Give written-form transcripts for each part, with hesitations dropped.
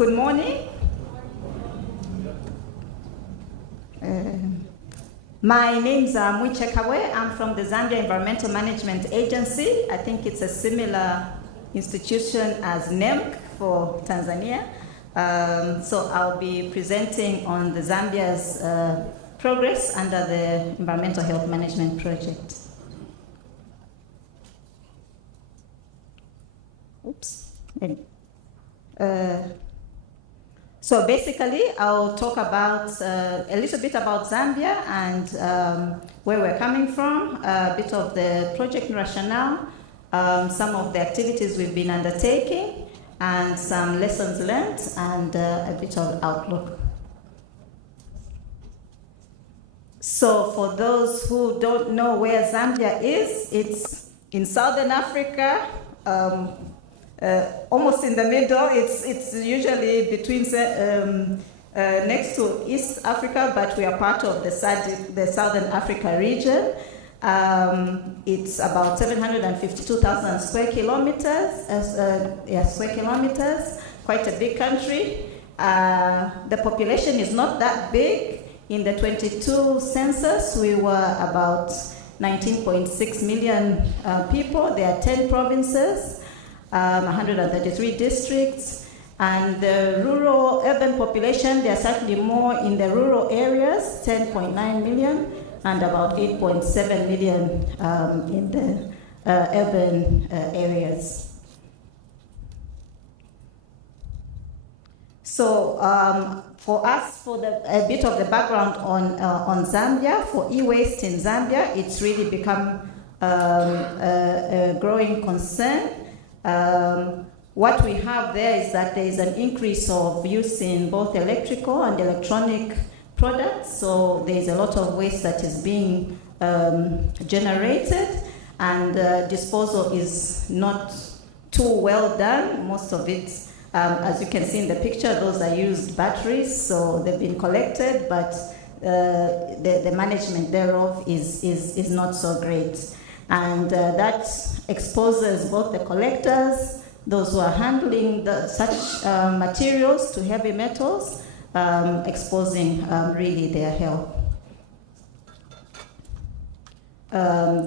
Good morning. My name's Mwiche Kawe. I'm from the Zambia Environmental Management Agency. I think it's a similar institution as NEMC for Tanzania. So I'll be presenting on the Zambia's progress under the Environmental Health Management Project. Oops. So basically, I'll talk about a little bit about Zambia and where we're coming from, a bit of the project rationale, some of the activities we've been undertaking, and some lessons learned, and a bit of outlook. So for those who don't know where Zambia is, it's in Southern Africa, almost in the middle. It's usually between next to East Africa, but we are part of the Southern Africa region. It's about 752,000 square kilometers. Quite a big country. The population is not that big. In the 22 census, we were about 19.6 million people. There are 10 provinces. 133 districts, and the rural-urban population, there are certainly more in the rural areas, 10.9 million, and about 8.7 million in the urban areas. So for us, for a bit of the background on Zambia, for e-waste in Zambia, it's really become a growing concern. What we have there is that there is an increase of use in both electrical and electronic products, so there is a lot of waste that is being generated, and disposal is not too well done. Most of it, as you can see in the picture, those are used batteries, so they've been collected, but the management thereof is not so great. And that exposes both the collectors, those who are handling such materials to heavy metals, exposing really their health.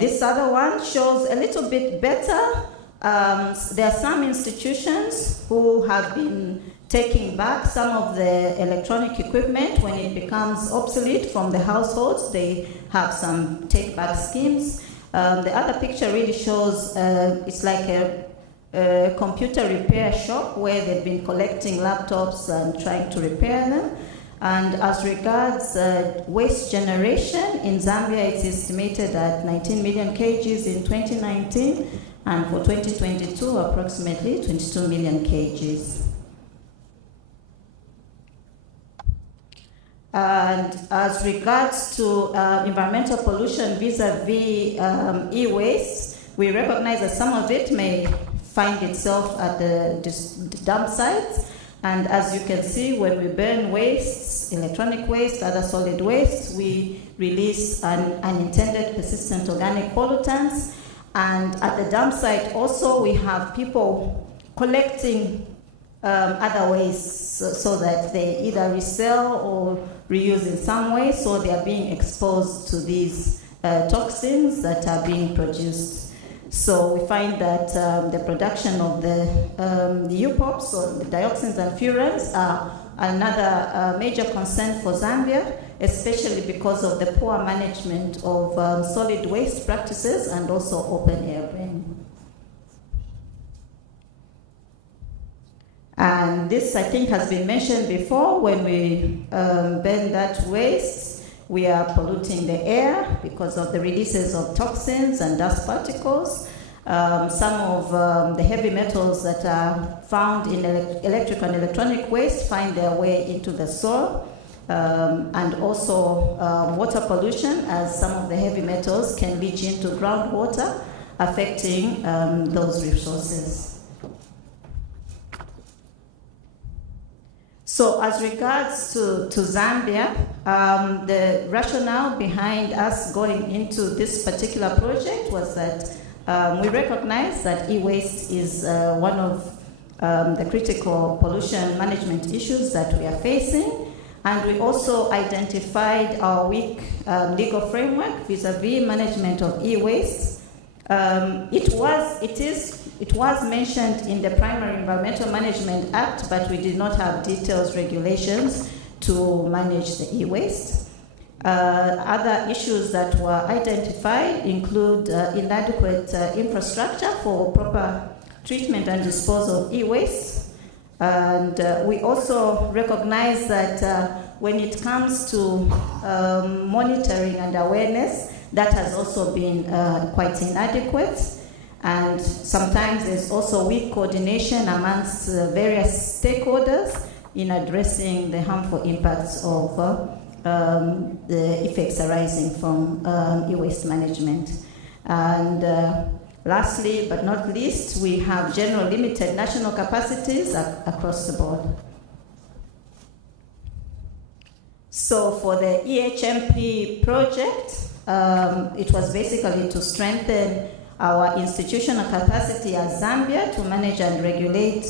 This other one shows a little bit better. There are some institutions who have been taking back some of the electronic equipment when it becomes obsolete from the households. They have some take-back schemes. The other picture really shows it's like a computer repair shop where they've been collecting laptops and trying to repair them. And as regards waste generation, in Zambia it's estimated at 19 million kgs in 2019, and for 2022 approximately 22 million kgs. And as regards to environmental pollution vis-a-vis e-waste, we recognize that some of it may find itself at the dump sites. And as you can see, when we burn wastes, electronic waste, other solid waste, we release unintended persistent organic pollutants. And at the dump site also, we have people collecting other waste so that they either resell or reuse in some way, so they are being exposed to these toxins that are being produced. So we find that the production of the UPOPs, or the dioxins and furans, are another major concern for Zambia, especially because of the poor management of solid waste practices and also open air burning. And this, I think, has been mentioned before. When we burn that waste, we are polluting the air because of the releases of toxins and dust particles. Some of the heavy metals that are found in electric and electronic waste find their way into the soil. And also water pollution, as some of the heavy metals can leach into groundwater, affecting those resources. So as regards to Zambia, the rationale behind us going into this particular project was that we recognize that e-waste is one of the critical pollution management issues that we are facing. And we also identified our weak legal framework vis-a-vis management of e-waste. It was mentioned in the Primary Environmental Management Act, but we did not have detailed regulations to manage the e-waste. Other issues that were identified include inadequate infrastructure for proper treatment and disposal of e-waste. And we also recognize that when it comes to monitoring and awareness, that has also been quite inadequate. And sometimes there's also weak coordination amongst various stakeholders in addressing the harmful impacts of the effects arising from e-waste management. And lastly, but not least, we have general limited national capacities across the board. So for the EHPMP project, it was basically to strengthen our institutional capacity as Zambia to manage and regulate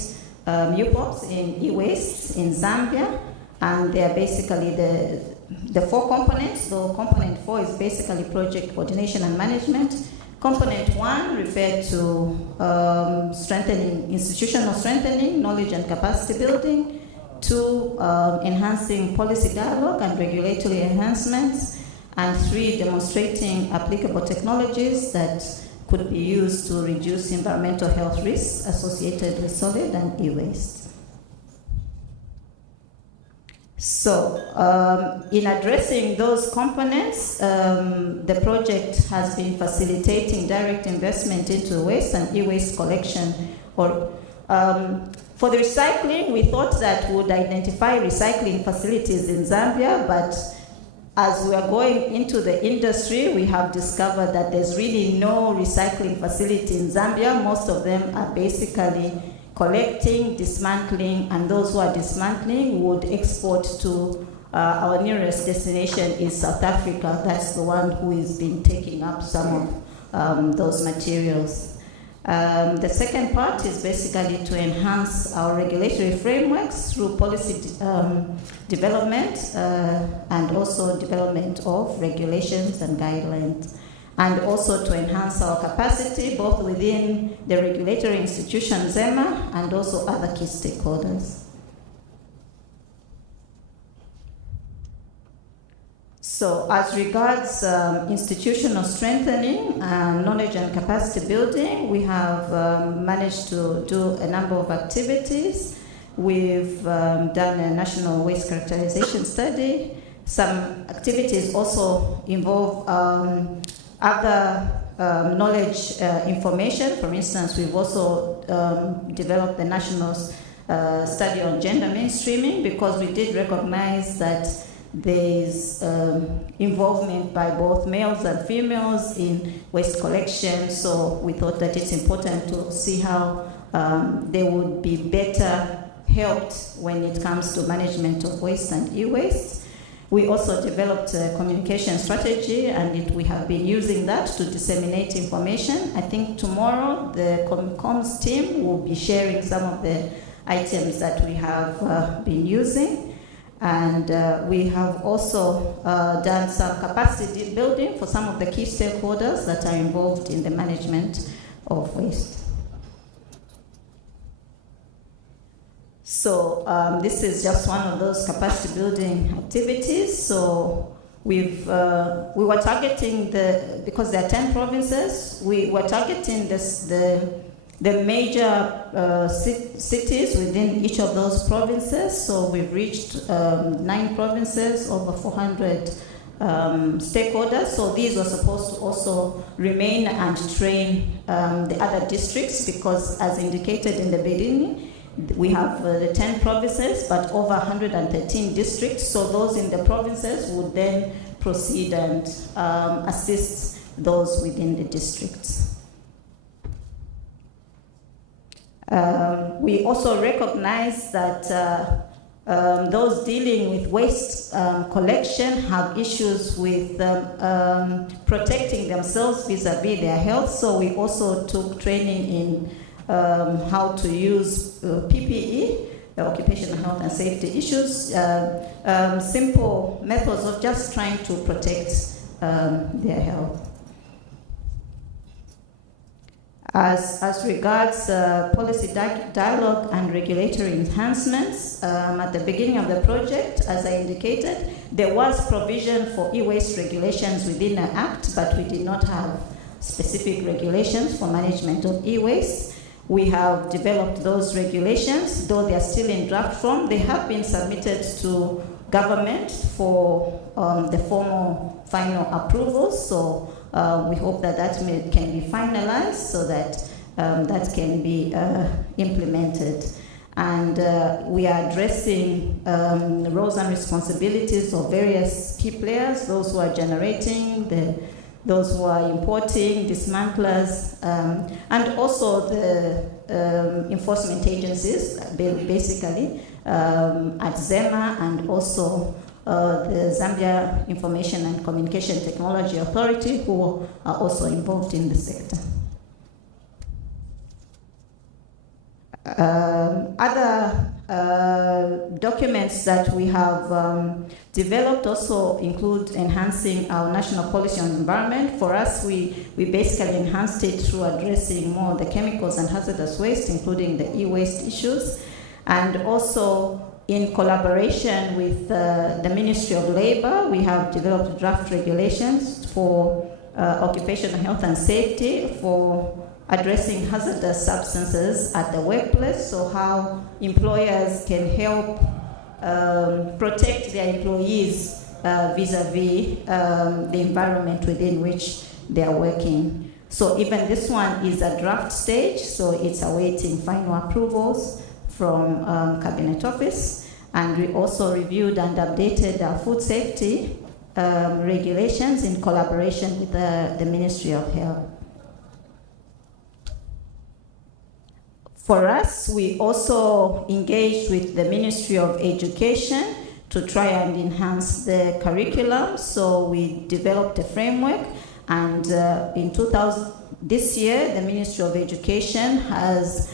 UPOPs in e-waste in Zambia. And they are basically the four components. So component 4 is basically project coordination and management. Component 1 referred to strengthening, institutional strengthening, knowledge and capacity building. 2, enhancing policy dialogue and regulatory enhancements. And 3, demonstrating applicable technologies that could be used to reduce environmental health risks associated with solid and e-waste. So, in addressing those components, the project has been facilitating direct investment into waste and e-waste collection. For the recycling, we thought that we would identify recycling facilities in Zambia, but as we are going into the industry, we have discovered that there's really no recycling facility in Zambia. Most of them are basically collecting, dismantling, and those who are dismantling would export to our nearest destination is South Africa. That's the one who has been taking up some of those materials. The second part is basically to enhance our regulatory frameworks through policy development and also development of regulations and guidelines, and also to enhance our capacity both within the regulatory institution ZEMA and also other key stakeholders. So as regards institutional strengthening and knowledge and capacity building, we have managed to do a number of activities. We've done a national waste characterization study. Some activities also involve other knowledge information. For instance, we've also developed the national study on gender mainstreaming because we did recognize that there's involvement by both males and females in waste collection, so we thought that it's important to see how they would be better helped when it comes to management of waste and e-waste. We also developed a communication strategy, and we have been using that to disseminate information. I think tomorrow the comms team will be sharing some of the items that we have been using. And we have also done some capacity building for some of the key stakeholders that are involved in the management of waste. So this is just one of those capacity building activities. So we were targeting because there are 10 provinces, we were targeting the major cities within each of those provinces. So we've reached 9 provinces, over 400 stakeholders. So these were supposed to also remain and train the other districts because, as indicated in the beginning, we have the 10 provinces, but over 113 districts. So those in the provinces would then proceed and assist those within the districts. We also recognize that those dealing with waste collection have issues with protecting themselves vis-a-vis their health. So we also took training in how to use PPE, occupational health and safety issues, simple methods of just trying to protect their health. As regards policy dialogue and regulatory enhancements, at the beginning of the project, as I indicated, there was provision for e-waste regulations within the Act, but we did not have specific regulations for management of e-waste. We have developed those regulations, though they are still in draft form. They have been submitted to government for the formal final approvals, so we hope that can be finalized so that that can be implemented. And we are addressing roles and responsibilities of various key players, those who are generating, those who are importing, dismantlers, and also the enforcement agencies, basically, at ZEMA, and also the Zambia Information and Communication Technology Authority, who are also involved in the sector. Other documents that we have developed also include enhancing our national policy on environment. For us, we basically enhanced it through addressing more the chemicals and hazardous waste, including the e-waste issues, and also in collaboration with the Ministry of Labor, we have developed draft regulations for occupational health and safety for addressing hazardous substances at the workplace, so how employers can help protect their employees vis-a-vis the environment within which they are working. So even this one is a draft stage, so it's awaiting final approvals from Cabinet Office. And we also reviewed and updated our food safety regulations in collaboration with the Ministry of Health. For us, we also engaged with the Ministry of Education to try and enhance the curriculum. So we developed a framework, and this year, the Ministry of Education has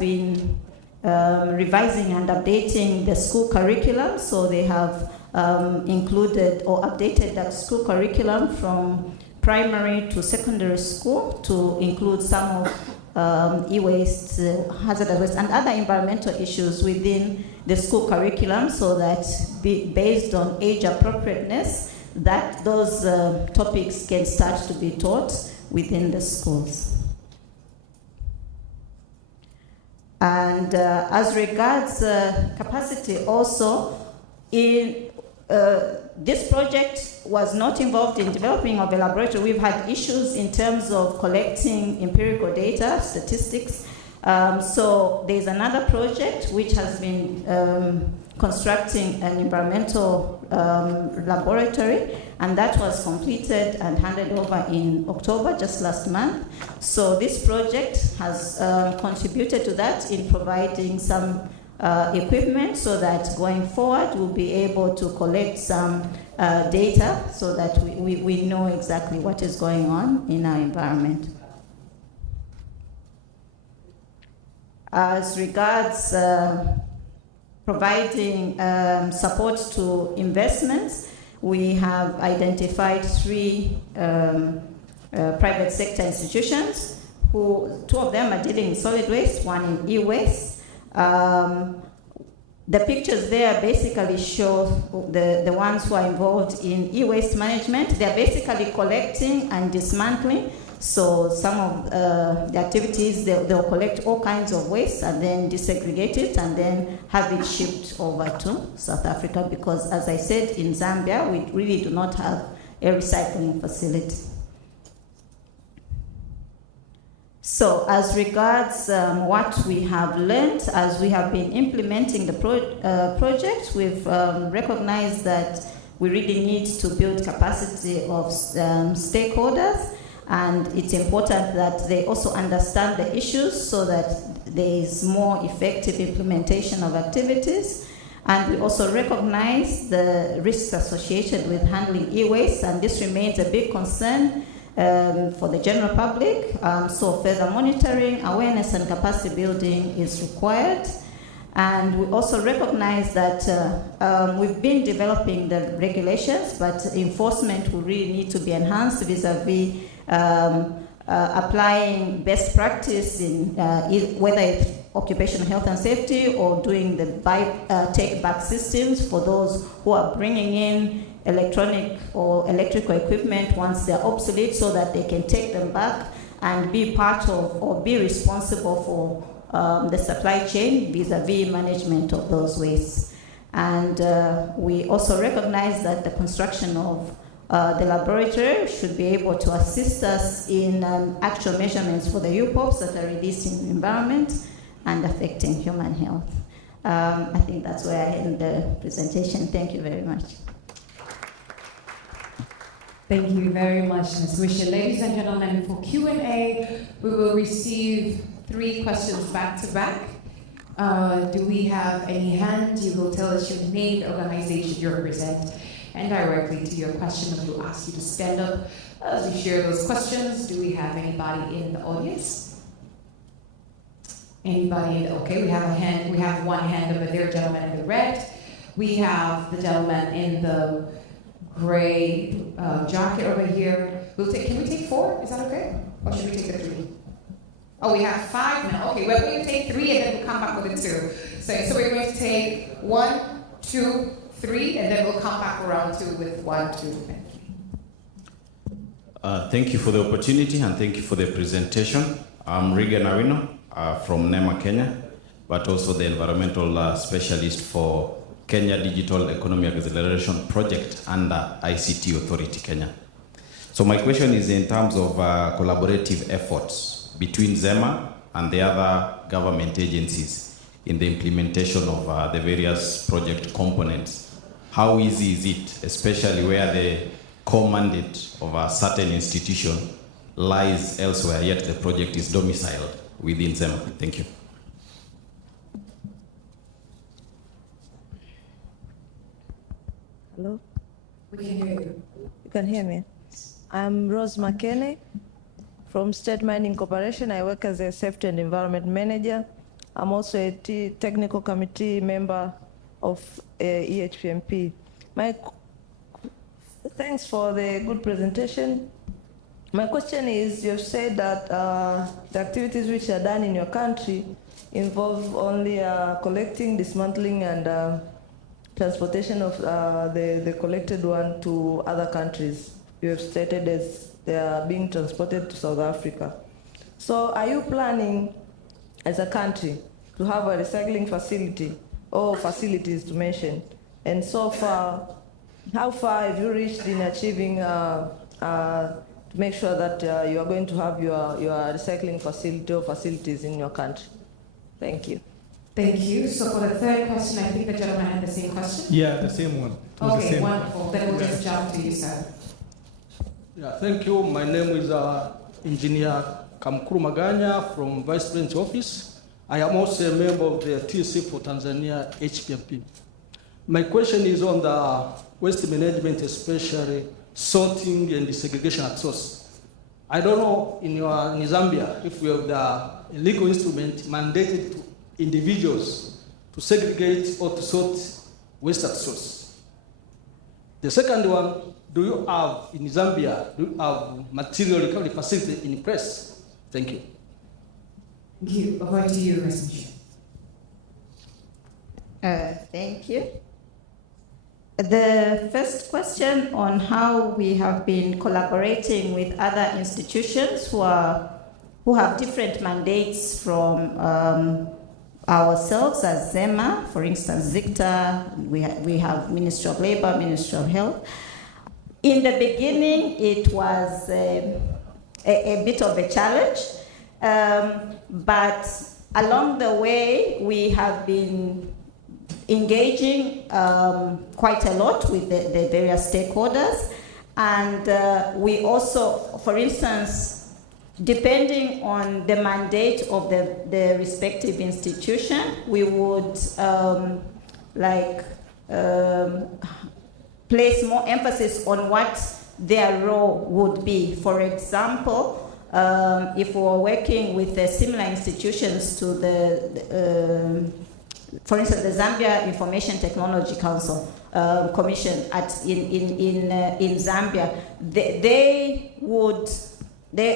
been revising and updating the school curriculum. So they have included or updated the school curriculum from primary to secondary school to include some of e-waste, hazardous waste, and other environmental issues within the school curriculum, so that based on age appropriateness, that those topics can start to be taught within the schools. And as regards capacity also, this project was not involved in developing of a laboratory. We've had issues in terms of collecting empirical data, statistics. So there's another project which has been constructing an environmental laboratory, and that was completed and handed over in October, just last month. So this project has contributed to that in providing some equipment, so that going forward we'll be able to collect some data so that we know exactly what is going on in our environment. As regards providing support to investments, we have identified 3 private sector institutions, two of them are dealing in solid waste, one in e-waste. The pictures there basically show the ones who are involved in e-waste management. They're basically collecting and dismantling. So some of the activities, they'll collect all kinds of waste and then desegregate it and then have it shipped over to South Africa, because as I said, in Zambia, we really do not have a recycling facility. So as regards what we have learned as we have been implementing the project, we've recognized that we really need to build capacity of stakeholders, and it's important that they also understand the issues so that there is more effective implementation of activities. And we also recognize the risks associated with handling e-waste, and this remains a big concern for the general public. So further monitoring, awareness, and capacity building is required. And we also recognize that we've been developing the regulations, but enforcement will really need to be enhanced vis-a-vis applying best practice in whether it's occupational health and safety or doing the take-back systems for those who are bringing in electronic or electrical equipment once they're obsolete, so that they can take them back and be part of or be responsible for the supply chain vis-a-vis management of those wastes. And we also recognize that the construction of the laboratory should be able to assist us in actual measurements for the UPOPs that are released in the environment and affecting human health. I think that's where I end the presentation. Thank you very much. Thank you very much, Ms. Wisha. Ladies and gentlemen, for Q&A, we will receive 3 questions back to back. Do we have any hands? You will tell us your name, the organization you represent, and directly to your question, and we'll ask you to stand up as we share those questions. Do we have anybody in the audience? Anybody? Okay, we have a hand. We have one hand over there, gentleman in the red. We have the gentleman in the gray jacket over here. Can we take 4? Is that okay? Or should we take the 3? Oh, we have 5 now. Okay, we're going to take 3 and then we'll come back with the 2. So we're going to take 1, 2, 3, and then we'll come back around to with 1, 2, and 3. Thank you for the opportunity and thank you for the presentation. I'm Regan Awino from NEMA, Kenya, but also the environmental specialist for Kenya Digital Economy Acceleration Project under ICT Authority Kenya. So my question is in terms of collaborative efforts between ZEMA and the other government agencies in the implementation of the various project components. How easy is it, especially where the core mandate of a certain institution lies elsewhere, yet the project is domiciled within ZEMA? Thank you. Hello? We can hear you. You can hear me? I'm Rose McKenney from State Mining Corporation. I work as a Safety and Environment Manager. I'm also a technical committee member of EHPMP. Thanks for the good presentation. My question is, you've said that the activities which are done in your country involve only collecting, dismantling, and transportation of the collected one to other countries. You have stated as they are being transported to South Africa. So are you planning as a country to have a recycling facility or facilities to mention? And so far, how far have you reached in achieving to make sure that you are going to have your recycling facility or facilities in your country? Thank you. Thank you. So for the 3rd question, I think the gentleman had the same question. Yeah, the same one. Okay, wonderful. Then we'll just jump to you, sir. Yeah, thank you. My name is Engineer Kamkuru Maganya from Vice President's Office. I am also a member of the TC for Tanzania EHPMP. My question is on the waste management, especially sorting and segregation at source. I don't know in Zambia if we have the legal instrument mandated to individuals to segregate or to sort waste at source. The second one, do you have in Zambia, do you have material recovery facility in place? Thank you. Thank you. Over to you, Ms. Michelle. Thank you. The first question on how we have been collaborating with other institutions who have different mandates from ourselves as ZEMA, for instance, ZICTA, we have Ministry of Labor, Ministry of Health. In the beginning, it was a bit of a challenge, but along the way, we have been engaging quite a lot with the various stakeholders, and we also, for instance, depending on the mandate of the respective institution, we would place more emphasis on what their role would be. For example, if we were working with similar institutions to for instance, the Zambia Information Technology Council Commission in Zambia, they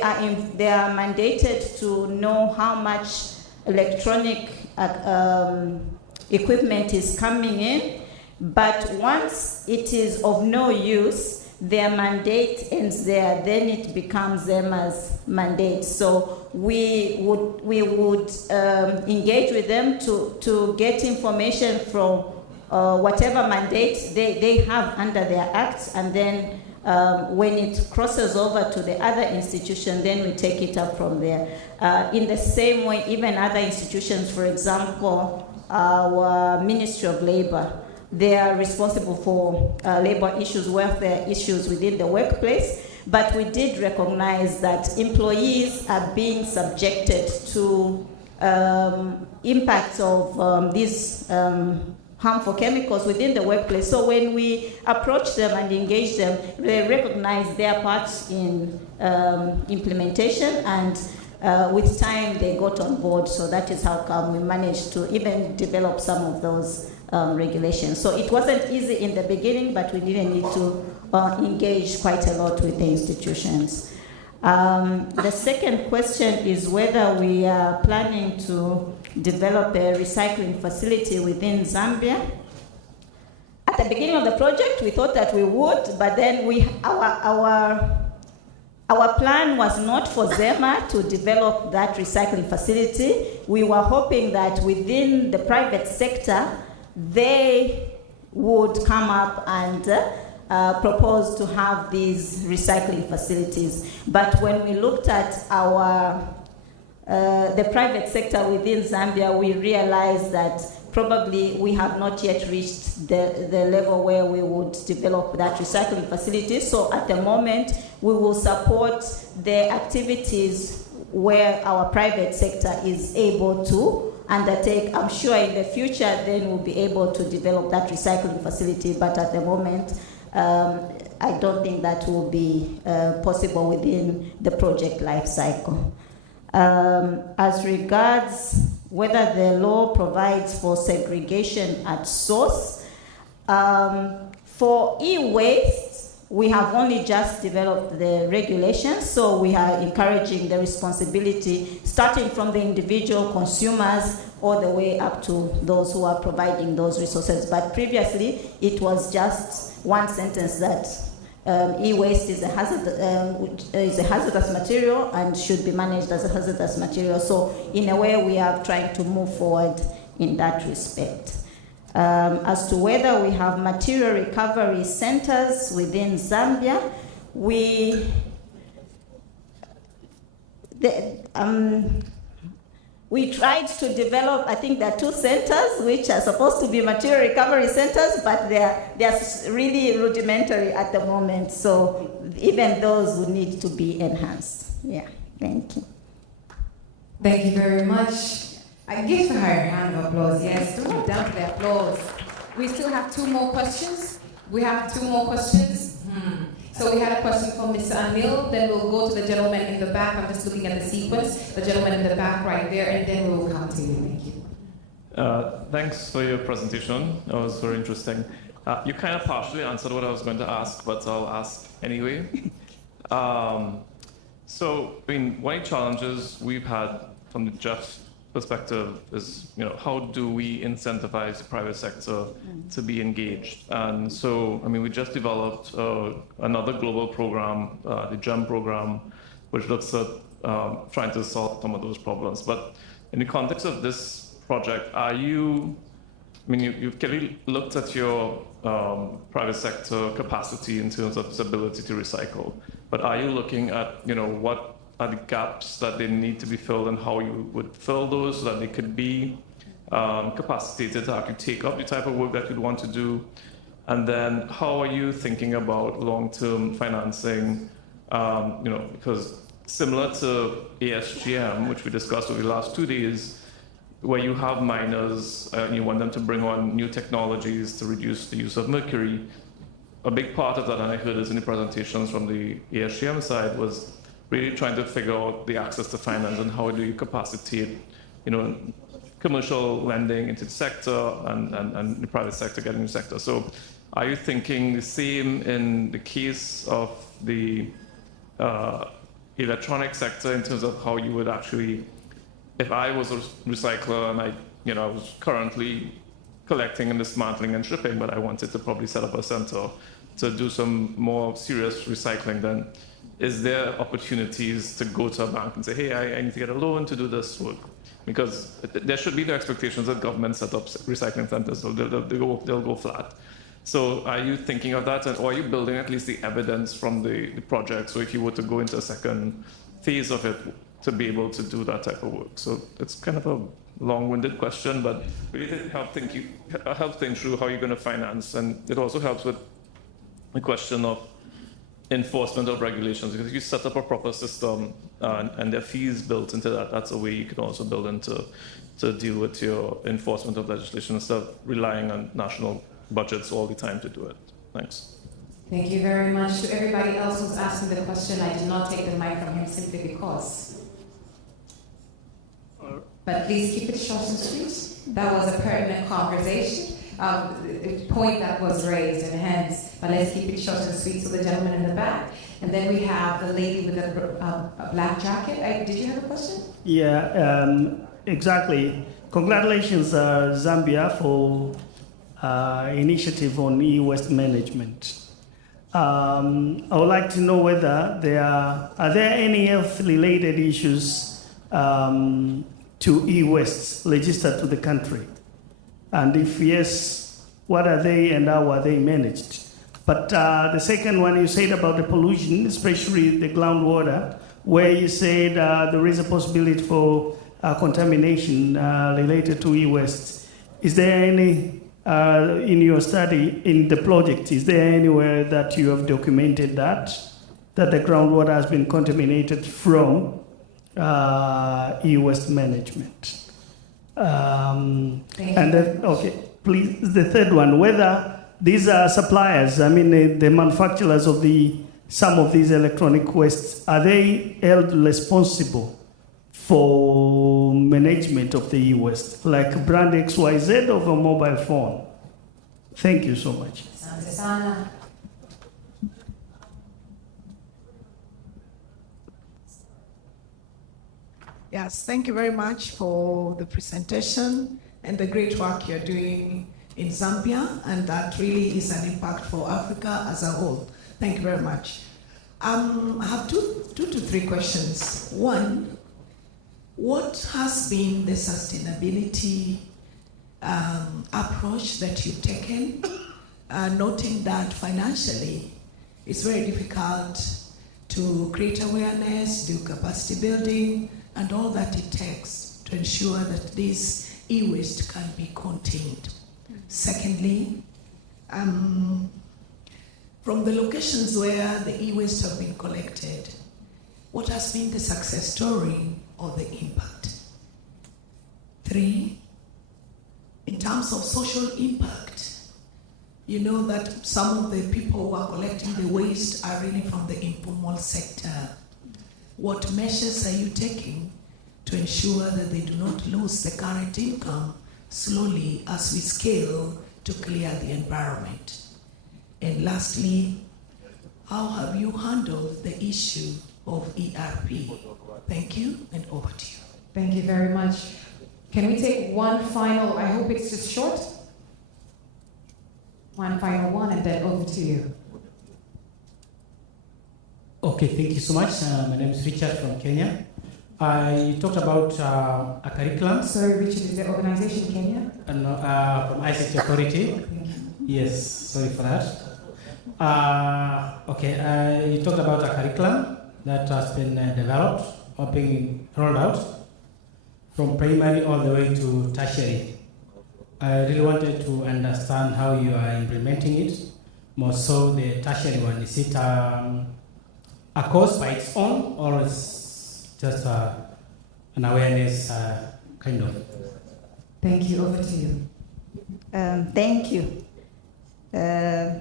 are mandated to know how much electronic equipment is coming in, but once it is of no use, their mandate ends there, then it becomes Zema's mandate. So we would engage with them to get information from whatever mandate they have under their act, and then when it crosses over to the other institution, then we take it up from there. In the same way, even other institutions, for example, our Ministry of Labor, they are responsible for labor issues, welfare issues within the workplace, but we did recognize that employees are being subjected to impacts of these harmful chemicals within the workplace. So when we approach them and engage them, they recognize their part in implementation, and with time they got on board. So that is how come we managed to even develop some of those regulations. So it wasn't easy in the beginning, but we didn't need to engage quite a lot with the institutions. The second question is whether we are planning to develop a recycling facility within Zambia. At the beginning of the project, we thought that we would, but then our plan was not for Zema to develop that recycling facility. We were hoping that within the private sector, they would come up and propose to have these recycling facilities. But when we looked at the private sector within Zambia, we realized that probably we have not yet reached the level where we would develop that recycling facility. So at the moment, we will support the activities where our private sector is able to undertake. I'm sure in the future then we'll be able to develop that recycling facility, but at the moment I don't think that will be possible within the project life cycle. As regards whether the law provides for segregation at source, for e-waste, we have only just developed the regulations, so we are encouraging the responsibility starting from the individual consumers all the way up to those who are providing those resources. But previously, it was just one sentence that e-waste is a hazardous material and should be managed as a hazardous material. So in a way, we are trying to move forward in that respect. As to whether we have material recovery centers within Zambia, we tried to develop, I think there are 2 centers which are supposed to be material recovery centers, but they're really rudimentary at the moment. So even those would need to be enhanced. Yeah, thank you. Thank you very much. I give her a round of applause. Yes, don't go down to the applause. We still have 2 more questions. We have 2 more questions. So we had a question from Mr. Anil, then we'll go to the gentleman in the back. I'm just looking at the sequence. The gentleman in the back right there, and then we'll come to you. Thank you. Thanks for your presentation. That was very interesting. You kind of partially answered what I was going to ask, but I'll ask anyway. So, I mean, one of the challenges we've had from the just perspective is, how do we incentivize the private sector to be engaged? And so, I mean, we just developed another global program, the GEM program, which looks at trying to solve some of those problems. But in the context of this project, you've clearly looked at your private sector capacity in terms of its ability to recycle, but are you looking at, what are the gaps that they need to be filled and how you would fill those so that they could be capacitated to actually take up the type of work that you'd want to do? And then how are you thinking about long-term financing? Because similar to ASGM, which we discussed over the last 2 days, where you have miners and you want them to bring on new technologies to reduce the use of mercury, a big part of that, and I heard this in the presentations from the EHPM side, was really trying to figure out the access to finance and how do you capacitate, commercial lending into the sector and the private sector getting the sector. So are you thinking the same in the case of the electronic sector in terms of how you would actually, if I was a recycler and I was currently collecting and dismantling and stripping, but I wanted to probably set up a center to do some more serious recycling, then is there opportunities to go to a bank and say, hey, I need to get a loan to do this work? Because there should be the expectations that government set up recycling centers, so they'll go flat. So are you thinking of that, or are you building at least the evidence from the project? So if you were to go into a second phase of it, to be able to do that type of work. So it's kind of a long-winded question, but really to help think through how you're going to finance, and it also helps with the question of enforcement of regulations, because if you set up a proper system and there are fees built into that, that's a way you can also build into to deal with your enforcement of legislation instead of relying on national budgets all the time to do it. Thanks. Thank you very much. To everybody else who's asking the question, I did not take the mic from him simply because. But please keep it short and sweet. That was a pertinent conversation. Point that was raised, and hence, but let's keep it short and sweet. So the gentleman in the back, and then we have the lady with a black jacket. Did you have a question? Yeah, exactly. Congratulations, Zambia, for initiative on e-waste management. I would like to know whether are there any health-related issues to e-waste registered to the country? And if yes, what are they and how are they managed? But the second one, you said about the pollution, especially the groundwater, where you said there is a possibility for contamination related to e-waste. Is there any, in your study, in the project, is there anywhere that you have documented that the groundwater has been contaminated from e-waste management? And then, okay, please, the third one, whether these are suppliers, I mean the manufacturers of some of these electronic wastes, are they held responsible for management of the e-waste, like brand XYZ of a mobile phone? Thank you so much. Yes, thank you very much for the presentation and the great work you're doing in Zambia, and that really is an impact for Africa as a whole. Thank you very much. I have two to three questions. One, what has been the sustainability approach that you've taken, noting that financially it's very difficult to create awareness, do capacity building, and all that it takes to ensure that this e-waste can be contained. Secondly, from the locations where the e-waste have been collected, what has been the success story or the impact? Three, in terms of social impact, you know that some of the people who are collecting the waste are really from the informal sector. What measures are you taking to ensure that they do not lose the current income slowly as we scale to clear the environment? And lastly, how have you handled the issue of ERP? Thank you, and over to you. Thank you very much. Can we take one final, I hope it's just short? One final one, and then over to you. Okay, thank you so much. My name is Richard from Kenya. I talked about a curriculum. Sorry, Richard, is the organization Kenya? No, from ICT Authority. Thank you. Yes, sorry for that. You talked about a curriculum that has been developed or being rolled out from primary all the way to tertiary. I really wanted to understand how you are implementing it, more so the tertiary one. Is it a course by its own, or is just an awareness kind of? Thank you. Over to you. Thank you.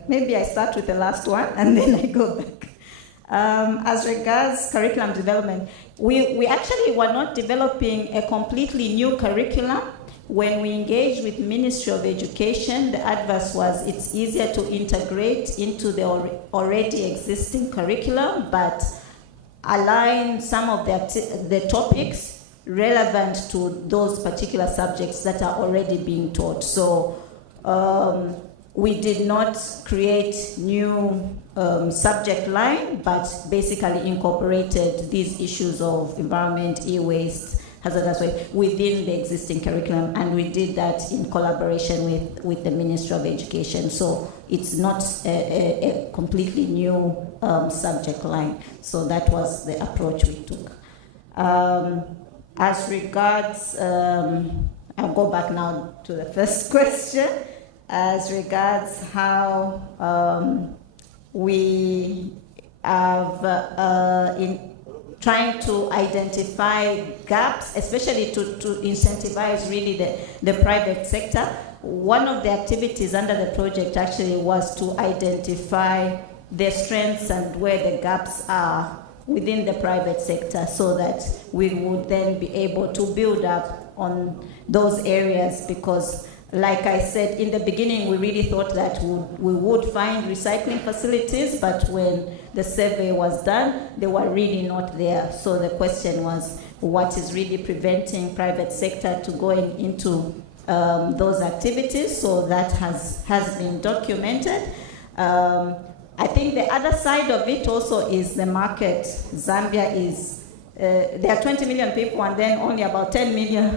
maybe I start with the last one and then I go back. As regards curriculum development, we actually were not developing a completely new curriculum. When we engaged with Ministry of Education, the advice was it's easier to integrate into the already existing curriculum, but align some of the topics relevant to those particular subjects that are already being taught. So we did not create new subject line, but basically incorporated these issues of environment, e-waste, hazardous waste within the existing curriculum, and we did that in collaboration with the Ministry of Education. So it's not a completely new subject line. So that was the approach we took. As regards, I'll go back now to the first question. As regards how we have in trying to identify gaps, especially to incentivize really the private sector. One of the activities under the project actually was to identify the strengths and where the gaps are within the private sector, so that we would then be able to build up on those areas, because like I said in the beginning, we really thought that we would find recycling facilities, but when the survey was done, they were really not there. So the question was, what is really preventing private sector to going into those activities? So that has been documented. I think the other side of it also is the market. Zambia is, there are 20 million people, and then only about 10 million,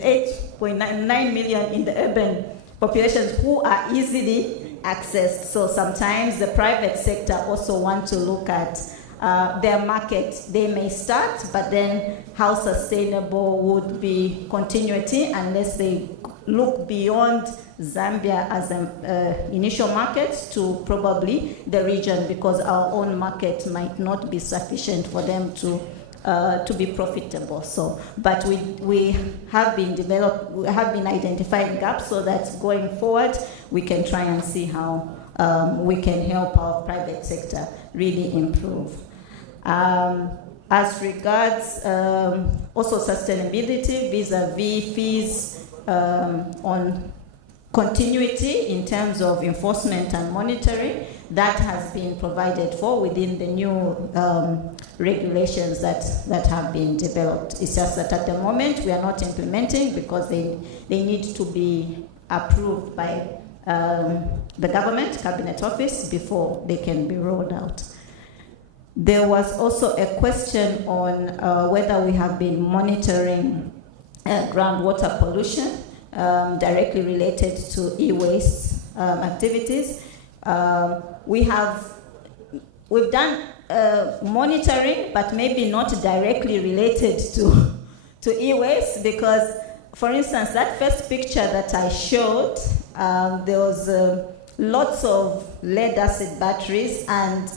8.9 million in the urban populations who are easily accessed. So sometimes the private sector also want to look at their market. They may start, but then how sustainable would be continuity unless they look beyond Zambia as an initial market to probably the region, because our own market might not be sufficient for them to be profitable. So, but we have been identifying gaps, so that going forward we can try and see how we can help our private sector really improve. As regards also sustainability vis-a-vis fees on continuity in terms of enforcement and monitoring, that has been provided for within the new regulations that have been developed. It's just that at the moment we are not implementing because they need to be approved by the government cabinet office before they can be rolled out. There was also a question on whether we have been monitoring groundwater pollution directly related to e-waste activities. We've done monitoring, but maybe not directly related to e-waste, because, for instance, that first picture that I showed, there was lots of lead acid batteries, and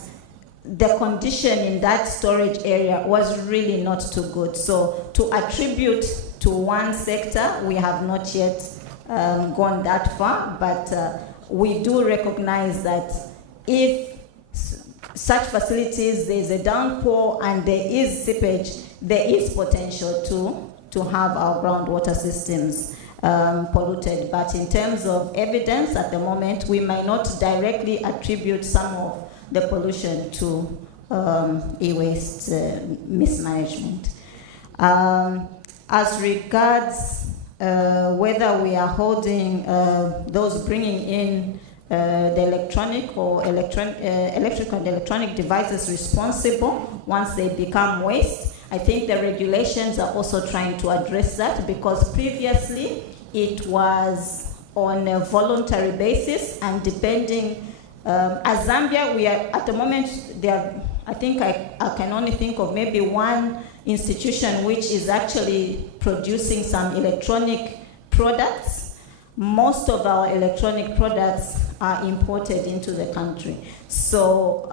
the condition in that storage area was really not too good. So to attribute to one sector, we have not yet gone that far, but we do recognize that if such facilities, there's a downpour and there is seepage, there is potential to have our groundwater systems polluted. But in terms of evidence at the moment, we might not directly attribute some of the pollution to e-waste mismanagement. As regards whether we are holding those bringing in the electric and electronic devices responsible once they become waste, I think the regulations are also trying to address that, because previously it was on a voluntary basis, and depending, as Zambia, we are at the moment, I think I can only think of maybe one institution which is actually producing some electronic products. Most of our electronic products are imported into the country. So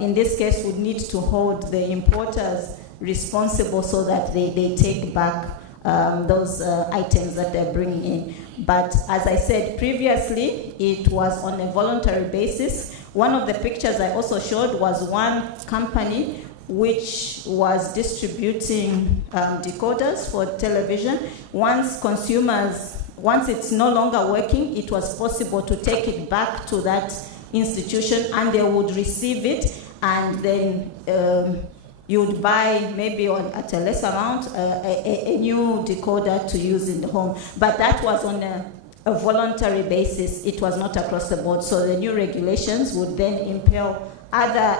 in this case, we need to hold the importers responsible so that they take back those items that they're bringing in. But as I said previously, it was on a voluntary basis. One of the pictures I also showed was one company which was distributing decoders for television. Once it's no longer working, it was possible to take it back to that institution and they would receive it, and then you would buy maybe at a less amount a new decoder to use in the home. But that was on a voluntary basis. It was not across the board. So the new regulations would then impel other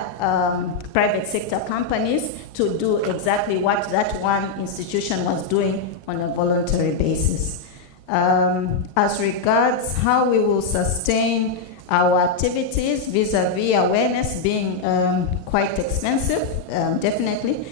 private sector companies to do exactly what that one institution was doing on a voluntary basis. As regards how we will sustain our activities vis-a-vis awareness being quite expensive, definitely.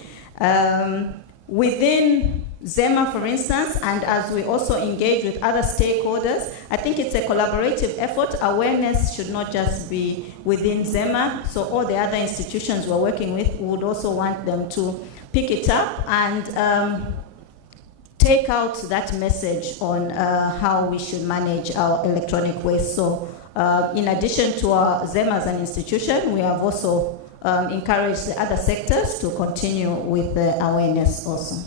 Within ZEMA, for instance, and as we also engage with other stakeholders, I think it's a collaborative effort. Awareness should not just be within ZEMA, so all the other institutions we're working with, we would also want them to pick it up and take out that message on how we should manage our electronic waste. So in addition to our ZEMA as an institution, we have also encouraged the other sectors to continue with the awareness also.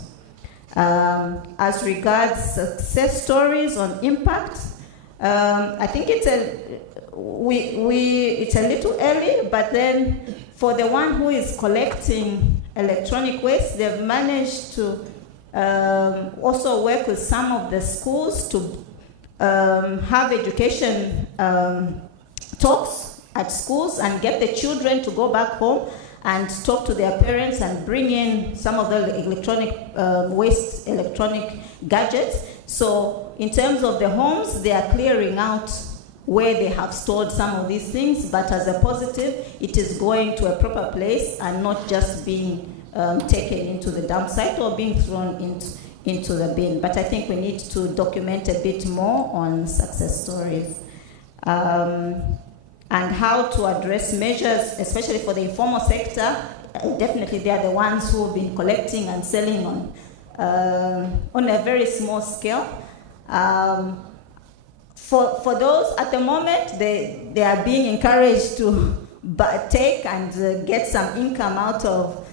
As regards success stories on impact, I think it's a little early, but then for the one who is collecting electronic waste, they've managed to also work with some of the schools to have education talks at schools and get the children to go back home and talk to their parents and bring in some of the electronic waste, electronic gadgets. So in terms of the homes, they are clearing out where they have stored some of these things, but as a positive, it is going to a proper place and not just being taken into the dump site or being thrown into the bin. But I think we need to document a bit more on success stories. And how to address measures, especially for the informal sector. Definitely they are the ones who have been collecting and selling on a very small scale. For those at the moment, they are being encouraged to take and get some income out of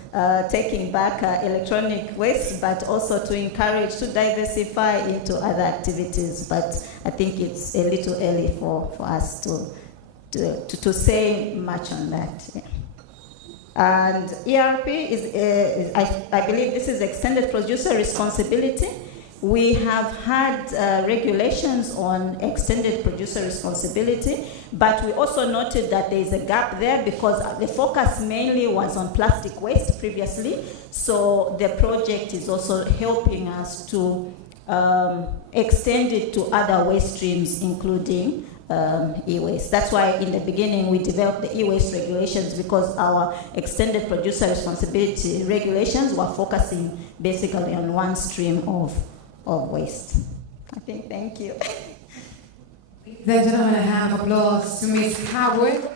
taking back electronic waste, but also to encourage to diversify into other activities. But I think it's a little early for us to say much on that. Yeah. And ERP is I believe this is extended producer responsibility. We have had regulations on extended producer responsibility, but we also noted that there is a gap there because the focus mainly was on plastic waste previously. So the project is also helping us to extend it to other waste streams, including e-waste. That's why in the beginning we developed the e-waste regulations, because our extended producer responsibility regulations were focusing basically on one stream of waste. I think, thank you. Ladies and gentlemen, I have applause to Ms. Howard.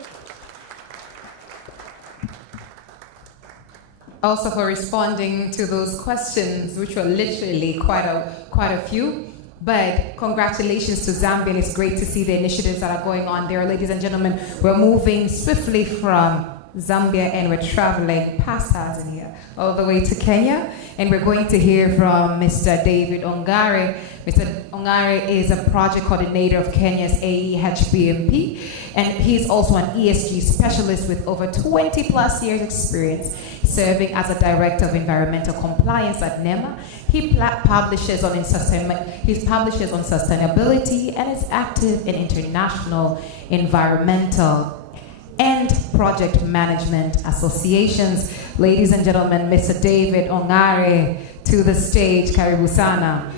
Also for responding to those questions, which were literally quite a few. But congratulations to Zambia, and it's great to see the initiatives that are going on there. Ladies and gentlemen, we're moving swiftly from Zambia and we're traveling past Tanzania all the way to Kenya. And we're going to hear from Mr. David Ongare. Mr. Ongare is a project coordinator of Kenya's EHPMP, and he's also an ESG specialist with over 20 plus years experience serving as a director of environmental compliance at NEMA. He publishes on sustainability and is active in international environmental and project management associations. Ladies and gentlemen, Mr. David Ongare to the stage. Karibu sana,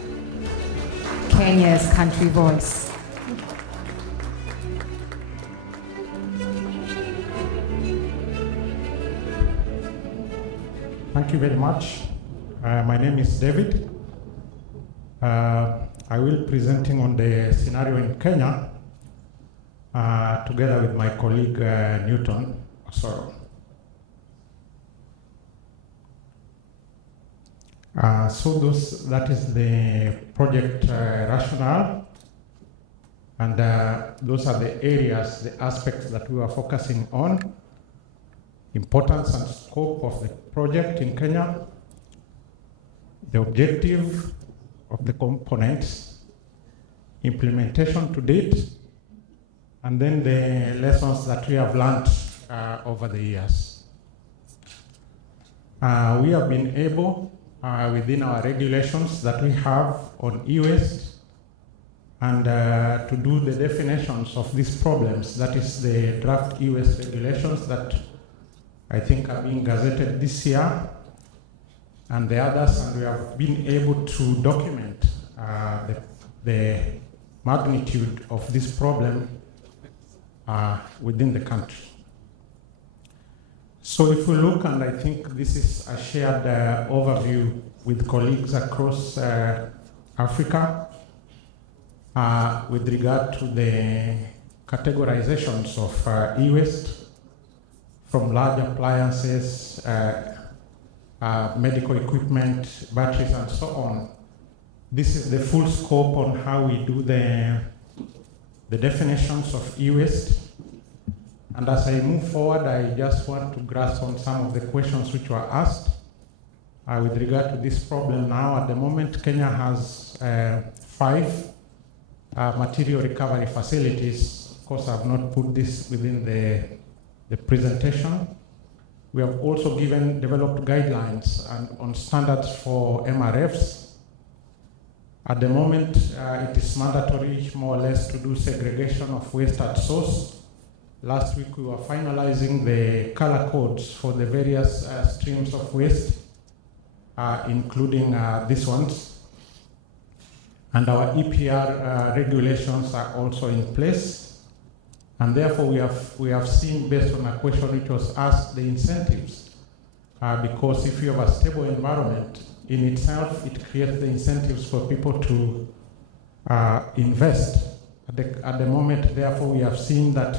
Kenya's country voice. Thank you very much. My name is David. I will be presenting on the scenario in Kenya together with my colleague Newton Osoro. That is the project rationale, and those are the areas, the aspects that we are focusing on. Importance and scope of the project in Kenya, the objective of the components, implementation to date, and then the lessons that we have learned over the years. We have been able, within our regulations that we have on e-waste, and to do the definitions of these problems. That is the draft e-waste regulations that I think are being gazetted this year, and the others, and we have been able to document the magnitude of this problem within the country. So if we look, and I think this is a shared overview with colleagues across Africa, with regard to the categorizations of e-waste, from large appliances, medical equipment, batteries, and so on. This is the full scope on how we do the definitions of e-waste. And as I move forward, I just want to grasp on some of the questions which were asked with regard to this problem. Now, at the moment, Kenya has 5 material recovery facilities. Of course, I've not put this within the presentation. We have also developed guidelines on standards for MRFs. At the moment, it is mandatory, more or less, to do segregation of waste at source. Last week, we were finalizing the color codes for the various streams of waste, including these ones. And our EPR regulations are also in place. And therefore, we have seen, based on a question which was asked, the incentives. Because if you have a stable environment, in itself, it creates the incentives for people to invest. At the moment, therefore, we have seen that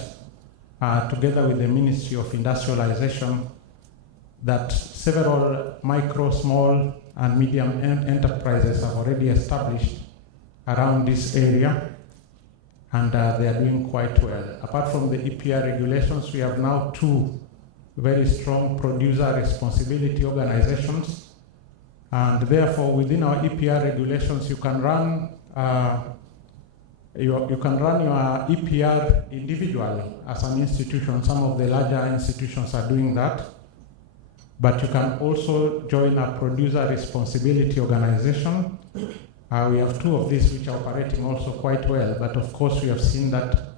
together with the Ministry of Industrialization, that several micro, small, and medium enterprises have already established around this area, and they are doing quite well. Apart from the EPR regulations, we have now 2 very strong producer responsibility organizations, and therefore within our EPR regulations, you can run your EPR individually as an institution. Some of the larger institutions are doing that, but you can also join a producer responsibility organization. We have 2 of these which are operating also quite well, but of course we have seen that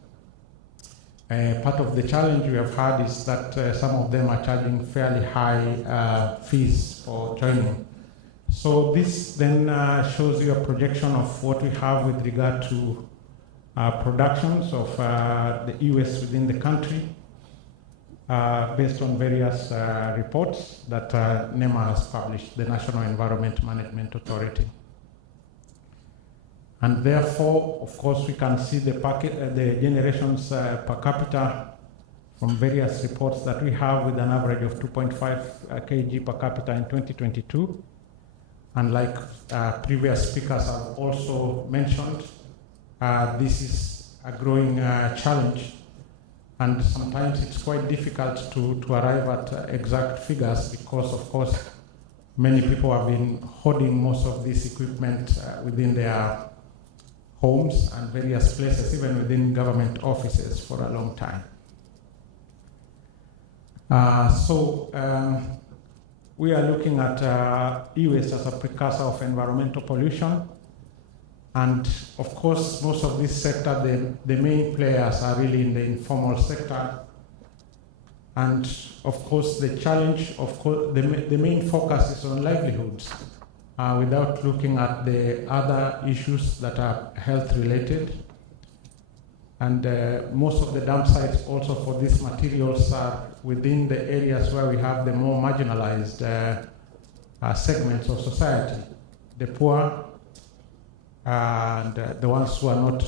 part of the challenge we have had is that some of them are charging fairly high fees for joining. So this then shows you a projection of what we have with regard to productions of the e-waste within the country, based on various reports that NEMA has published, the National Environment Management Authority. And therefore, of course, we can see the generations per capita from various reports that we have, with an average of 2.5 kg per capita in 2022. And like previous speakers have also mentioned, this is a growing challenge. And sometimes it's quite difficult to arrive at exact figures because, of course, many people have been hoarding most of this equipment within their homes and various places, even within government offices, for a long time. We are looking at e-waste as a precursor of environmental pollution. And of course, most of this sector, the main players are really in the informal sector. And of course, the challenge, the main focus is on livelihoods, without looking at the other issues that are health related. And most of the dump sites also for these materials are within the areas where we have the more marginalized segments of society, the poor, and the ones who are not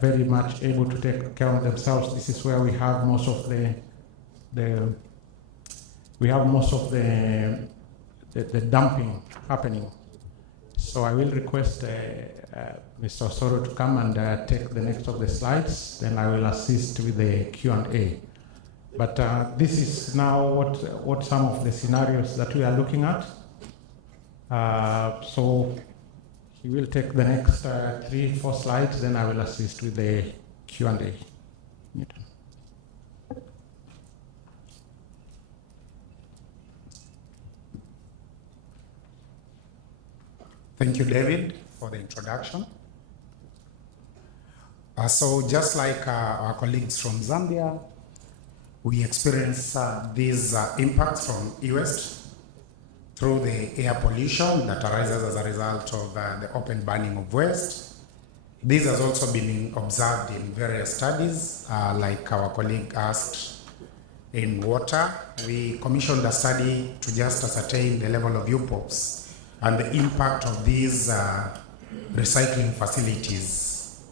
very much able to take care of themselves. This is where we have most of the dumping happening. So I will request Mr. Osoro to come and take the next of the slides, then I will assist with the Q&A. But this is now what some of the scenarios that we are looking at. So he will take the next 3-4 slides, then I will assist with the Q&A. Thank you, David, for the introduction. So just like our colleagues from Zambia, we experience these impacts from e-waste through the air pollution that arises as a result of the open burning of waste. This has also been observed in various studies, like our colleague asked in water. We commissioned a study to just ascertain the level of UPOPs and the impact of these recycling facilities.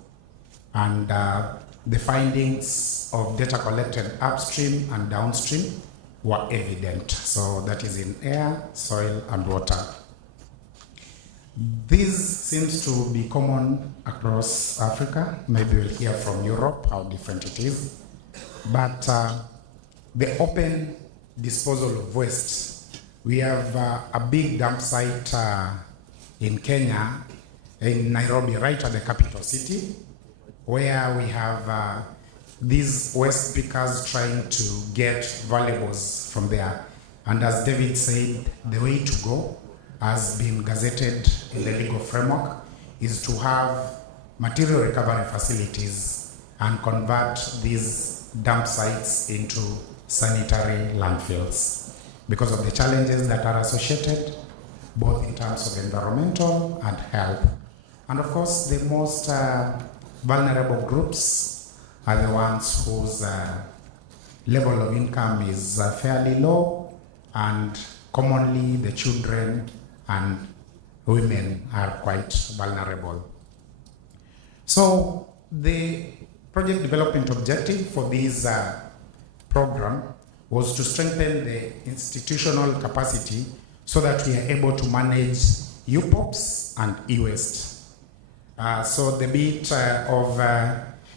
And the findings of data collected upstream and downstream were evident. So that is in air, soil, and water. This seems to be common across Africa. Maybe we'll hear from Europe how different it is. But the open disposal of waste, we have a big dump site in Kenya, in Nairobi, right at the capital city, where we have these waste pickers trying to get valuables from there. And as David said, the way to go has been gazetted in the legal framework is to have material recovery facilities and convert these dump sites into sanitary landfills, because of the challenges that are associated, both in terms of environmental and health. And of course, the most vulnerable groups are the ones whose level of income is fairly low, and commonly the children and women are quite vulnerable. So the project development objective for this program was to strengthen the institutional capacity so that we are able to manage UPOPs and e-waste. So the bit of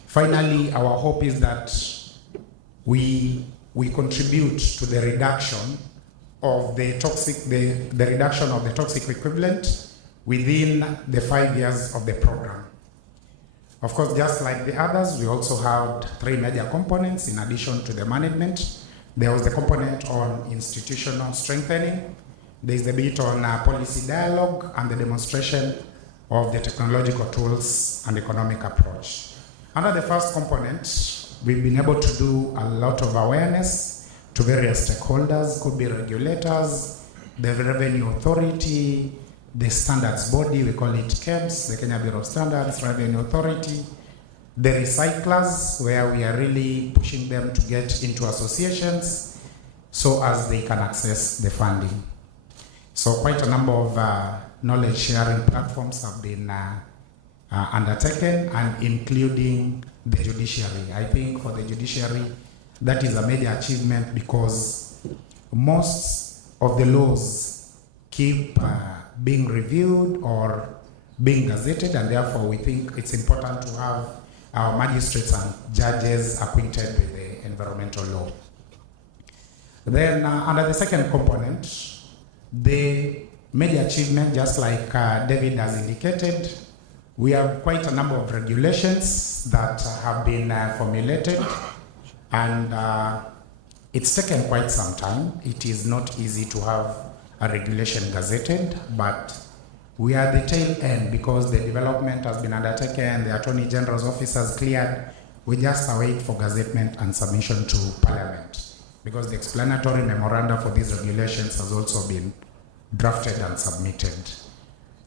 finally, our hope is that we contribute to the reduction of the reduction of the toxic equivalent within the 5 years of the program. Of course, just like the others, we also had 3 major components in addition to the management. There was the component on institutional strengthening. There's the bit on policy dialogue and the demonstration of the technological tools and economic approach. Under the first component, we've been able to do a lot of awareness to various stakeholders, could be regulators, the Revenue Authority, the standards body, we call it KEBS, the Kenya Bureau of Standards, Revenue Authority, the recyclers, where we are really pushing them to get into associations so as they can access the funding. So quite a number of knowledge sharing platforms have been undertaken, and including the judiciary. I think for the judiciary, that is a major achievement, because most of the laws keep being reviewed or being gazetted, and therefore we think it's important to have our magistrates and judges acquainted with the environmental law. Then under the second component, the major achievement, just like David has indicated, we have quite a number of regulations that have been formulated, and it's taken quite some time. It is not easy to have a regulation gazetted, but we are at the tail end because the development has been undertaken, the Attorney General's office has cleared. We just await for gazettement and submission to Parliament, because the explanatory memoranda for these regulations has also been drafted and submitted.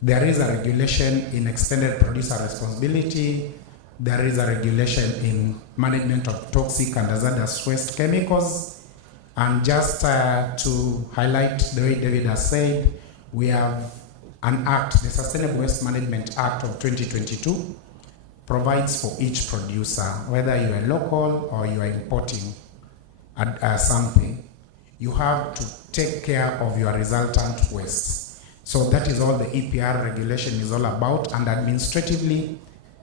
There is a regulation in extended producer responsibility. There is a regulation in management of toxic and hazardous waste chemicals. And just to highlight the way David has said, we have an act, the Sustainable Waste Management Act of 2022, provides for each producer, whether you are local or you are importing something, you have to take care of your resultant waste. So that is all the EPR regulation is all about, and administratively,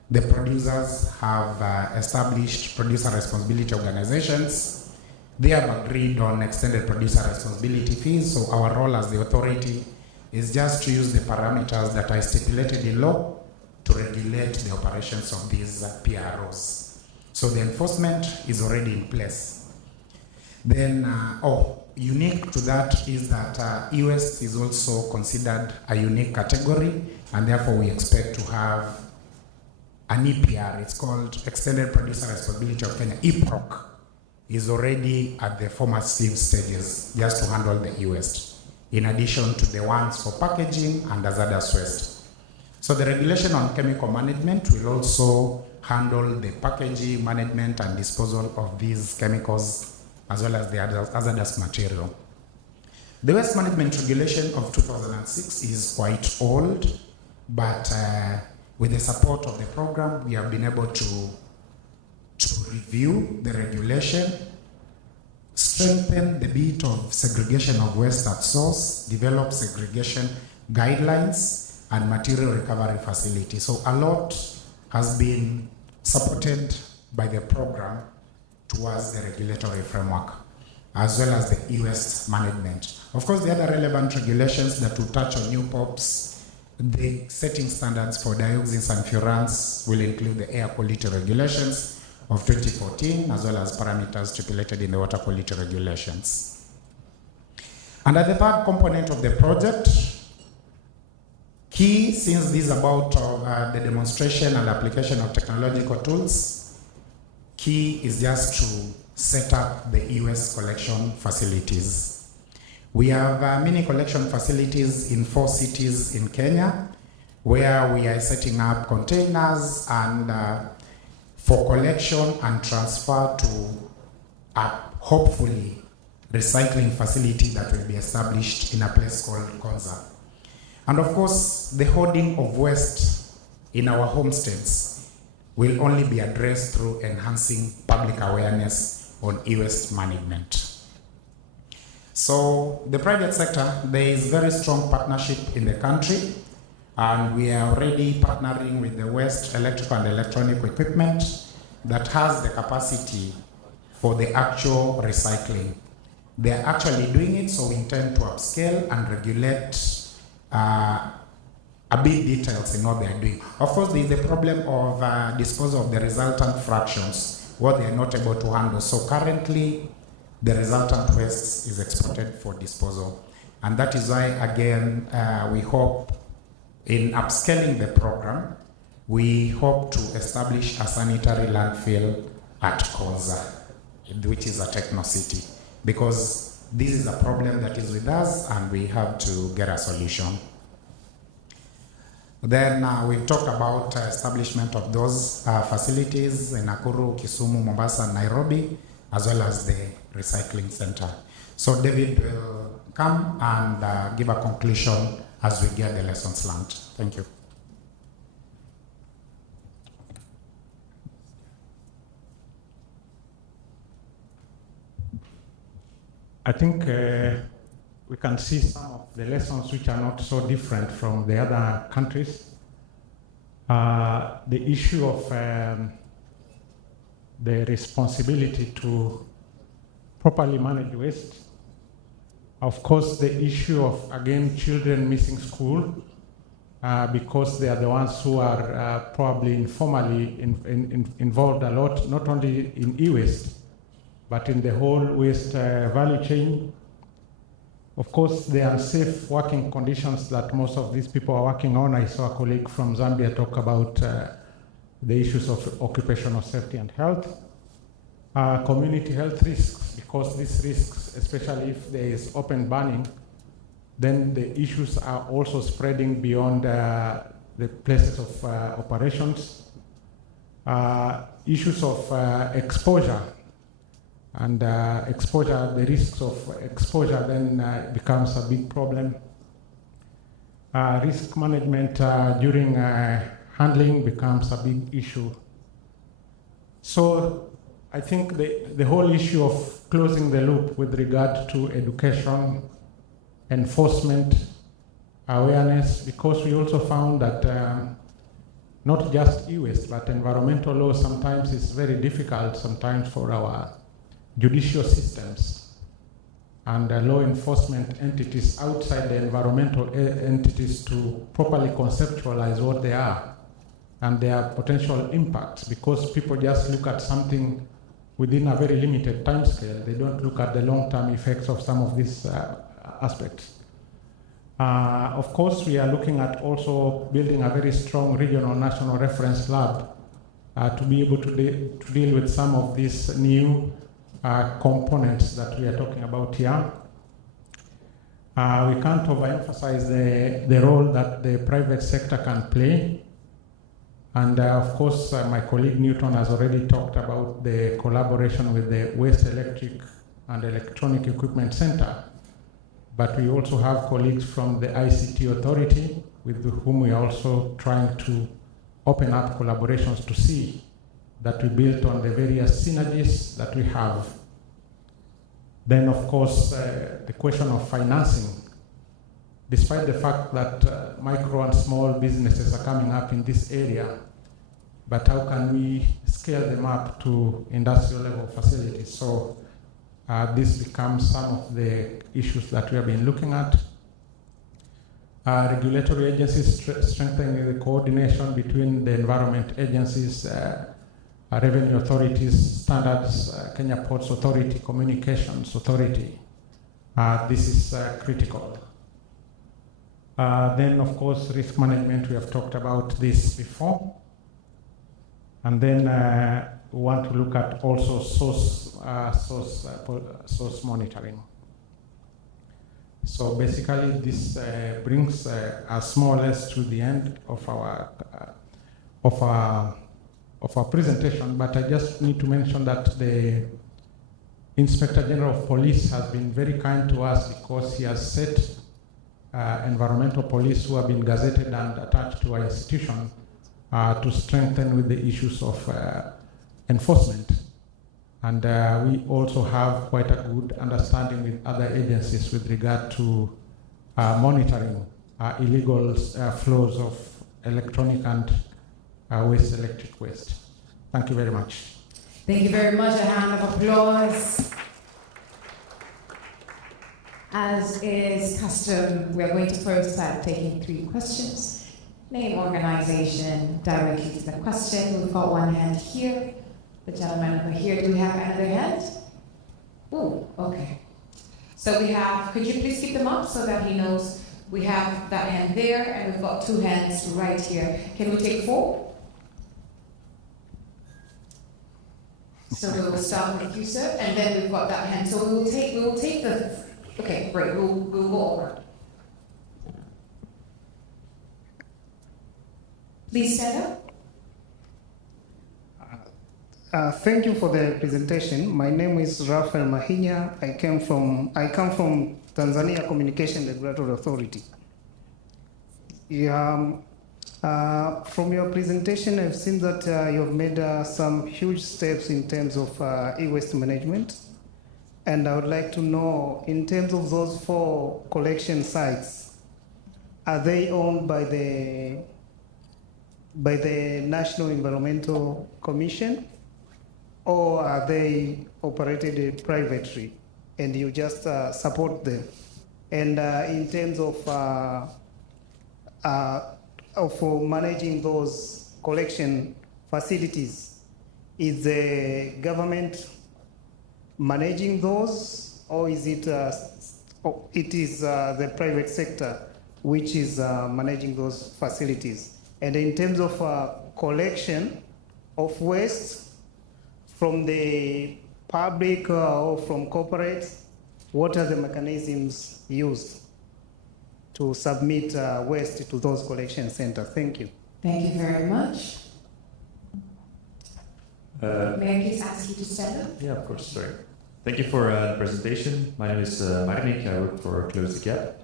the producers have established producer responsibility organizations. They have agreed on extended producer responsibility fees, so our role as the authority is just to use the parameters that are stipulated in law to regulate the operations of these PROs. So the enforcement is already in place. Then, unique to that is that e-waste is also considered a unique category, and therefore we expect to have an EPR. It's called Extended Producer Responsibility of Kenya. EPROC is already at the formative stages just to handle the e-waste, in addition to the ones for packaging and hazardous waste. So the regulation on chemical management will also handle the packaging, management, and disposal of these chemicals, as well as the hazardous material. The waste management regulation of 2006 is quite old, but with the support of the program, we have been able to review the regulation, strengthen the bit of segregation of waste at source, develop segregation guidelines, and material recovery facility. So a lot has been supported by the program towards the regulatory framework, as well as the e-waste management. Of course, the other relevant regulations that will touch on new POPs, the setting standards for dioxins and furans will include the air quality regulations of 2014, as well as parameters stipulated in the water quality regulations. And at the third component of the project, key, since this is about the demonstration and application of technological tools, key is just to set up the e-waste collection facilities. We have mini collection facilities in 4 cities in Kenya, where we are setting up containers and for collection and transfer to a hopefully recycling facility that will be established in a place called Konza. And of course, the hoarding of waste in our homesteads will only be addressed through enhancing public awareness on e-waste management. So the private sector, there is very strong partnership in the country, and we are already partnering with the waste electrical and electronic equipment that has the capacity for the actual recycling. They are actually doing it, so we intend to upscale and regulate a bit details in what they are doing. Of course, there is the problem of disposal of the resultant fractions, what they are not able to handle. So currently, the resultant waste is exported for disposal. And that is why, again, we hope in upscaling the program, we hope to establish a sanitary landfill at Konza, which is a techno city, because this is a problem that is with us and we have to get a solution. Then we've talked about establishment of those facilities in Nakuru, Kisumu, Mombasa, and Nairobi, as well as the recycling center. So David will come and give a conclusion as we get the lessons learned. Thank you. I think we can see some of the lessons which are not so different from the other countries. The issue of the responsibility to properly manage waste. Of course, the issue of, again, children missing school because they are the ones who are probably informally involved a lot, not only in e-waste, but in the whole waste value chain. Of course, the unsafe working conditions that most of these people are working on. I saw a colleague from Zambia talk about the issues of occupational safety and health. Community health risks, because these risks, especially if there is open burning, then the issues are also spreading beyond the places of operations. Issues of exposure. And exposure, the risks of exposure then becomes a big problem. Risk management during handling becomes a big issue. So I think the whole issue of closing the loop with regard to education, enforcement, awareness, because we also found that not just e-waste, but environmental law sometimes is very difficult sometimes for our judicial systems and law enforcement entities outside the environmental entities to properly conceptualize what they are and their potential impacts, because people just look at something within a very limited time scale. They don't look at the long-term effects of some of these aspects. Of course, we are looking at also building a very strong regional national reference lab to be able to deal with some of these new components that we are talking about here. We can't overemphasize the role that the private sector can play. And of course, my colleague Newton has already talked about the collaboration with the Waste Electric and Electronic Equipment Center. But we also have colleagues from the ICT Authority with whom we are also trying to open up collaborations to see that we build on the various synergies that we have. Then, of course, the question of financing. Despite the fact that micro and small businesses are coming up in this area, but how can we scale them up to industrial level facilities? So this becomes some of the issues that we have been looking at. Regulatory agencies strengthening the coordination between the environment agencies, revenue authorities, standards, Kenya Ports Authority, Communications Authority. This is critical. Then, of course, risk management, we have talked about this before. And then we want to look at also source monitoring. So basically, this brings us more or less to the end of our presentation. But I just need to mention that the Inspector General of Police has been very kind to us, because he has set environmental police who have been gazetted and attached to our institution to strengthen with the issues of enforcement. And we also have quite a good understanding with other agencies with regard to monitoring illegal flows of electronic and electric waste. Thank you very much. Thank you very much. A hand of applause. As is custom, we are going to first start taking 3 questions. Name, organization, directly to the question. We've got one hand here. The gentleman over here. Do we have another hand? Oh, okay. So we have, could you please keep them up so that he knows we have that hand there, and we've got 2 hands right here. Can we take 4? So we will start with you, sir, and then we've got that hand. So we will take the, okay, great, we'll go over. Please stand up. Thank you for the presentation. My name is Rafael Mahinya. I come from Tanzania Communication Regulatory Authority. From your presentation, I've seen that you have made some huge steps in terms of e-waste management. And I would like to know, in terms of those 4 collection sites, are they owned by the National Environmental Commission, or are they operated privately and you just support them? And in terms of managing those collection facilities, is the government managing those, or is it the private sector which is managing those facilities? And in terms of collection of waste from the public or from corporates, what are the mechanisms used to submit waste to those collection centers? Thank you. Thank you very much. May I please ask you to stand up? Yeah, of course, sorry. Thank you for the presentation. My name is Marnik, I work for Close the Gap.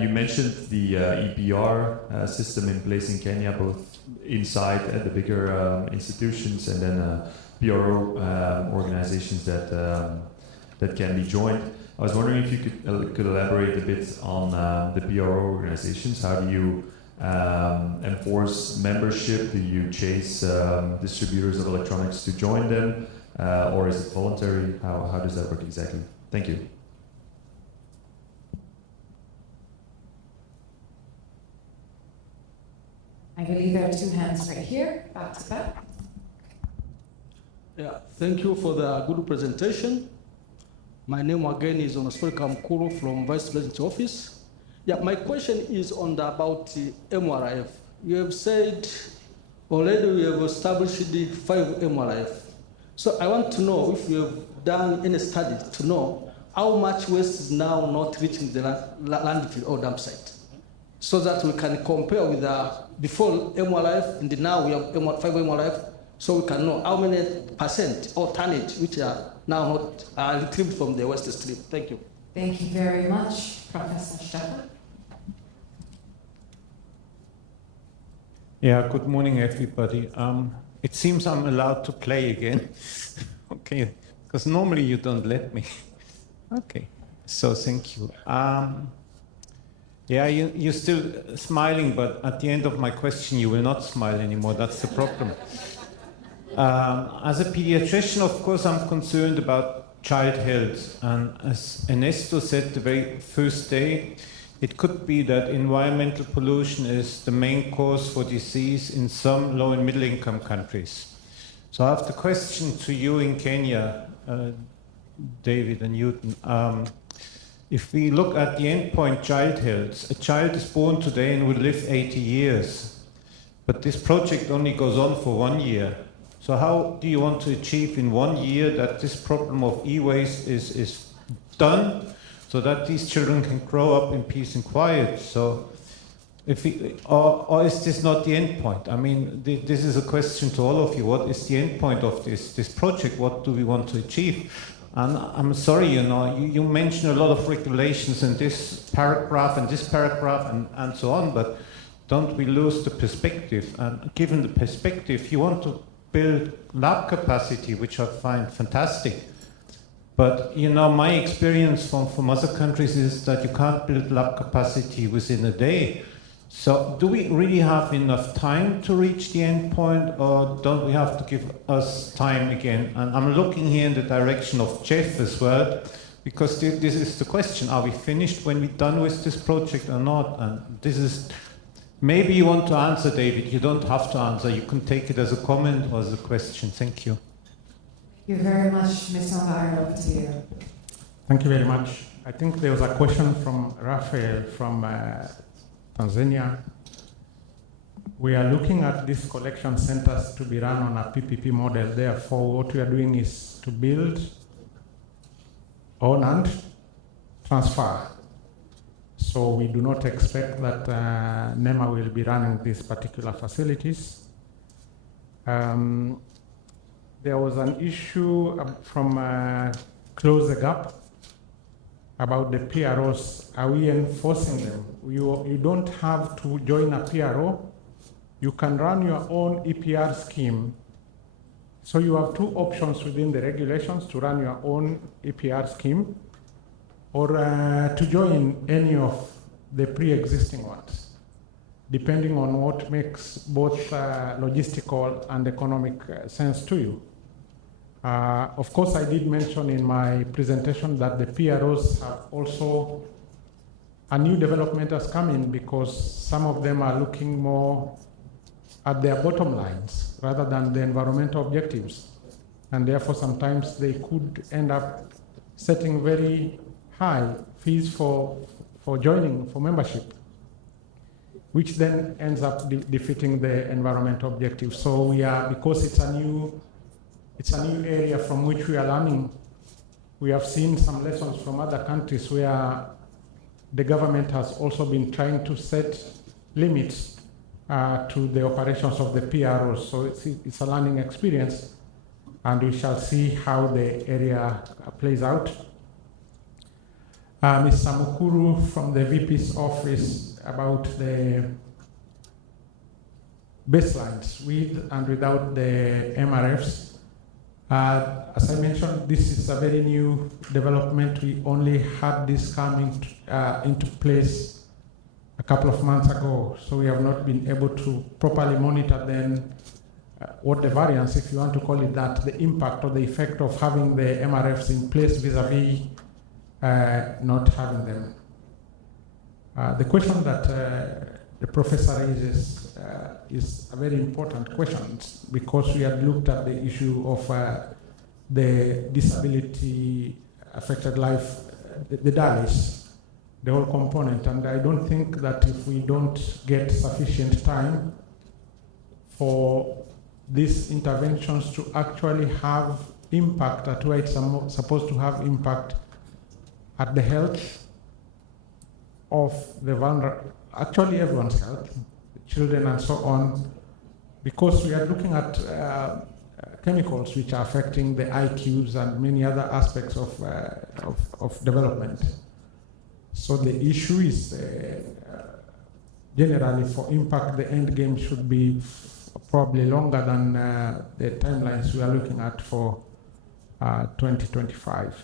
You mentioned the EPR system in place in Kenya, both inside the bigger institutions and then PRO organizations that can be joined. I was wondering if you could elaborate a bit on the PRO organizations. How do you enforce membership? Do you chase distributors of electronics to join them? Or is it voluntary? How does that work exactly? Thank you. I believe there are two hands right here, back to back. Yeah, thank you for the good presentation. My name again is Onosfori Kamkuru from Vice President's Office. Yeah, my question is about MRIF. You have said already we have established the 5 MRIF. So I want to know if you have done any study to know how much waste is now not reaching the landfill or dump site, so that we can compare with the before MRIF and now we have 5 MRIF, so we can know how many percent or tonnage which are now not retrieved from the waste stream. Thank you. Thank you very much, Professor Stefan. Yeah, good morning, everybody. It seems I'm allowed to play again. Okay, because normally you don't let me. Okay, so thank you. Yeah, you're still smiling, but at the end of my question, you will not smile anymore. That's the problem. As a pediatrician, of course, I'm concerned about child health. And as Ernesto said the very first day, it could be that environmental pollution is the main cause for disease in some low and middle income countries. So I have the question to you in Kenya, David and Newton. If we look at the endpoint child health, a child is born today and will live 80 years. But this project only goes on for 1 year. So how do you want to achieve in 1 year that this problem of e-waste is done, so that these children can grow up in peace and quiet? So, or is this not the end point? I mean, this is a question to all of you. What is the end point of this project? What do we want to achieve? And I'm sorry, you mention a lot of regulations in this paragraph and so on, but don't we lose the perspective? And given the perspective, you want to build lab capacity, which I find fantastic. But my experience from other countries is that you can't build lab capacity within a day. So do we really have enough time to reach the end point, or don't we have to give us time again? And I'm looking here in the direction of Jeff as well, because this is the question: are we finished when we're done with this project or not? And this is, maybe you want to answer, David. You don't have to answer. You can take it as a comment or as a question. Thank you. Thank you very much, Ms. Ongaro. Over to you. Thank you very much. I think there was a question from Raphael from Tanzania. We are looking at these collection centers to be run on a PPP model. Therefore, what we are doing is to build, own, and transfer. So we do not expect that NEMA will be running these particular facilities. There was an issue from Close the Gap about the PROs. Are we enforcing them? You don't have to join a PRO. You can run your own EPR scheme. So you have 2 options within the regulations: to run your own EPR scheme or to join any of the pre-existing ones, depending on what makes both logistical and economic sense to you. Of course, I did mention in my presentation that the PROs have also a new development has come in, because some of them are looking more at their bottom lines rather than the environmental objectives. And therefore, sometimes they could end up setting very high fees for joining, for membership, which then ends up defeating the environmental objectives. So we are, because it's a new area from which we are learning. We have seen some lessons from other countries where the government has also been trying to set limits to the operations of the PROs. So it's a learning experience, and we shall see how the area plays out. Ms. Samukuru from the VP's office about the baselines with and without the MRFs. As I mentioned, this is a very new development. We only had this coming into place a couple of months ago, so we have not been able to properly monitor then what the variance, if you want to call it that, the impact or the effect of having the MRFs in place vis-a-vis not having them. The question that the professor raises is a very important question, because we had looked at the issue of the disability affected life, the DALIs, the whole component, and I don't think that if we don't get sufficient time for these interventions to actually have impact at where it's supposed to have impact at the health of the vulnerable, actually everyone's health, children and so on, because we are looking at chemicals which are affecting the IQs and many other aspects of development. So the issue is generally for impact, the end game should be probably longer than the timelines we are looking at for 2025.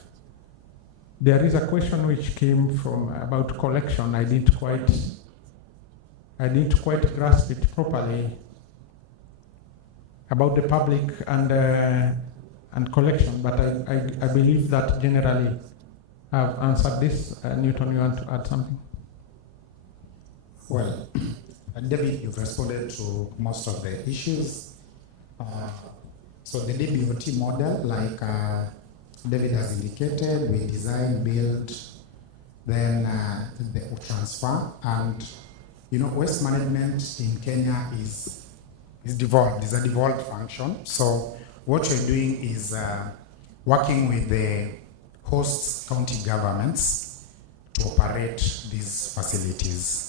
There is a question which came from about collection. I didn't quite grasp it properly about the public and collection, but I believe that generally I've answered this. Newton, you want to add something? Well, David, you've responded to most of the issues. So the DBOT model, like David has indicated, we design, build, then the transfer, and waste management in Kenya is devolved. It's a devolved function. So what we're doing is working with the host county governments to operate these facilities.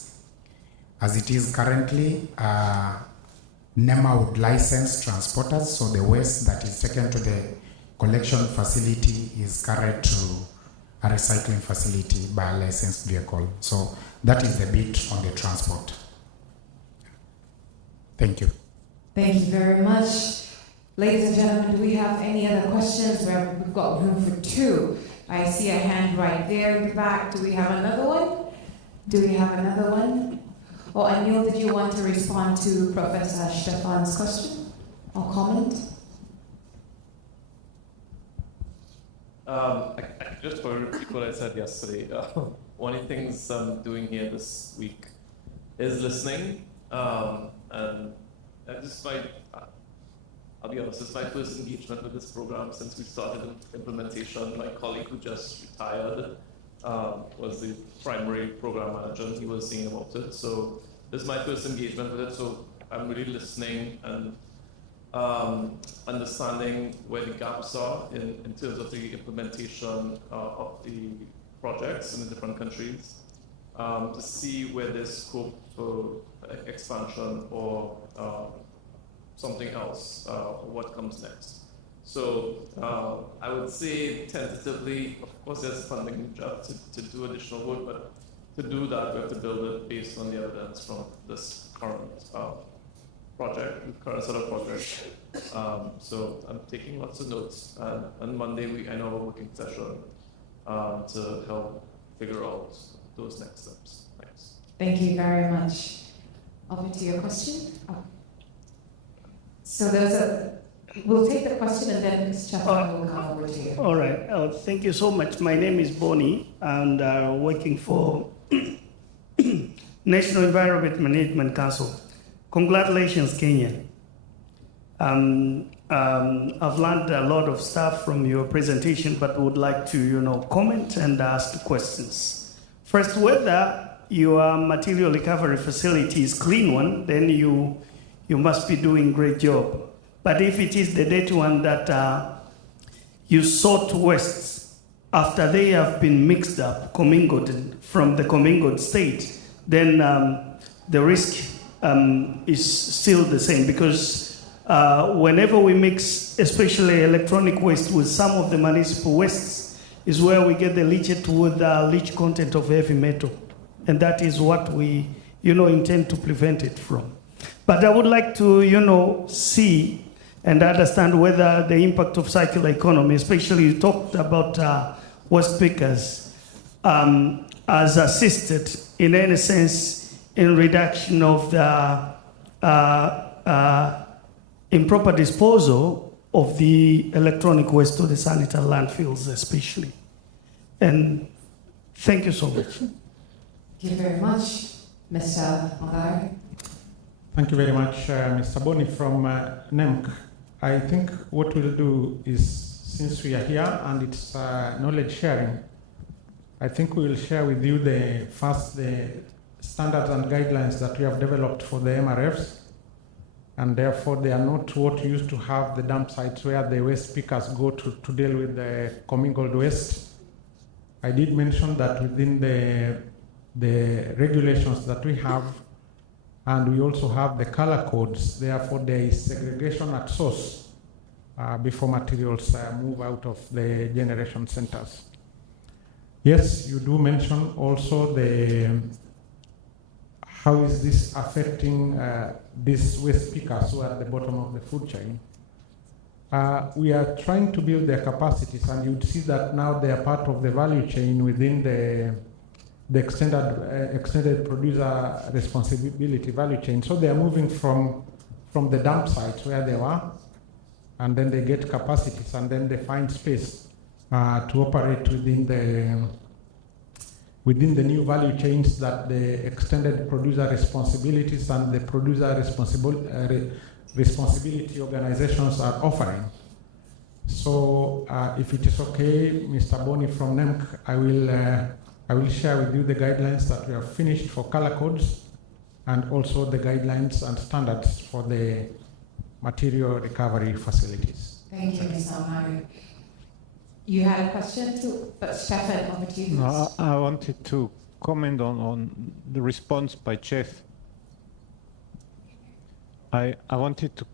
As it is currently, NEMA would license transporters, so the waste that is taken to the collection facility is carried to a recycling facility by a licensed vehicle. So that is the bit on the transport. Thank you. Thank you very much. Ladies and gentlemen, do we have any other questions? We've got room for two. I see a hand right there in the back. Do we have another one? Do we have another one? Oh, Anil, did you want to respond to Professor Stefan's question or comment? I just want to repeat what I said yesterday. One of the things I'm doing here this week is listening, and this is I'll be honest, it's my first engagement with this program since we started implementation. My colleague who just retired was the primary program manager, and he was saying about it. So this is my first engagement with it, so I'm really listening and understanding where the gaps are in terms of the implementation of the projects in the different countries, to see where there's scope for expansion or something else, or what comes next. So I would say tentatively, of course there's funding to do additional work, but to do that we have to build it based on the evidence from this current project, current set of projects. So I'm taking lots of notes, and on Monday I know a working session to help figure out those next steps. Thanks. Thank you very much. Over to your question. Oh. So we'll take the question and then Ms. Chapman will come over to you. All right. Thank you so much. My name is Bonnie, and working for National Environment Management Council. Congratulations, Kenya. I've learned a lot of stuff from your presentation, but would like to, comment and ask questions. First, whether your material recovery facility is clean one, then you must be doing great job. But if it is the dirty one that you sort waste after they have been mixed up, commingled from the commingled state, then the risk is still the same, because whenever we mix, especially electronic waste, with some of the municipal wastes, is where we get the leachate with leach content of heavy metal. And that is what we, intend to prevent it from. But I would like to, see and understand whether the impact of circular economy, especially you talked about waste pickers, has assisted in any sense in reduction of the improper disposal of the electronic waste to the sanitary landfills especially. And thank you so much. Thank you very much, Mr. Magai. Thank you very much, Mr. Boni from NEMC. I think what we'll do is, since we are here and it's knowledge sharing, I think we will share with you the standards and guidelines that we have developed for the MRFs, and therefore they are not what you used to have the dump sites where the waste pickers go to deal with the commingled waste. I did mention that within the regulations that we have, and we also have the color codes, therefore there is segregation at source before materials move out of the generation centers. Yes, you do mention also how is this affecting these waste pickers who are at the bottom of the food chain. We are trying to build their capacities, and you'd see that now they are part of the value chain within the extended producer responsibility value chain. So they are moving from the dump sites where they were, and then they get capacities, and then they find space to operate within the new value chains that the extended producer responsibilities and the producer responsibility organizations are offering. So if it is okay, Mr. Boni from NEMC, I will share with you the guidelines that we have finished for color codes, and also the guidelines and standards for the material recovery facilities. Thank you, Mr. Omari. You had a question too, but Stefan, over to you. No, I wanted to comment on the response by Jeff. I wanted to.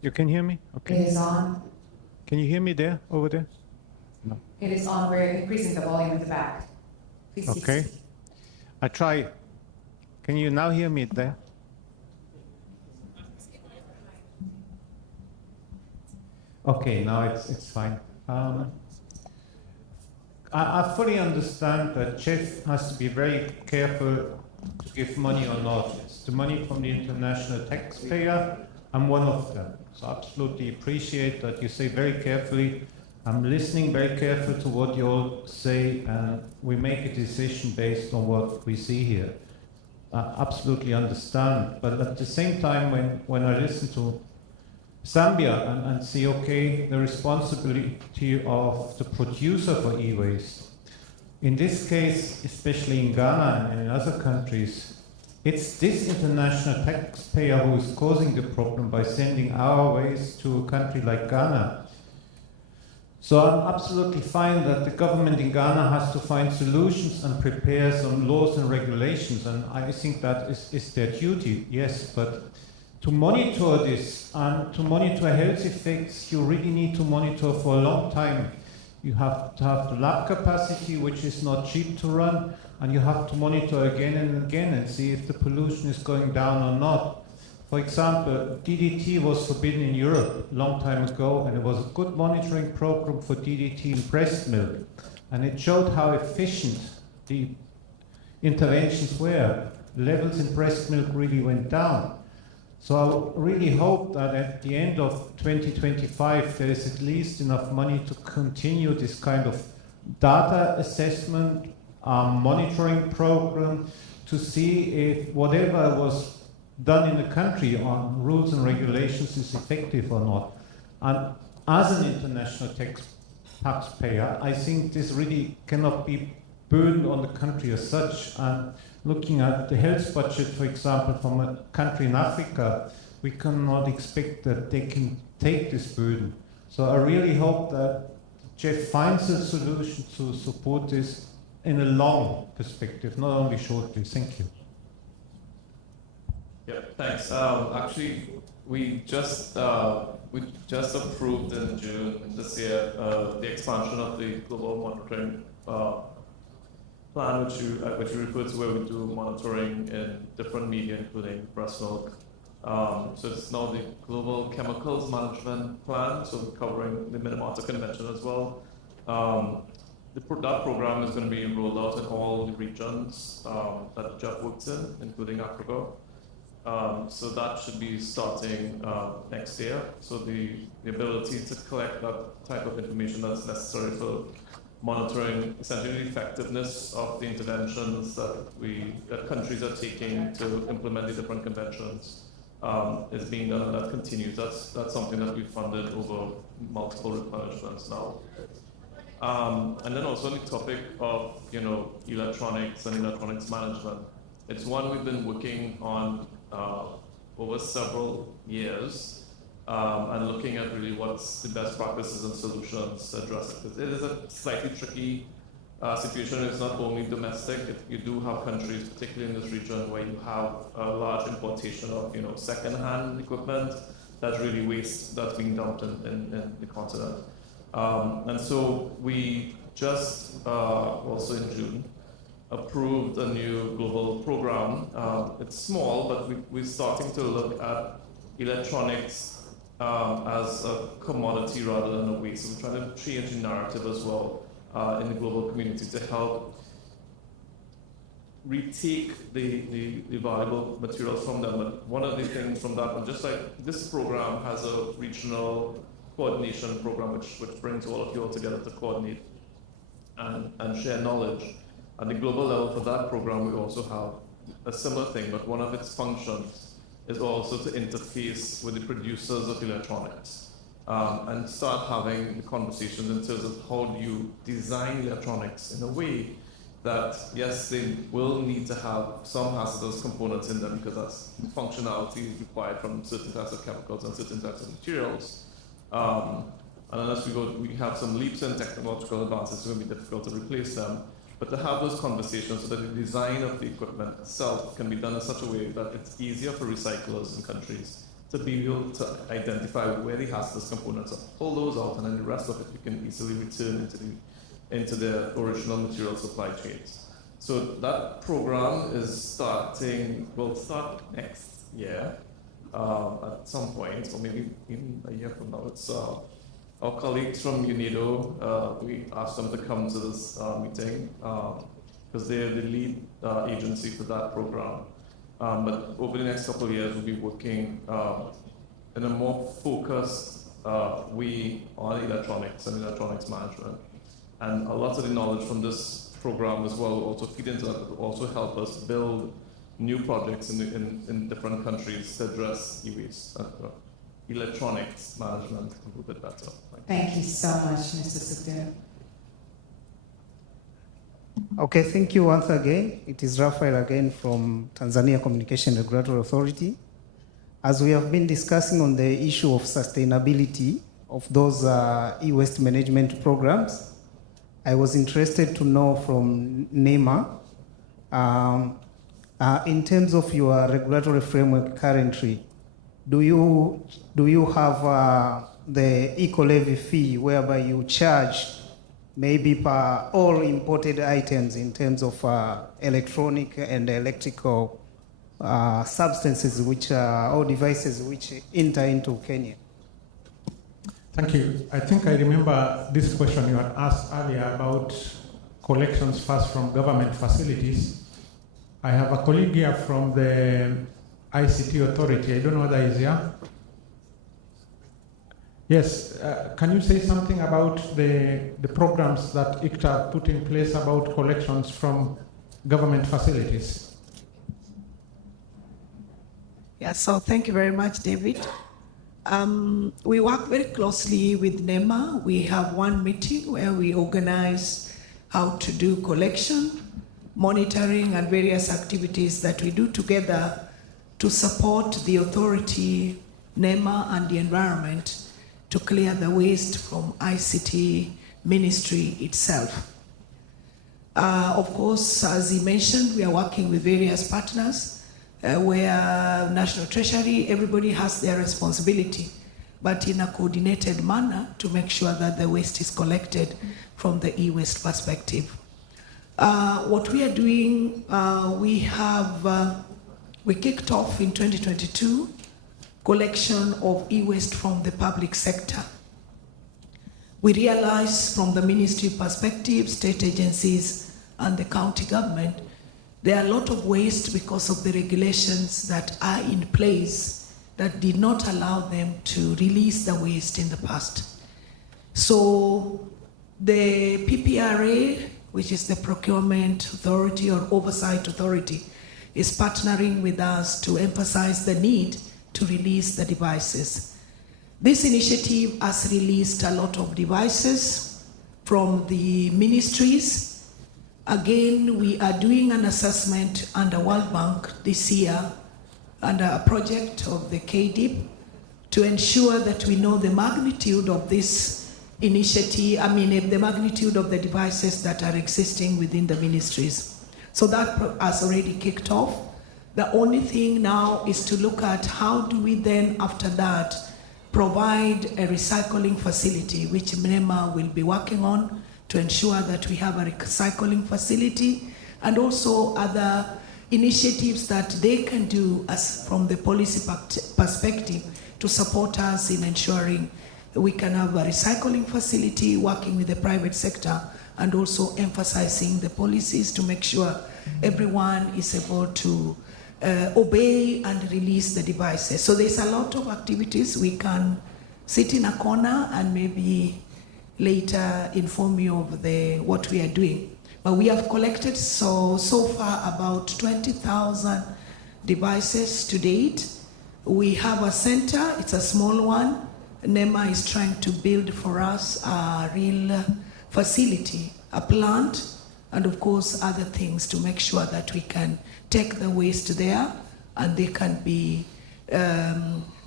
You can hear me? Okay. It is on. Can you hear me there, over there? No. It is on. We're increasing the volume at the back. Please okay. I try. Can you now hear me there? Okay, now it's fine. I fully understand that Jeff has to be very careful to give money or not. It's the money from the international taxpayer. I'm one of them. So I absolutely appreciate that you say very carefully. I'm listening very carefully to what you all say, and we make a decision based on what we see here. I absolutely understand. But at the same time, when I listen to Zambia and see, okay, the responsibility of the producer for e-waste. In this case, especially in Ghana and in other countries, it's this international taxpayer who is causing the problem by sending our waste to a country like Ghana. So I'm absolutely fine that the government in Ghana has to find solutions and prepare some laws and regulations, and I think that is their duty, yes, but to monitor this and to monitor health effects, you really need to monitor for a long time. You have to have the lab capacity, which is not cheap to run, and you have to monitor again and again and see if the pollution is going down or not. For example, DDT was forbidden in Europe a long time ago, and there was a good monitoring program for DDT in breast milk, and it showed how efficient the interventions were. Levels in breast milk really went down. So I really hope that at the end of 2025 there is at least enough money to continue this kind of data assessment, monitoring program, to see if whatever was done in the country on rules and regulations is effective or not. And as an international taxpayer, I think this really cannot be burdened on the country as such. And looking at the health budget, for example, from a country in Africa, we cannot expect that they can take this burden. So I really hope that Jeff finds a solution to support this in a long perspective, not only shortly. Thank you. Yeah, thanks. Actually, we just approved in June this year the expansion of the global monitoring plan, which you referred to, where we do monitoring in different media, including breast milk, So it's now the Global Chemicals Management Plan, so we're covering the Minamata Convention as well. That program is going to be rolled out in all the regions that Jeff works in, including Africa. So that should be starting next year. So the ability to collect that type of information that's necessary for monitoring essentially the effectiveness of the interventions that countries are taking to implement the different conventions is being done, and that continues. That's something that we've funded over multiple replenishments now. And then also on the topic of electronics and electronics management, it's one we've been working on over several years and looking at really what's the best practices and solutions to address it. It is a slightly tricky situation. It's not only domestic. You do have countries, particularly in this region, where you have a large importation of second-hand equipment that's really waste that's being dumped in the continent. And so we just also in June approved a new global program. It's small, but we're starting to look at electronics as a commodity rather than a waste. So we're trying to change the narrative as well in the global community to help retake the valuable materials from them. But one of the things from that one, just like this program has a regional coordination program which brings all of you all together to coordinate and share knowledge. At the global level for that program, we also have a similar thing, but one of its functions is also to interface with the producers of electronics and start having the conversations in terms of how do you design electronics in a way that, yes, they will need to have some hazardous components in them because that's functionality required from certain types of chemicals and certain types of materials. And unless we have some leaps in technological advances, it's going to be difficult to replace them. But to have those conversations so that the design of the equipment itself can be done in such a way that it's easier for recyclers in countries to be able to identify where the hazardous components are, pull those out, and then the rest of it you can easily return into the original material supply chains. So that program will start next year at some point, or maybe even a year from now. It's our colleagues from UNIDO, we asked them to come to this meeting because they're the lead agency for that program. But over the next couple of years, we'll be working in a more focused way on electronics and electronics management. And a lot of the knowledge from this program as well will also feed into that, but will also help us build new projects in different countries to address e-waste. Electronics management a little bit better. Thank you so much, Mr. Sukhdeo. Okay, thank you once again. It is Raphael again from Tanzania Communication Regulatory Authority. As we have been discussing on the issue of sustainability of those e-waste management programs, I was interested to know from NEMA, in terms of your regulatory framework currently, do you have the eco-levy fee whereby you charge maybe per all imported items in terms of electronic and electrical substances or devices which enter into Kenya? Thank you. I think I remember this question you had asked earlier about collections first from government facilities. I have a colleague here from the ICT authority. I don't know whether he's here. Yes, can you say something about the programs that ICTA put in place about collections from government facilities? Yeah, so thank you very much, David. We work very closely with NEMA. We have one meeting where we organize how to do collection, monitoring, and various activities that we do together to support the authority, NEMA, and the environment to clear the waste from ICT ministry itself. Of course, as he mentioned, we are working with various partners where National Treasury, everybody has their responsibility, but in a coordinated manner to make sure that the waste is collected from the e-waste perspective. What we are doing, we kicked off in 2022 collection of e-waste from the public sector. We realize from the ministry perspective, state agencies and the county government, there are a lot of waste because of the regulations that are in place that did not allow them to release the waste in the past. So the PPRA, which is the Procurement Authority or Oversight Authority, is partnering with us to emphasize the need to release the devices. This initiative has released a lot of devices from the ministries. Again, we are doing an assessment under World Bank this year under a project of the KDIP to ensure that we know the magnitude of this initiative, the magnitude of the devices that are existing within the ministries. So that has already kicked off. The only thing now is to look at how do we then, after that, provide a recycling facility, which NEMA will be working on to ensure that we have a recycling facility, and also other initiatives that they can do as from the policy perspective to support us in ensuring we can have a recycling facility, working with the private sector, and also emphasizing the policies to make sure everyone is able to obey and release the devices. So there's a lot of activities. We can sit in a corner and maybe later inform you of what we are doing. But we have collected so far about 20,000 devices to date. We have a center, it's a small one. NEMA is trying to build for us a real facility, a plant, and of course other things to make sure that we can take the waste there and they can be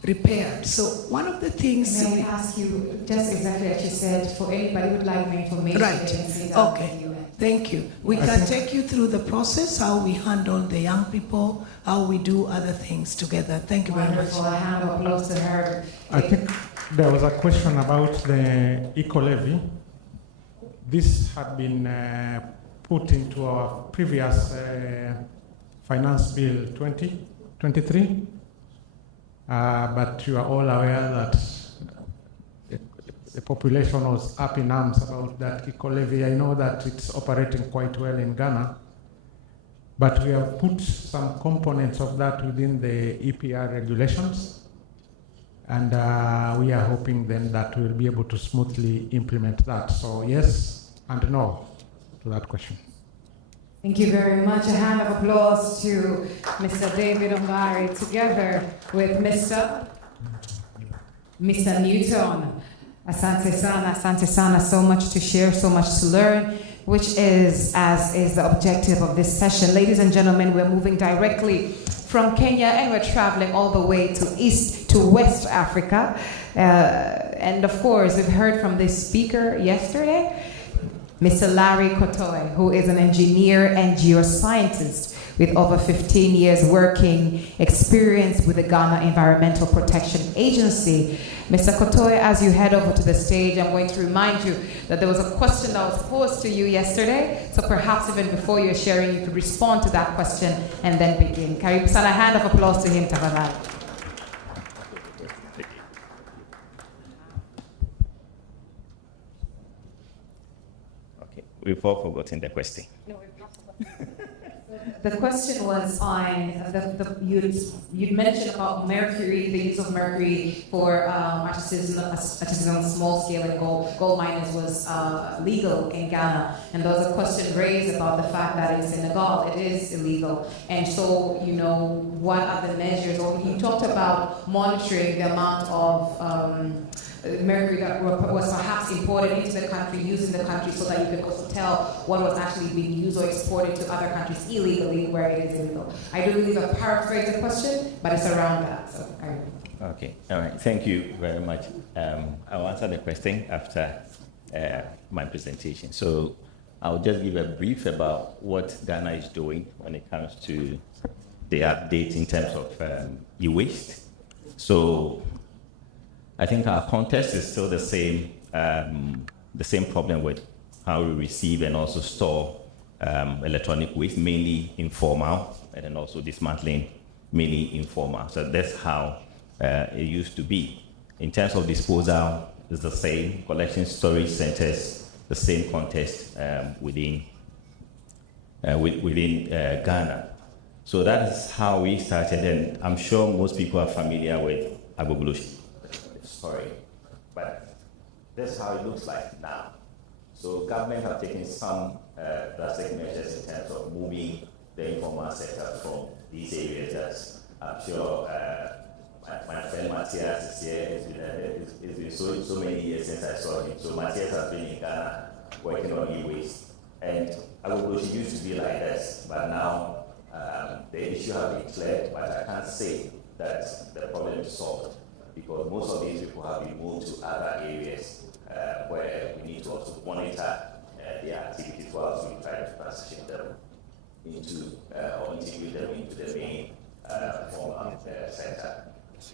repaired. So one of the things... May I ask you, just exactly as you said, for anybody who would like more information... Right, okay. Thank you. We can take you through the process, how we handle the young people, how we do other things together. Thank you very much. Wonderful. A hand of applause to her. I think there was a question about the eco-levy. This had been put into our previous Finance Bill 2023, but you are all aware that the population was up in arms about that eco-levy. I know that it's operating quite well in Ghana, but we have put some components of that within the EPR regulations, and we are hoping then that we'll be able to smoothly implement that. So yes and no to that question. Thank you very much. A hand of applause to Mr. David Ongari together with Mr. Newton. Asante sana, so much to share, so much to learn, which is the objective of this session. Ladies and gentlemen, we're moving directly from Kenya and we're traveling all the way to West Africa. And of course, we've heard from this speaker yesterday, Mr. Larry Kotoe, who is an engineer and geoscientist with over 15 years working experience with the Ghana Environmental Protection Agency. Mr. Kotoe, as you head over to the stage, I'm going to remind you that there was a question that was posed to you yesterday, so perhaps even before you're sharing, you could respond to that question and then begin. Karibu sana, a hand of applause to him, tafadhali. Okay, we've all forgotten the question. No, we've not forgotten. The question was on you'd mentioned about mercury, the use of mercury for artisanal small scale and gold miners was legal in Ghana, and there was a question raised about the fact that in Senegal it is illegal, and so what are the measures? Or he talked about monitoring the amount of mercury that was perhaps imported into the country, used in the country, so that you could also tell what was actually being used or exported to other countries illegally where it is illegal. I do believe I paraphrased the question, but it's around that. So, okay, all right. Thank you very much. I'll answer the question after my presentation. So I'll just give a brief about what Ghana is doing when it comes to the update in terms of e-waste. So I think our context is still the same problem with how we receive and also store electronic waste, mainly informal, and then also dismantling, mainly informal. So that's how it used to be. In terms of disposal, it's the same. Collection storage centers, the same context within Ghana. So that is how we started, and I'm sure most people are familiar with Agbogbloshie. Sorry, but that's how it looks like now. So government have taken some drastic measures in terms of moving the informal sector from these areas. As I'm sure my friend Matthias is here. It's been so many years since I saw him. So Matthias has been in Ghana working on e-waste. And Agbogbloshie used to be like this, but now the issue has been cleared, but I can't say that the problem is solved because most of these people have been moved to other areas where we need to also monitor their activities whilst we try to transition them into or integrate them into the main formal sector.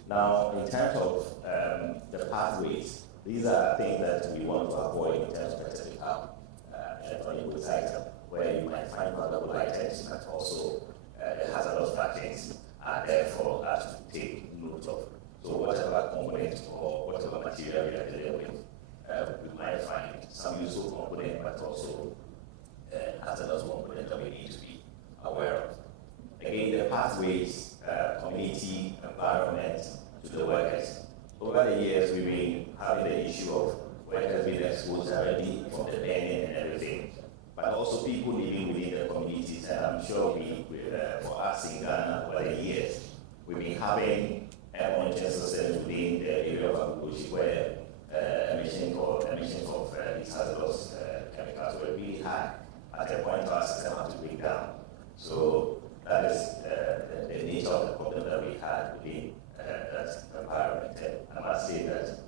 Now, in terms of the pathways, these are things that we want to avoid in terms of technical electronic waste item, where you might find valuable items, but also the hazardous practices are therefore us to take note of. So whatever component or whatever material we are dealing with, we might find some useful component, but also hazardous component that we need to be aware of. Again, the pathways, community, environment, to the workers. Over the years, we've been having the issue of workers being exposed already from the burning and everything, but also people living within the communities. And I'm sure for us in Ghana, over the years, we've been having monitoring systems within the area of Agbogbloshie where emissions of these hazardous chemicals were really high. At a point, our system had to break down. So that is the nature of the problem that we had within that environment. And I must say that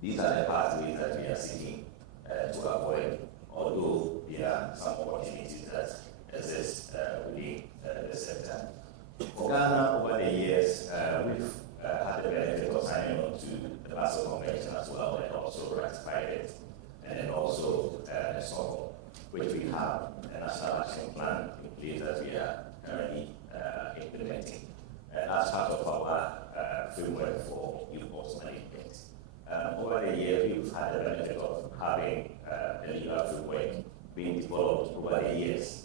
these are the pathways that we are seeking to avoid, although there are some opportunities that exist within the sector. For Ghana, over the years, we've had the benefit of signing on to the Basel Convention as well, and also ratified it, and then also the Stockholm, which we have a national action plan in place that we are currently implementing. And as part of our framework for imports management. Over the years, we've had the benefit of having the legal framework being developed over the years.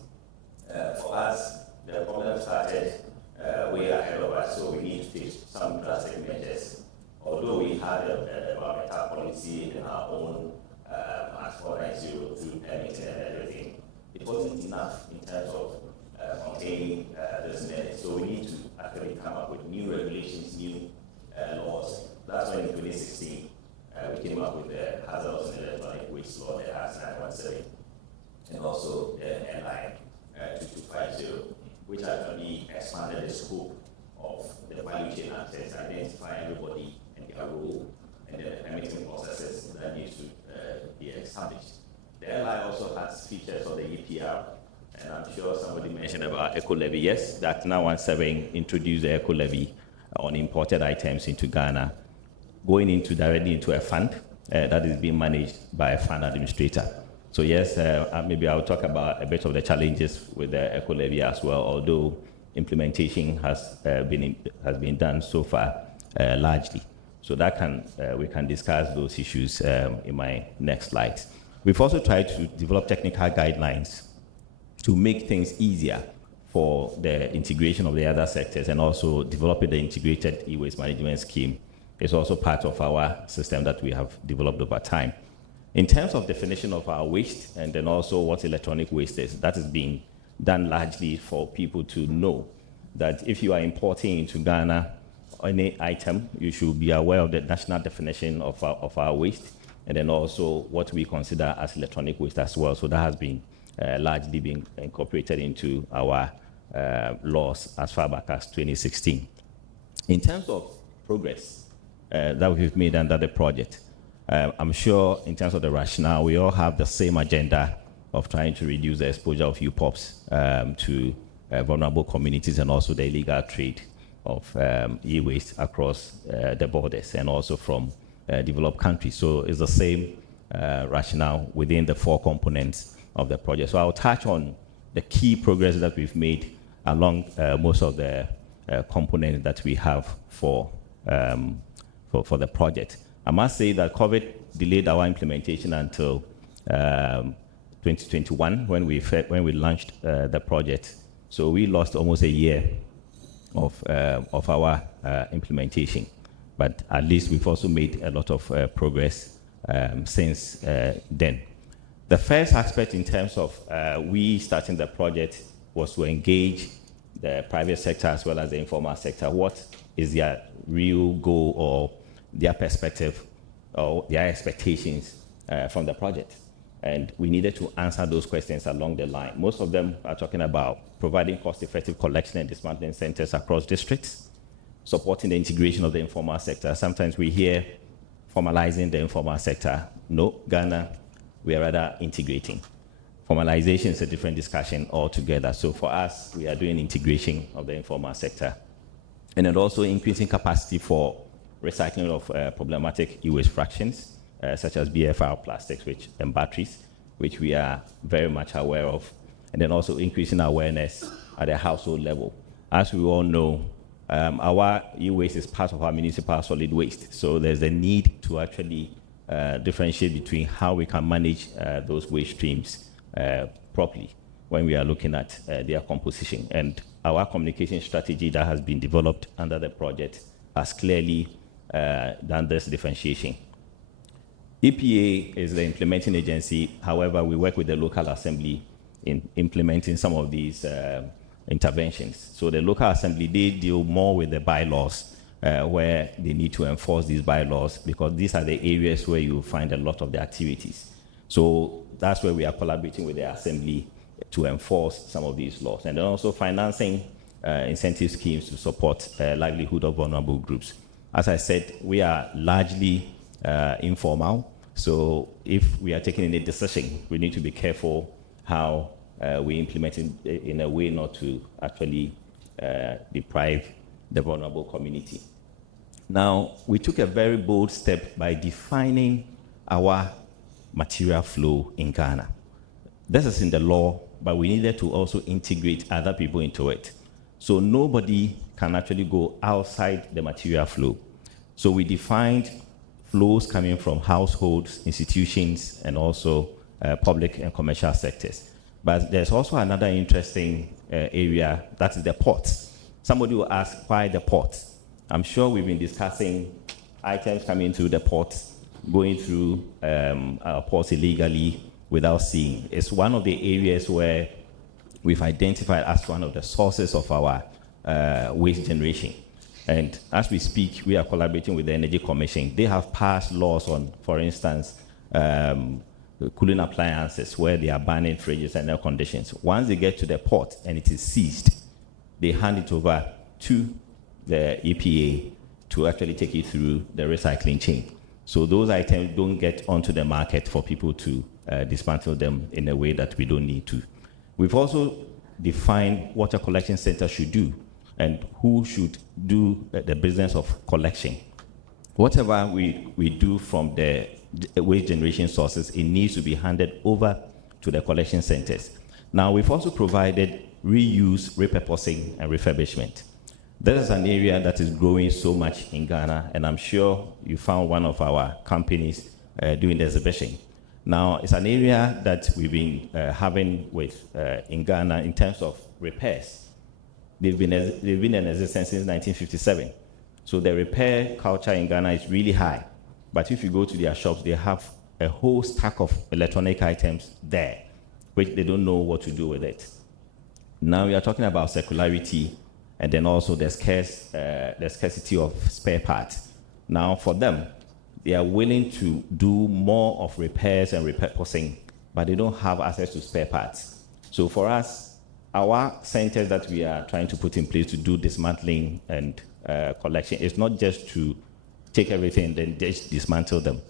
For us, the problem started way ahead of us, so we need to take some drastic measures. Although we had a environmental policy in our own Act 4902 permitting and everything, it wasn't enough in terms of containing those measures. So we need to actually come up with new regulations, new laws. That's when in 2016 we came up with the Hazardous and Electronic Waste Law, the HAS 917, and also the NI 2250, which actually expanded the scope of the value chain access, identify everybody and their role, and the permitting processes that need to be established. The LI also has features of the EPR, and I'm sure somebody mentioned about Eco Levy. Yes, that 917 introduced the Eco Levy on imported items into Ghana, going directly into a fund that is being managed by a fund administrator. So yes, maybe I'll talk about a bit of the challenges with the Eco Levy as well, although implementation has been done so far largely. So that we can discuss those issues in my next slides. We've also tried to develop technical guidelines to make things easier for the integration of the other sectors, and also developing the integrated e-waste management scheme is also part of our system that we have developed over time. In terms of definition of our waste, and then also what electronic waste is, that is being done largely for people to know that if you are importing into Ghana any item, you should be aware of the national definition of our waste, and then also what we consider as electronic waste as well. So that has been largely been incorporated into our laws as far back as 2016. In terms of progress that we've made under the project, I'm sure in terms of the rationale, we all have the same agenda of trying to reduce the exposure of UPOPs to vulnerable communities, and also the illegal trade of e-waste across the borders, and also from developed countries. So it's the same rationale within the 4 components of the project. So I'll touch on the key progress that we've made along most of the components that we have for for the project. I must say that COVID delayed our implementation until 2021 when we launched the project. So we lost almost a year of our implementation. But at least we've also made a lot of progress since then. The first aspect in terms of we starting the project was to engage the private sector as well as the informal sector. What is their real goal or their perspective or their expectations from the project? And we needed to answer those questions along the line. Most of them are talking about providing cost-effective collection and dismantling centers across districts, supporting the integration of the informal sector. Sometimes we hear formalizing the informal sector. No, Ghana, we are rather integrating. Formalization is a different discussion altogether. So for us, we are doing integration of the informal sector. And then also increasing capacity for recycling of problematic e-waste fractions, such as BFR plastics and batteries, which we are very much aware of. And then also increasing awareness at a household level. As we all know, our e-waste is part of our municipal solid waste. So there's a need to actually differentiate between how we can manage those waste streams properly when we are looking at their composition. And our communication strategy that has been developed under the project has clearly done this differentiation. EPA is the implementing agency. However, we work with the local assembly in implementing some of these interventions. So the local assembly, they deal more with the bylaws where they need to enforce these bylaws because these are the areas where you find a lot of the activities. So that's where we are collaborating with the assembly to enforce some of these laws. And then also financing incentive schemes to support livelihood of vulnerable groups. As I said, we are largely informal. So if we are taking any decision, we need to be careful how we implement it in a way not to actually deprive the vulnerable community. Now, we took a very bold step by defining our material flow in Ghana. This is in the law, but we needed to also integrate other people into it. So nobody can actually go outside the material flow. So we defined flows coming from households, institutions, and also public and commercial sectors. But there's also another interesting area, that is the ports. Somebody will ask, why the ports? I'm sure we've been discussing items coming through the ports, going through our ports illegally without seeing. It's one of the areas where we've identified as one of the sources of our waste generation. And as we speak, we are collaborating with the Energy Commission. They have passed laws on, for instance, cooling appliances where they are banning fridges and air conditions. Once they get to the port and it is seized, they hand it over to the EPA to actually take it through the recycling chain. So those items don't get onto the market for people to dismantle them in a way that we don't need to. We've also defined what a collection center should do and who should do the business of collection. Whatever we do from the waste generation sources, it needs to be handed over to the collection centers. Now, we've also provided reuse, repurposing, and refurbishment. This is an area that is growing so much in Ghana, and I'm sure you found one of our companies doing the exhibition. Now, it's an area that we've been having with in Ghana in terms of repairs. They've been in existence since 1957. So the repair culture in Ghana is really high. But if you go to their shops, they have a whole stack of electronic items there, which they don't know what to do with it. Now we are talking about circularity, and then also the scarcity of spare parts. Now for them, they are willing to do more of repairs and repurposing, but they don't have access to spare parts. So for us, our centers that we are trying to put in place to do dismantling and collection is not just to take everything and then just dismantle them.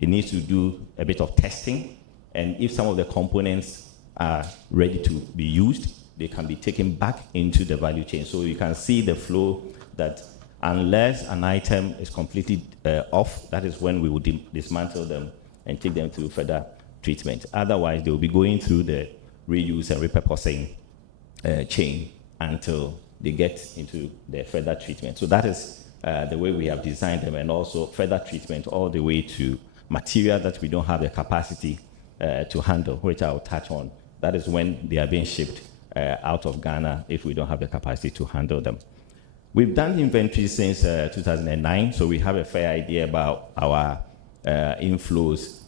It needs to do a bit of testing, and if some of the components are ready to be used, they can be taken back into the value chain. So you can see the flow that unless an item is completely off, that is when we will dismantle them and take them through further treatment. Otherwise, they will be going through the reuse and repurposing chain until they get into the further treatment. So that is the way we have designed them, and also further treatment all the way to material that we don't have the capacity to handle, which I'll touch on. That is when they are being shipped out of Ghana if we don't have the capacity to handle them. We've done inventory since 2009, so we have a fair idea about our inflows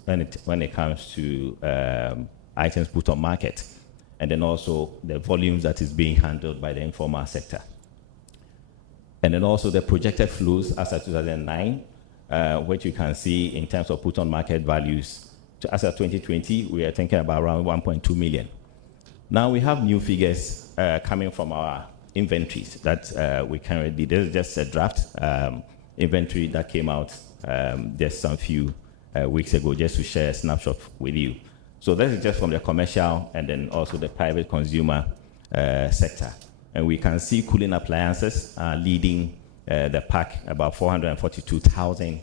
when it comes to items put on market, and then also the volumes that is being handled by the informal sector. And then also the projected flows as of 2009, which you can see in terms of put on market values. As of 2020, we are thinking about around 1.2 million. Now we have new figures coming from our inventories that we currently, this is just a draft inventory that came out just some few weeks ago, just to share a snapshot with you. So this is just from the commercial and then also the private consumer sector. And we can see cooling appliances leading the pack, about 442,000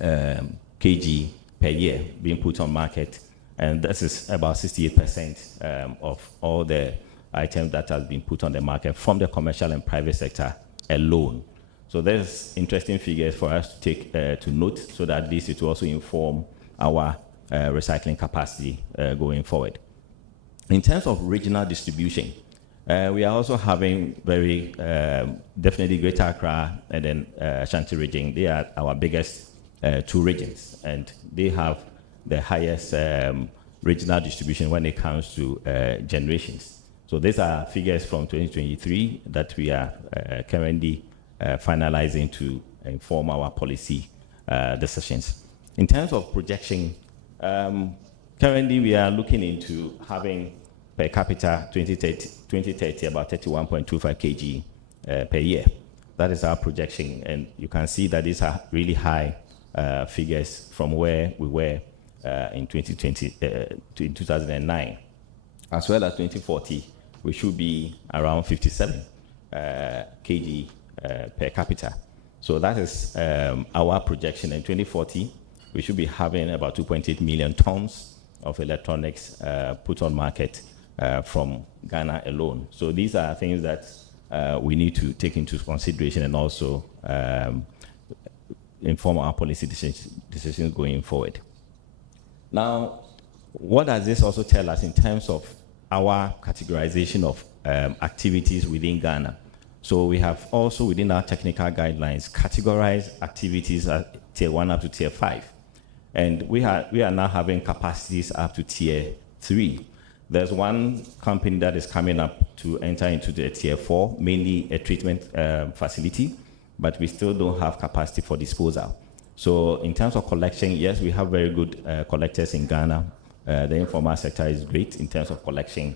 kg per year being put on market. And this is about 68% of all the items that has been put on the market from the commercial and private sector alone. So there's interesting figures for us to take to note, so that at least it will also inform our recycling capacity going forward. In terms of regional distribution, we are also having very definitely Greater Accra and then Ashanti region. They are our biggest two regions, and they have the highest regional distribution when it comes to generations. So these are figures from 2023 that we are currently finalizing to inform our policy decisions. In terms of projection, currently we are looking into having per capita 2030 about 31.25 kg per year. That is our projection, and you can see that these are really high figures from where we were in 2009. As well as 2040, we should be around 57 kg per capita. So that is our projection. In 2040, we should be having about 2.8 million tons of electronics put on market from Ghana alone. So these are things that we need to take into consideration and also inform our policy decisions going forward. Now, what does this also tell us in terms of our categorization of activities within Ghana? So we have also, within our technical guidelines, categorized activities at tier 1 up to tier 5. And we are now having capacities up to tier 3. There's one company that is coming up to enter into the tier 4, mainly a treatment facility, but we still don't have capacity for disposal. So in terms of collection, yes, we have very good collectors in Ghana. The informal sector is great in terms of collection.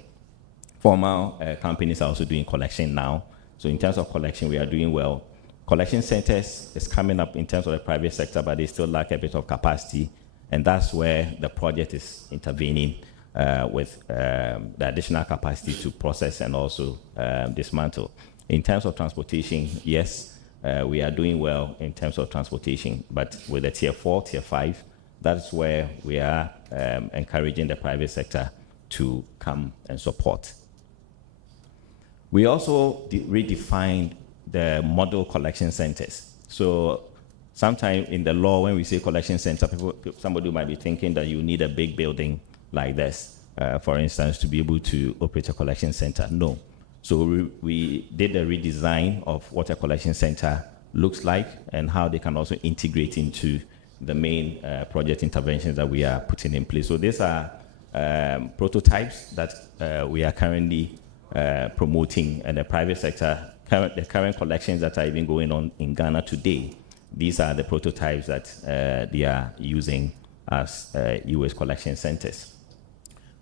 Formal companies are also doing collection now. So in terms of collection, we are doing well. Collection centers is coming up in terms of the private sector, but they still lack a bit of capacity. And that's where the project is intervening with the additional capacity to process and also dismantle. In terms of transportation, yes, we are doing well in terms of transportation, but with the tier 4, tier 5, that's where we are encouraging the private sector to come and support. We also redefined the model collection centers. So sometime in the law, when we say collection center, somebody might be thinking that you need a big building like this, for instance, to be able to operate a collection center. No. So we did a redesign of what a collection center looks like and how they can also integrate into the main project interventions that we are putting in place. So these are prototypes that we are currently promoting in the private sector. The current collections that are even going on in Ghana today, these are the prototypes that they are using as US collection centers.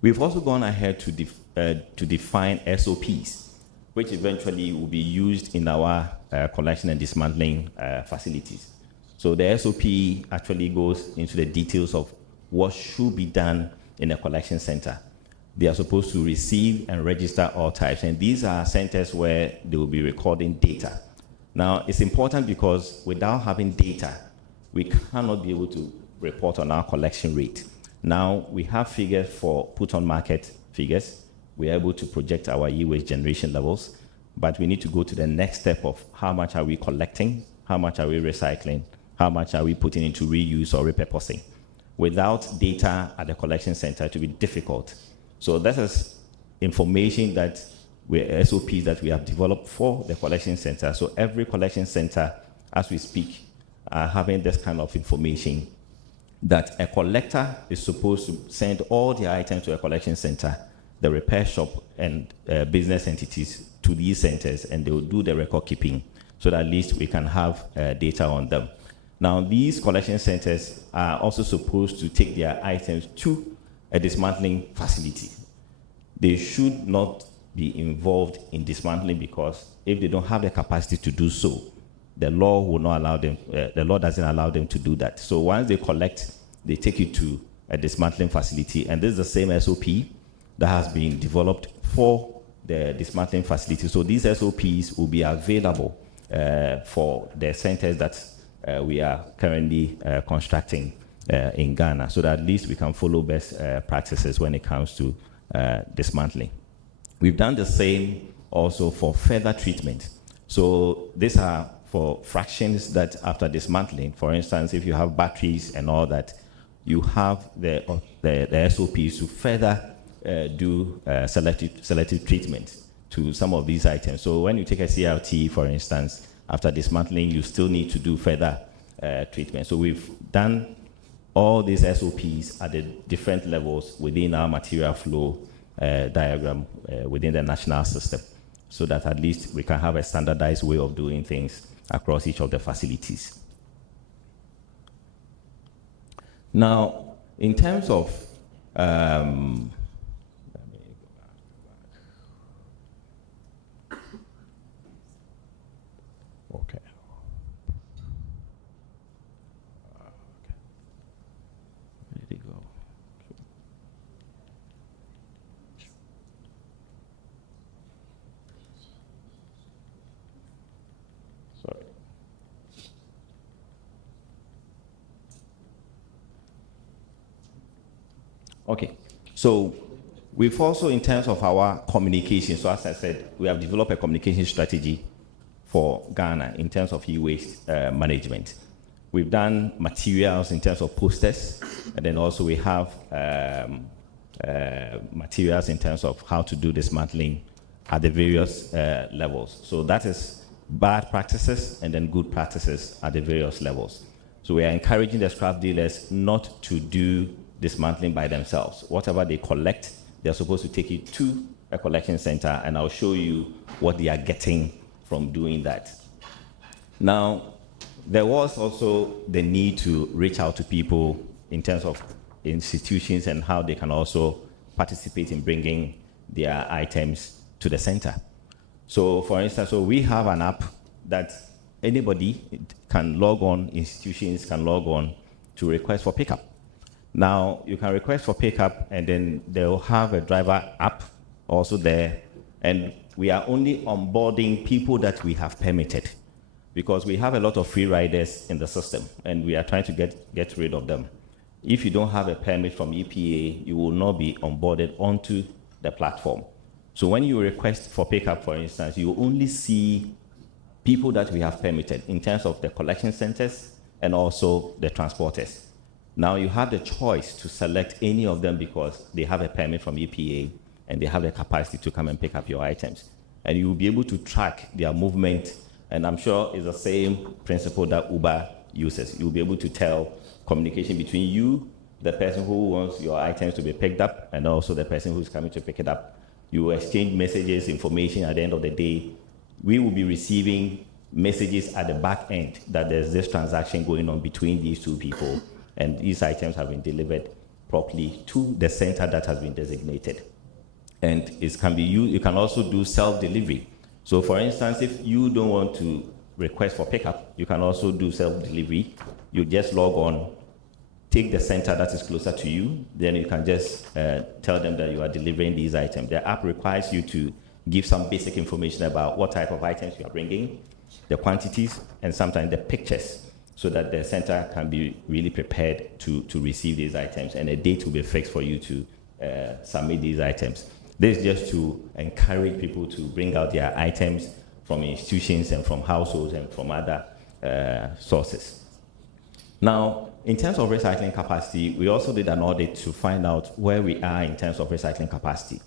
We've also gone ahead to define SOPs, which eventually will be used in our collection and dismantling facilities. So the SOP actually goes into the details of what should be done in a collection center. They are supposed to receive and register all types, and these are centers where they will be recording data. Now, it's important because without having data, we cannot be able to report on our collection rate. Now, we have figures for put on market figures. We are able to project our e-waste generation levels, but we need to go to the next step of how much are we collecting, how much are we recycling, how much are we putting into reuse or repurposing. Without data at the collection center, it will be difficult. So this is information that SOPs that we have developed for the collection center. So every collection center, as we speak, are having this kind of information that a collector is supposed to send all the items to a collection center, the repair shop and business entities to these centers, and they will do the record keeping so that at least we can have data on them. Now, these collection centers are also supposed to take their items to a dismantling facility. They should not be involved in dismantling, because if they don't have the capacity to do so, the law will not allow them, the law doesn't allow them to do that. So once they collect, they take it to a dismantling facility, and this is the same SOP that has been developed for the dismantling facility. So these SOPs will be available for the centers that we are currently constructing in Ghana, so that at least we can follow best practices when it comes to dismantling. We've done the same also for further treatment. So these are for fractions that after dismantling, for instance, if you have batteries and all that, you have the SOPs to further do selective treatment to some of these items. So when you take a CRT, for instance, after dismantling, you still need to do further treatment. So we've done all these SOPs at the different levels within our material flow diagram within the national system, so that at least we can have a standardized way of doing things across each of the facilities. Now, in terms of Okay, so we've also, in terms of our communication, so as I said, we have developed a communication strategy for Ghana in terms of e-waste management. We've done materials in terms of posters, and then also we have materials in terms of how to do dismantling at the various levels. So that is bad practices and then good practices at the various levels. So we are encouraging the scrap dealers not to do dismantling by themselves. Whatever they collect, they're supposed to take it to a collection center, and I'll show you what they are getting from doing that. Now, there was also the need to reach out to people in terms of institutions and how they can also participate in bringing their items to the center. So, for instance, so we have an app that anybody can log on, institutions can log on to request for pickup. Now, you can request for pickup, and then they'll have a driver app also there, and we are only onboarding people that we have permitted, because we have a lot of free riders in the system, and we are trying to get rid of them. If you don't have a permit from EPA, you will not be onboarded onto the platform. So when you request for pickup, for instance, you only see people that we have permitted in terms of the collection centers and also the transporters. Now you have the choice to select any of them because they have a permit from EPA and they have the capacity to come and pick up your items. And you will be able to track their movement, and I'm sure it's the same principle that Uber uses. You'll be able to tell communication between you, the person who wants your items to be picked up, and also the person who's coming to pick it up. You exchange messages, information. At the end of the day, we will be receiving messages at the back end that there's this transaction going on between these two people, and these items have been delivered properly to the center that has been designated. And it can be used, you can also do self-delivery. So for instance, if you don't want to request for pickup, you can also do self-delivery. You just log on, take the center that is closer to you, then you can just tell them that you are delivering these items. The app requires you to give some basic information about what type of items you are bringing, the quantities, and sometimes the pictures, so that the center can be really prepared to receive these items, and a date will be fixed for you to submit these items. This is just to encourage people to bring out their items from institutions and from households and from other sources. Now, in terms of recycling capacity, we also did an audit to find out where we are in terms of recycling capacity.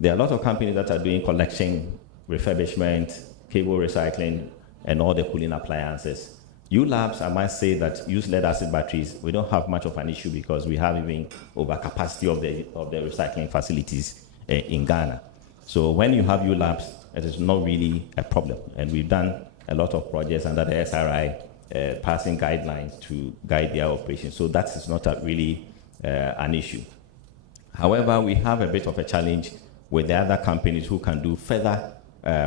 There are a lot of companies that are doing collection, refurbishment, cable recycling, and all the cooling appliances. U-Labs, I must say that use lead-acid batteries, we don't have much of an issue because we have even overcapacity of the recycling facilities in Ghana. So when you have U-Labs, it is not really a problem. And we've done a lot of projects under the SRI passing guidelines to guide their operations. So that is not really an issue. However, we have a bit of a challenge with the other companies who can do further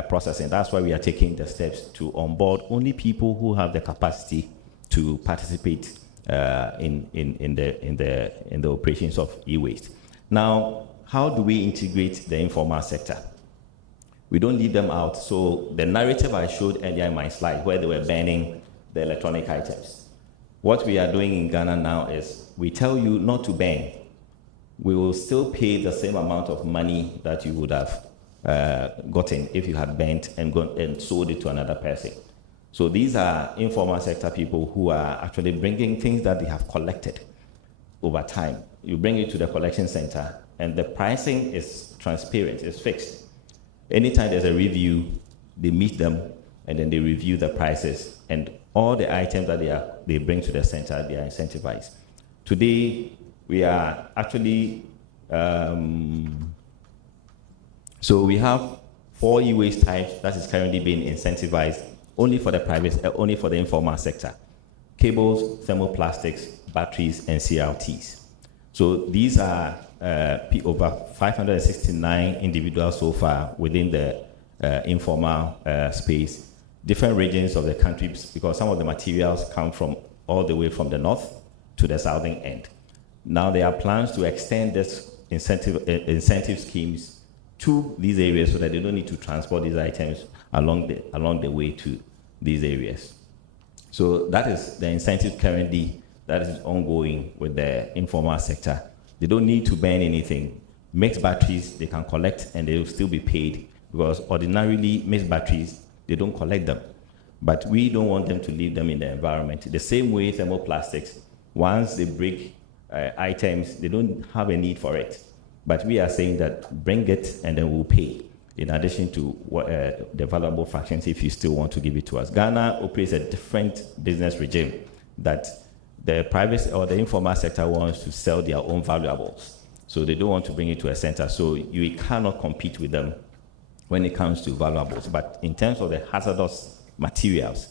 processing. That's why we are taking the steps to onboard only people who have the capacity to participate in the operations of e-waste. Now, how do we integrate the informal sector? We don't leave them out. So the narrative I showed earlier in my slide, where they were banning the electronic items. What we are doing in Ghana now is we tell you not to ban. We will still pay the same amount of money that you would have gotten if you had banned and sold it to another person. So these are informal sector people who are actually bringing things that they have collected over time. You bring it to the collection center, and the pricing is transparent, it's fixed. Anytime there's a review, they meet them, and then they review the prices, and all the items that they bring to the center, they are incentivized. Today, we are actually, so we have 4 e-waste types that is currently being incentivized only for the private, only for the informal sector: cables, thermoplastics, batteries, and CRTs. So these are over 569 individuals so far within the informal space. Different regions of the country, because some of the materials come from all the way from the north to the southern end. Now there are plans to extend this incentive schemes to these areas so that they don't need to transport these items along the way to these areas. So that is the incentive currently that is ongoing with the informal sector. They don't need to burn anything. Mixed batteries, they can collect and they will still be paid, because ordinarily mixed batteries, they don't collect them. But we don't want them to leave them in the environment. The same way thermoplastics, once they break items, they don't have a need for it. But we are saying that bring it and then we'll pay, in addition to the valuable fractions if you still want to give it to us. Ghana operates a different business regime that the private or the informal sector wants to sell their own valuables. So they don't want to bring it to a center. So you cannot compete with them when it comes to valuables. But in terms of the hazardous materials,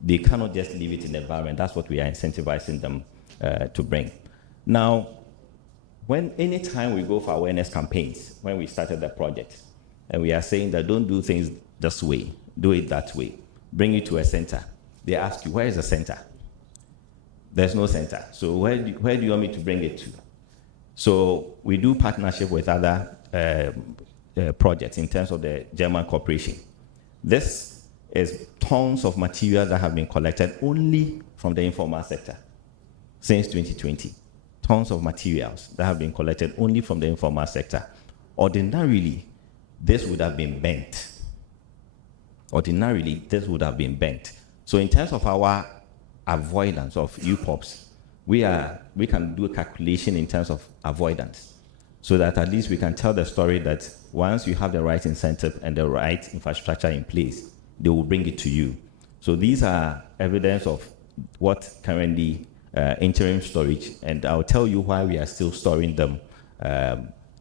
they cannot just leave it in the environment. That's what we are incentivizing them to bring. Now, anytime we go for awareness campaigns, when we started the project, and we are saying that don't do things this way, do it that way, bring it to a center. They ask you, where is the center? There's no center. So where do you want me to bring it to? So we do partnership with other projects in terms of the German corporation. This is tons of materials that have been collected only from the informal sector since 2020. Tons of materials that have been collected only from the informal sector. Ordinarily, this would have been bent. Ordinarily, this would have been bent. So in terms of our avoidance of UPOPs, we can do a calculation in terms of avoidance, so that at least we can tell the story that once you have the right incentive and the right infrastructure in place, they will bring it to you. So these are evidence of what currently interim storage, and I'll tell you why we are still storing them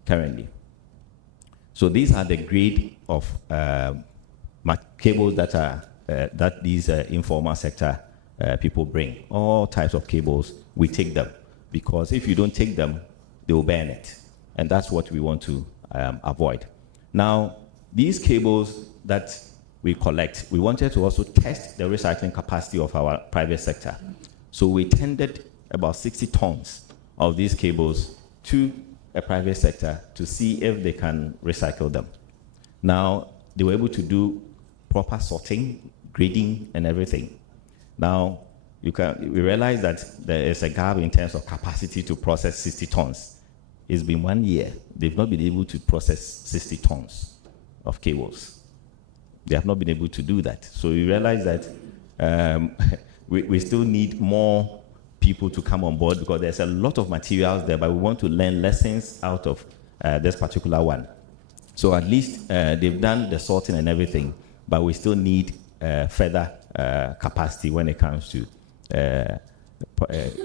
currently. So these are the grade of cables that are that these informal sector people bring. All types of cables, we take them, because if you don't take them, they will burn it, and that's what we want to avoid. Now, these cables that we collect, we wanted to also test the recycling capacity of our private sector. So we tendered about 60 tons of these cables to a private sector to see if they can recycle them. Now, they were able to do proper sorting, grading, and everything. Now, we realize that there is a gap in terms of capacity to process 60 tons. It's been 1 year. They've not been able to process 60 tons of cables. They have not been able to do that. So we realize that we still need more people to come on board because there's a lot of materials there, but we want to learn lessons out of this particular one. So at least they've done the sorting and everything, but we still need further capacity when it comes to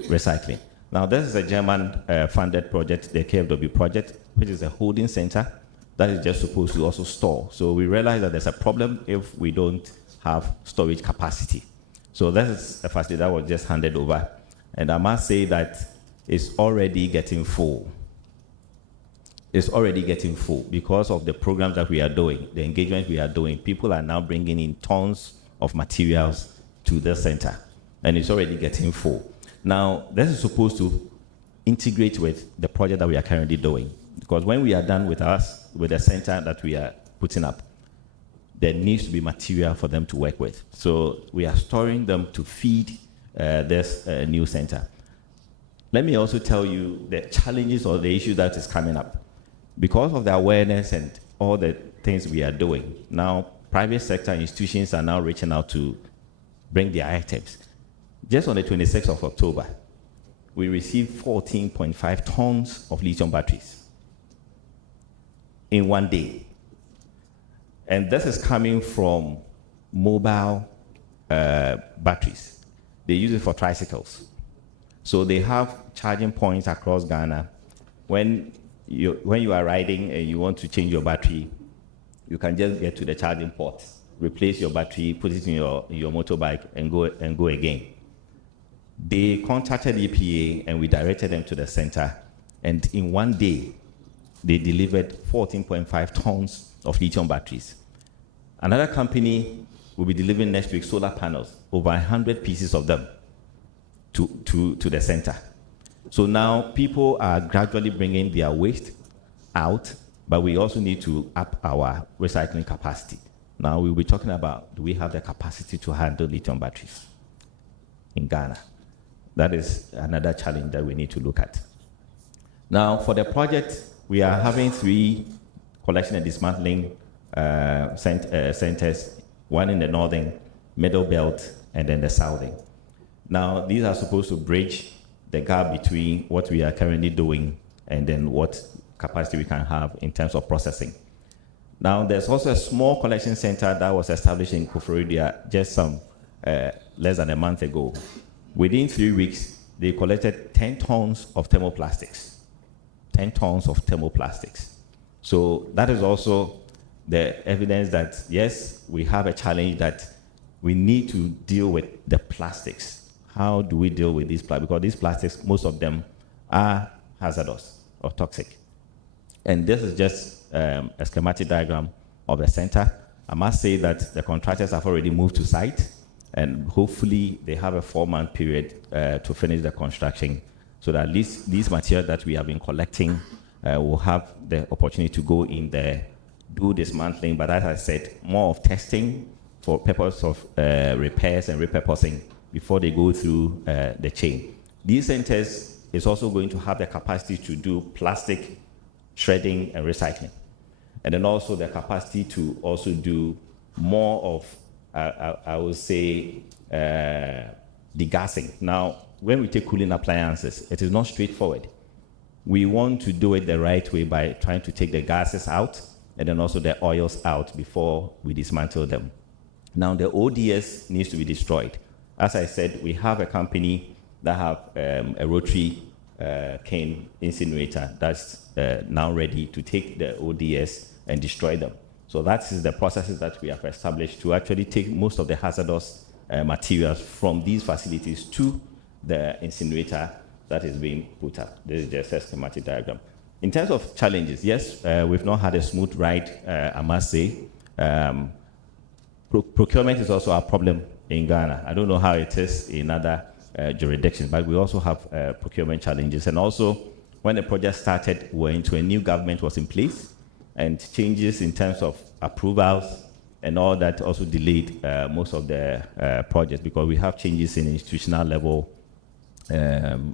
recycling. Now, this is a German-funded project, the KFW project, which is a holding center that is just supposed to also store. So we realize that there's a problem if we don't have storage capacity. So this is a facility that was just handed over. And I must say that it's already getting full. It's already getting full because of the programs that we are doing, the engagement we are doing. People are now bringing in tons of materials to the center, and it's already getting full. Now, this is supposed to integrate with the project that we are currently doing, because when we are done with the center that we are putting up, there needs to be material for them to work with. So we are storing them to feed this new center. Let me also tell you the challenges or the issues that is coming up. Because of the awareness and all the things we are doing, now private sector institutions are now reaching out to bring their items. Just on the 26th of October, we received 14.5 tons of lithium batteries in one day. And this is coming from mobile batteries. They use it for tricycles. So they have charging points across Ghana. When you are riding and you want to change your battery, you can just get to the charging port, replace your battery, put it in your motorbike, and go again. They contacted EPA, and we directed them to the center. And in one day, they delivered 14.5 tons of lithium batteries. Another company will be delivering next week solar panels, over 100 pieces of them, to the center. So now people are gradually bringing their waste out, but we also need to up our recycling capacity. Now we'll be talking about, do we have the capacity to handle lithium batteries in Ghana? That is another challenge that we need to look at. Now for the project, we are having 3 collection and dismantling centers, one in the northern, middle belt, and then the southern. Now these are supposed to bridge the gap between what we are currently doing and then what capacity we can have in terms of processing. Now, there's also a small collection center that was established in Koforidia just less than a month ago. Within 3 weeks, they collected 10 tons of thermoplastics. 10 tons of thermoplastics. So that is also the evidence that, yes, we have a challenge that we need to deal with the plastics. How do we deal with these plastics? Because these plastics, most of them are hazardous or toxic. And this is just a schematic diagram of the center. I must say that the contractors have already moved to site, and hopefully they have a 4-month period to finish the construction, so that at least these materials that we have been collecting will have the opportunity to go in there, do dismantling, but as I said, more of testing for purpose of repairs and repurposing before they go through the chain. These centers is also going to have the capacity to do plastic shredding and recycling. And then also the capacity to also do more of, I would say, degassing. Now, when we take cooling appliances, it is not straightforward. We want to do it the right way by trying to take the gases out and then also the oils out before we dismantle them. Now, the ODS needs to be destroyed. As I said, we have a company that have a rotary cane incinerator that's now ready to take the ODS and destroy them. So that is the processes that we have established to actually take most of the hazardous materials from these facilities to the incinerator that is being put up. This is just a schematic diagram. In terms of challenges, yes, we've not had a smooth ride, I must say. Procurement is also a problem in Ghana. I don't know how it is in other jurisdictions, but we also have procurement challenges. And also, when the project started, we were into a new government was in place, and changes in terms of approvals and all that also delayed most of the projects, because we have changes in institutional level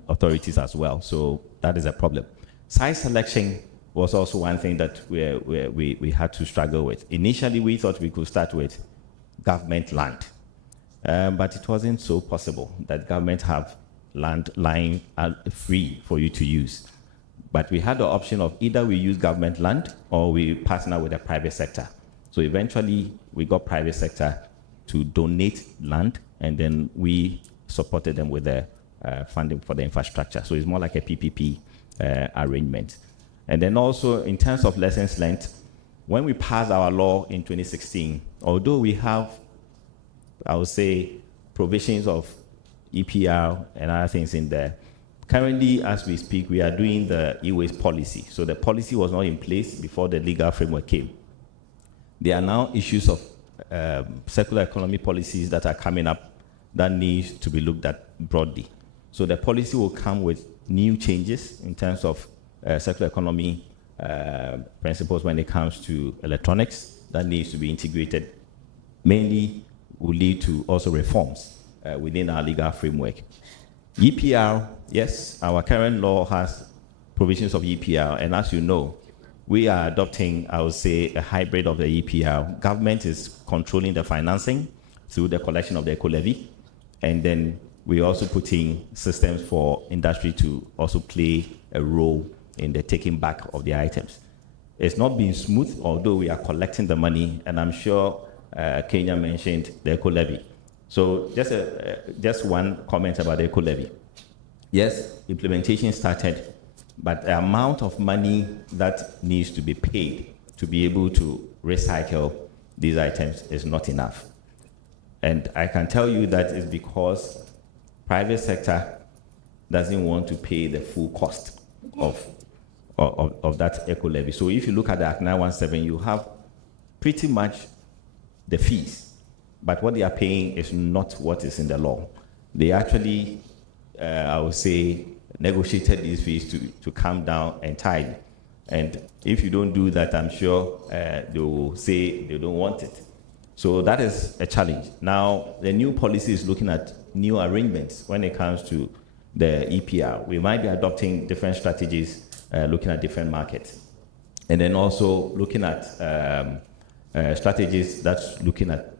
authorities as well. So that is a problem. Site selection was also one thing that we had to struggle with. Initially, we thought we could start with government land. but it wasn't so possible that government have land lying free for you to use. But we had the option of either we use government land or we partner with the private sector. So eventually we got private sector to donate land, and then we supported them with the funding for the infrastructure. So it's more like a PPP arrangement. And then also in terms of lessons learned, when we passed our law in 2016, although we have, I would say, provisions of EPR and other things in there, currently, as we speak, we are doing the e-waste policy. So the policy was not in place before the legal framework came. There are now issues of circular economy policies that are coming up that need to be looked at broadly. So the policy will come with new changes in terms of circular economy principles when it comes to electronics that needs to be integrated. Mainly will lead to also reforms within our legal framework. EPR, yes, our current law has provisions of EPR, and as you know, we are adopting, I would say, a hybrid of the EPR. Government is controlling the financing through the collection of the eco-levy, and then we also putting systems for industry to also play a role in the taking back of the items. It's not been smooth, although we are collecting the money, and I'm sure Kenya mentioned the eco-levy. So just one comment about the eco-levy. Yes, implementation started, but the amount of money that needs to be paid to be able to recycle these items is not enough. And I can tell you that is because private sector doesn't want to pay the full cost of that eco-levy. So if you look at the Act 917, you have pretty much the fees, but what they are paying is not what is in the law. They actually, I would say, negotiated these fees to come down entirely. And if you don't do that, I'm sure they will say they don't want it. So that is a challenge. Now, the new policy is looking at new arrangements when it comes to the EPR. We might be adopting different strategies, looking at different markets. And then also looking at strategies that's looking at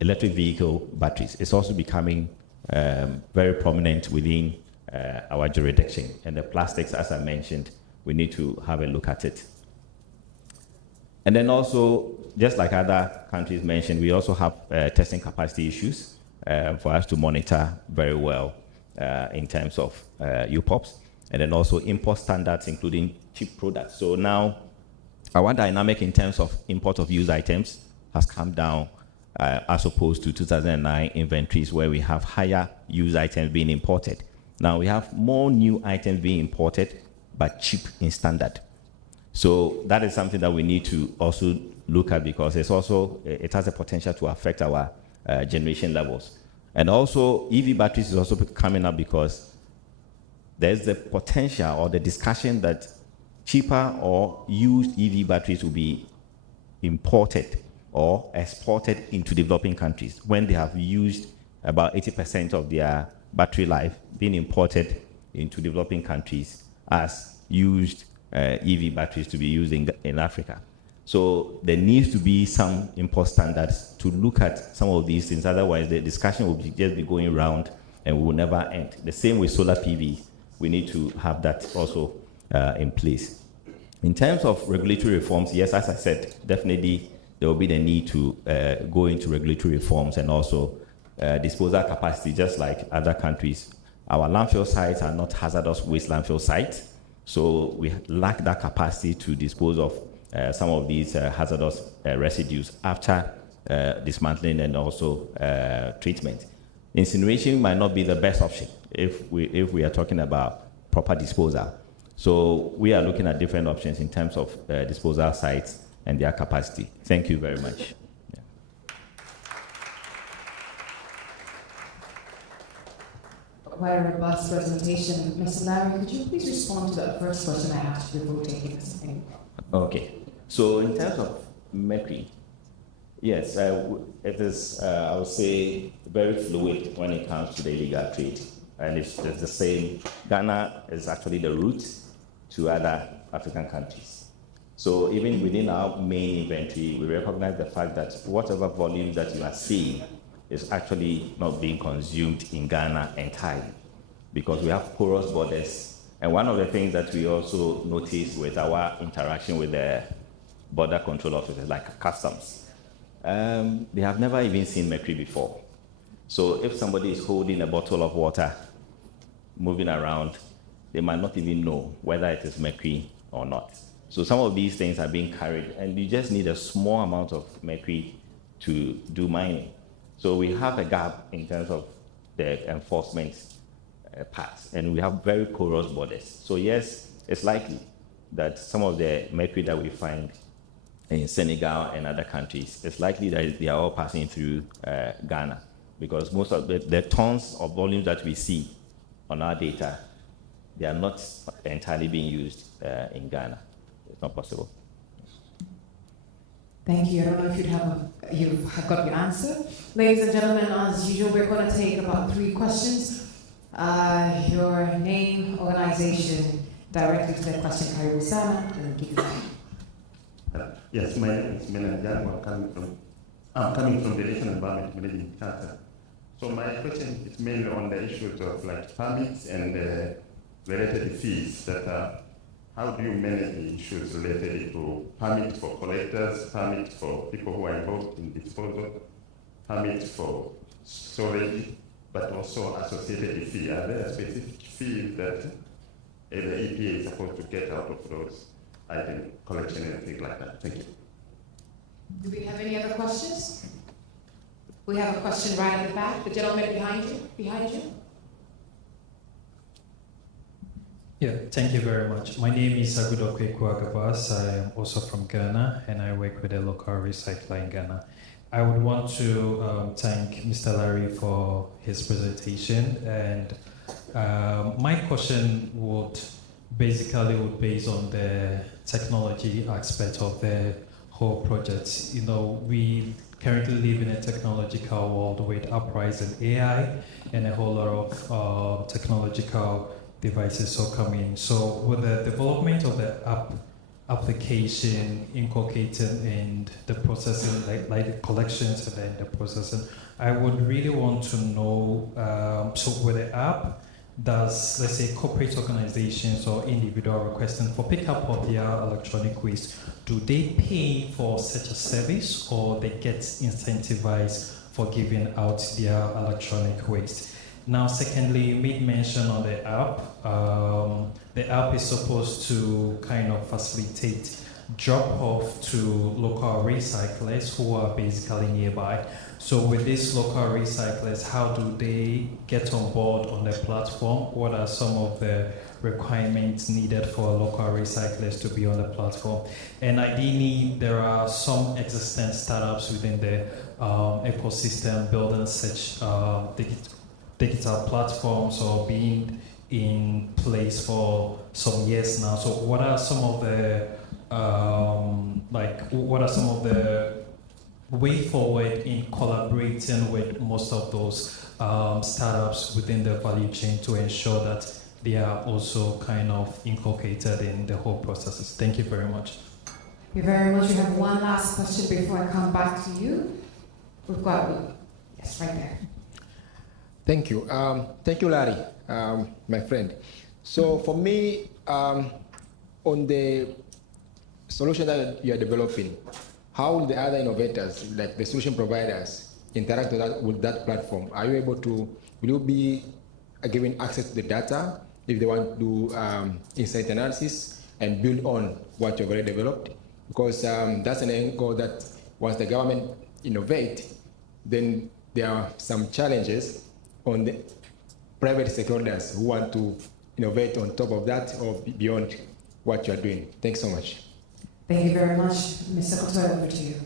electric vehicle batteries. It's also becoming very prominent within our jurisdiction. And the plastics, as I mentioned, we need to have a look at it. And then also, just like other countries mentioned, we also have testing capacity issues for us to monitor very well in terms of UPOPs, and then also import standards, including cheap products. So now, our dynamic in terms of import of used items has come down as opposed to 2009 inventories, where we have higher used items being imported. Now we have more new items being imported, but cheap in standard. So that is something that we need to also look at, because it has a potential to affect our generation levels. And also EV batteries is also coming up because there's the potential or the discussion that cheaper or used EV batteries will be imported or exported into developing countries when they have used about 80% of their battery life being imported into developing countries as used EV batteries to be used in Africa. So there needs to be some import standards to look at some of these things. Otherwise, the discussion will just be going around and we will never end. The same with solar PV. We need to have that also in place. In terms of regulatory reforms, yes, as I said, definitely there will be the need to go into regulatory reforms and also disposal capacity, just like other countries. Our landfill sites are not hazardous waste landfill sites, so we lack that capacity to dispose of some of these hazardous residues after dismantling and also treatment. Incineration might not be the best option if we are talking about proper disposal. So we are looking at different options in terms of disposal sites and their capacity. Thank you very much. Quite a robust presentation. Mr. Larry, could you please respond to that first question I asked before taking this thing? Okay. So in terms of mercury, yes, it is, I would say, very fluid when it comes to the illegal trade. And it's the same. Ghana is actually the route to other African countries. So even within our main inventory, we recognize the fact that whatever volume that you are seeing is actually not being consumed in Ghana entirely, because we have porous borders. And one of the things that we also notice with our interaction with the border control officers, like customs, they have never even seen mercury before. So if somebody is holding a bottle of water, moving around, they might not even know whether it is mercury or not. So some of these things are being carried, and you just need a small amount of mercury to do mining. So we have a gap in terms of the enforcement parts, and we have very porous borders. So yes, it's likely that some of the mercury that we find in Senegal and other countries, it's likely that they are all passing through Ghana, because most of the tons of volumes that we see on our data, they are not entirely being used in Ghana. It's not possible. Thank you. I don't know if you've got your answer. Ladies and gentlemen, as usual, we're going to take about 3 questions. Your name, organization, directly to the question, Karibu Sana, and give you Yes, my name is Menan Jan. I'm coming from the National Environment Management Council. So my question is mainly on the issues of like permits and related fees. That how do you manage the issues related to permits for collectors, permits for people who are involved in disposal, permits for storage, but also associated fee? Are there specific fees that the EPA is supposed to get out of those item collection and things like that? Thank you. Do we have any other questions? We have a question right at the back. The gentleman behind you. Yeah, thank you very much. My name is Agudokwe Kwagabas. I am also from Ghana, and I work with a local recycler in Ghana. I would want to thank Mr. Larry for his presentation, and my question would basically base on the technology aspect of the whole project. You know, we currently live in a technological world with uprise in AI and a whole lot of technological devices are coming. So with the development of the application inculcated in the processing, like the collections and then the processing, I would really want to know, so with the app, does, let's say, corporate organizations or individual requesting for pickup of their electronic waste, do they pay for such a service, or they get incentivized for giving out their electronic waste? Now, secondly, you made mention on the app. The app is supposed to kind of facilitate drop-off to local recyclers who are basically nearby. So with these local recyclers, how do they get on board on the platform? What are some of the requirements needed for local recyclers to be on the platform? And ideally, there are some existing startups within the ecosystem building such digital platforms or being in place for some years now. So what are some of the way forward in collaborating with most of those startups within the value chain to ensure that they are also kind of inculcated in the whole processes? Thank you very much. Thank you very much. We have one last question before I come back to you. We've got, yes, right there. Thank you. Thank you, Larry, my friend. So for me, on the solution that you are developing, how will the other innovators, like the solution providers, interact with that platform? Are you able to, will you be giving access to the data if they want to do insight analysis and build on what you've already developed? Because that's an angle that once the government innovate, then there are some challenges on the private stakeholders who want to innovate on top of that or beyond what you're doing. Thanks so much. Thank you very much. Mr. Kotoy, over to you.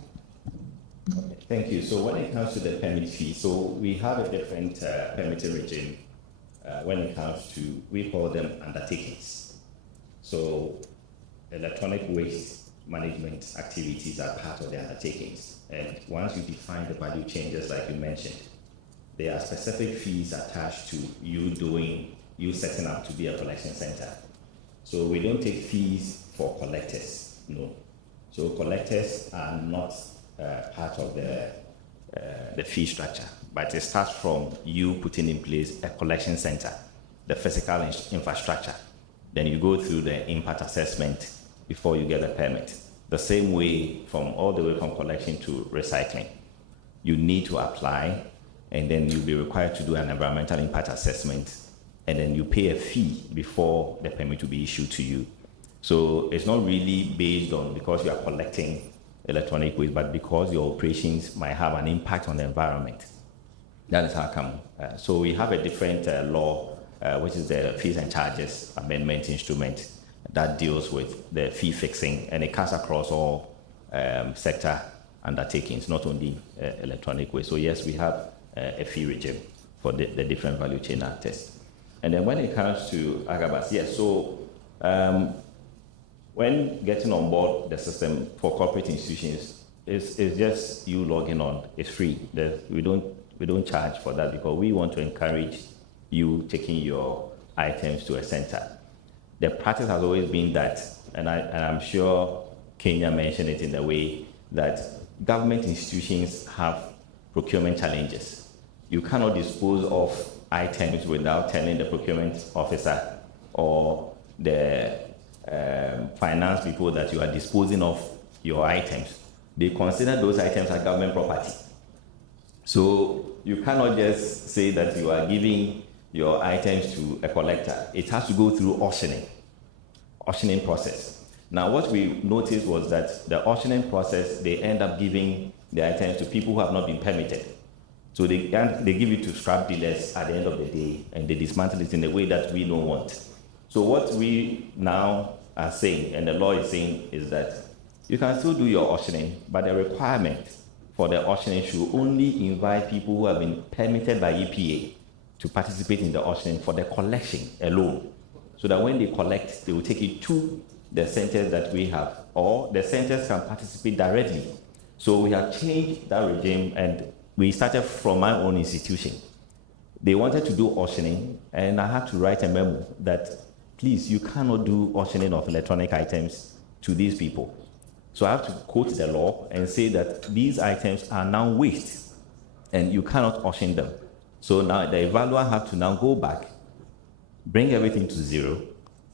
Thank you. So when it comes to the permit fee, so we have a different permitting regime when it comes to, we call them undertakings. So electronic waste management activities are part of the undertakings. And once you define the value changes like you mentioned, there are specific fees attached to you setting up to be a collection center. So we don't take fees for collectors, no. So collectors are not part of the the fee structure. But it starts from you putting in place a collection center, the physical infrastructure. Then you go through the impact assessment before you get a permit. The same way from all the way from collection to recycling. You need to apply, and then you'll be required to do an environmental impact assessment, and then you pay a fee before the permit will be issued to you. So it's not really based on because you are collecting electronic waste, but because your operations might have an impact on the environment. That is how come. So we have a different law, which is the Fees and Charges Amendment Instrument that deals with the fee fixing, and it cuts across all sector undertakings, not only electronic waste. So yes, we have a fee regime for the different value chain actors. And then when it comes to Agabas, yes, so when getting on board the system for corporate institutions, it's just you logging on. It's free. We don't charge for that because we want to encourage you taking your items to a center. The practice has always been that, and I'm sure Kenya mentioned it in a way, that government institutions have procurement challenges. You cannot dispose of items without telling the procurement officer or the finance people that you are disposing of your items. They consider those items as government property. So you cannot just say that you are giving your items to a collector. It has to go through auctioning process. Now what we noticed was that the auctioning process, they end up giving the items to people who have not been permitted. So they give it to scrap dealers at the end of the day, and they dismantle it in a way that we don't want. So what we now are saying, and the law is saying, is that you can still do your auctioning, but the requirement for the auctioning should only invite people who have been permitted by EPA to participate in the auctioning for the collection alone. So that when they collect, they will take it to the centers that we have, or the centers can participate directly. So we have changed that regime, and we started from my own institution. They wanted to do auctioning, and I had to write a memo that, please, you cannot do auctioning of electronic items to these people. So I have to quote the law and say that these items are now waste, and you cannot auction them. So now the evaluator have to now go back, bring everything to zero,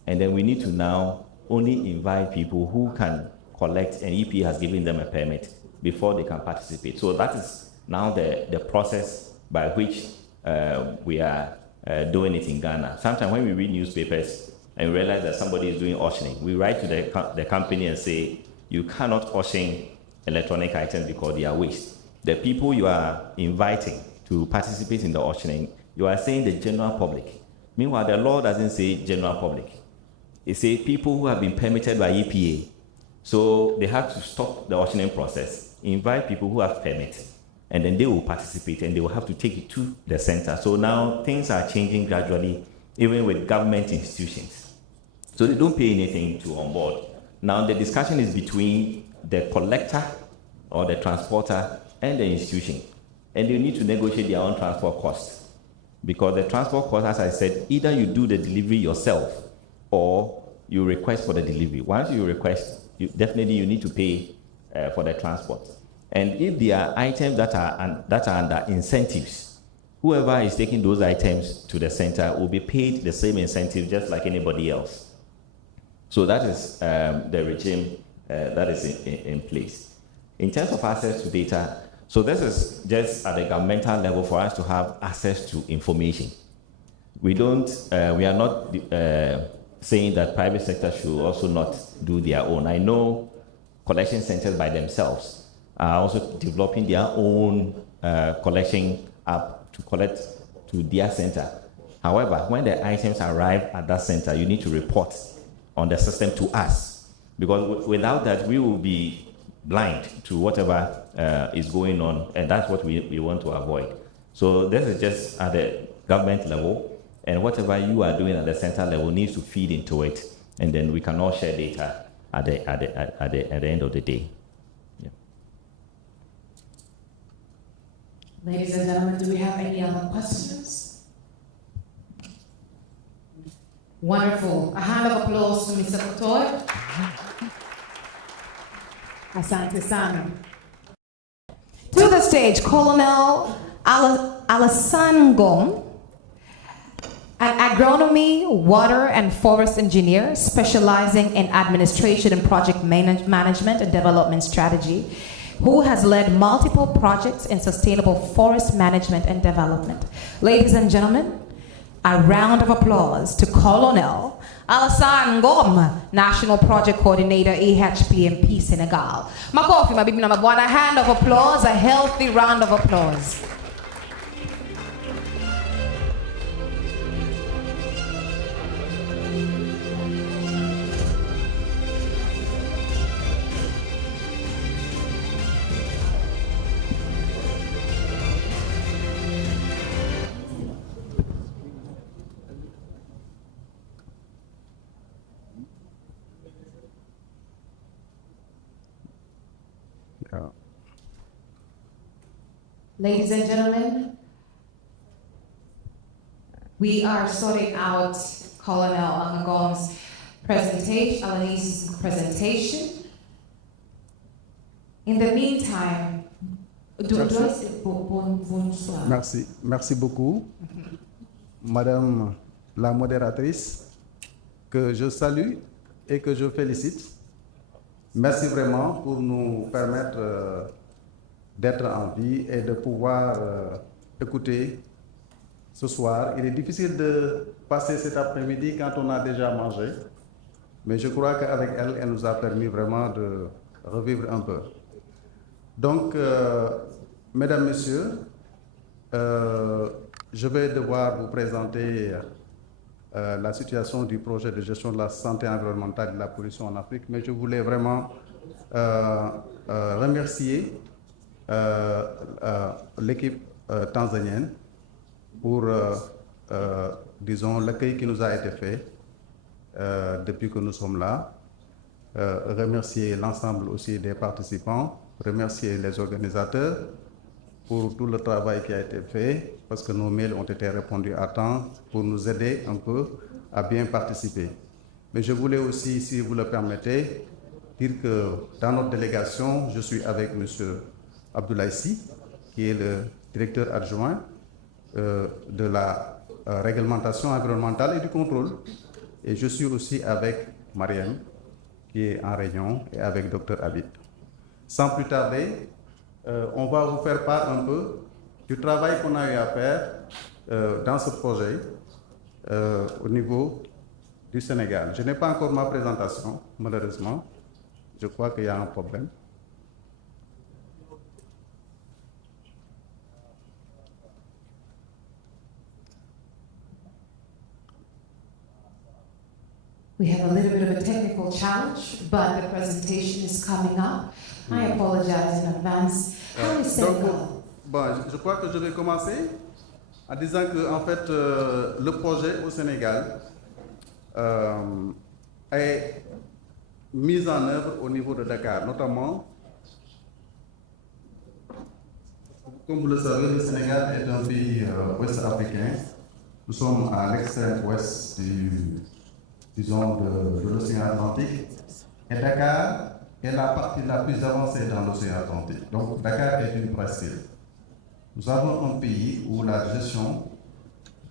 and then we need to now only invite people who can collect, and EPA has given them a permit before they can participate. So that is now the process by which we are doing it in Ghana. Sometimes when we read newspapers and realize that somebody is doing auctioning, we write to the company and say, you cannot auction electronic items because they are waste. The people you are inviting to participate in the auctioning, you are saying the general public. Meanwhile, the law doesn't say general public. It says people who have been permitted by EPA. So they have to stop the auctioning process, invite people who have permits, and then they will participate, and they will have to take it to the center. So now things are changing gradually, even with government institutions. So they don't pay anything to onboard. Now the discussion is between the collector or the transporter and the institution. And they need to negotiate their own transport costs. Because the transport cost, as I said, either you do the delivery yourself or you request for the delivery. Once you request, definitely you need to pay for the transport. And if there are items that are under incentives, whoever is taking those items to the center will be paid the same incentive just like anybody else. So that is the regime that is in place. In terms of access to data, so this is just at the governmental level for us to have access to information. We are not saying that private sector should also not do their own. I know collection centers by themselves are also developing their own collection app to collect to their center. However, when the items arrive at that center, you need to report on the system to us, because without that, we will be blind to whatever is going on, and that's what we want to avoid. So this is just at the government level, and whatever you are doing at the center level needs to feed into it, and then we can all share data at the end of the day. Yeah. Ladies and gentlemen, do we have any other questions? Wonderful. A hand of applause to Mr. Kotor. Asante sana. To the stage Colonel Alassane Ngom, an agronomy, water, and forest engineer specializing in administration and project management and development strategy, who has led multiple projects in sustainable forest management and development. Ladies and gentlemen, a round of applause to Colonel Alassane Ngom, National Project Coordinator, EHPMP Senegal. Makofi, mabibi na mabwana, a hand of applause, a healthy round of applause. Ladies and gentlemen, we are sorting out Colonel Ngom's presentation, Alanis's presentation. In the meantime, Merci beaucoup, Madame la modératrice, que je salue et que je félicite. Merci vraiment pour nous permettre d'être en vie et de pouvoir écouter ce soir. Il est difficile de passer cet après-midi quand on a déjà mangé, mais je crois qu'avec elle, elle nous a permis vraiment de revivre un peu. Donc, mesdames, messieurs, je vais devoir vous présenter la situation du projet de gestion de la santé environnementale et de la pollution en Afrique, mais je voulais vraiment remercier l'équipe tanzanienne pour, disons, l'accueil qui nous a été fait depuis que nous sommes là. Remercier l'ensemble aussi des participants, remercier les organisateurs pour tout le travail qui a été fait, parce que nos mails ont été répondus à temps pour nous aider un peu à bien participer. Mais je voulais aussi, si vous le permettez, dire que dans notre délégation, je suis avec M. Abdoulaye Sy, qui est le directeur adjoint de la réglementation environnementale et du contrôle. Et je suis aussi avec Mariam, qui est en réunion, et avec Dr Habib. Sans plus tarder, on va vous faire part un peu du travail qu'on a eu à faire dans ce projet au niveau du Sénégal. Je n'ai pas encore ma présentation, malheureusement. Je crois qu'il y a un problème. We have a little bit of a technical challenge, but the presentation is coming up. I apologize in advance. How is Senegal? Bon, je crois que je vais commencer en disant que en fait, le projet au Sénégal est mis en œuvre au niveau de Dakar, notamment, comme vous le savez, le Sénégal est un pays ouest-africain. Nous sommes à l'extrême ouest disons, de l'océan Atlantique. Et Dakar est la partie la plus avancée dans l'océan Atlantique. Donc Dakar est une presqu'île. Nous avons un pays où la gestion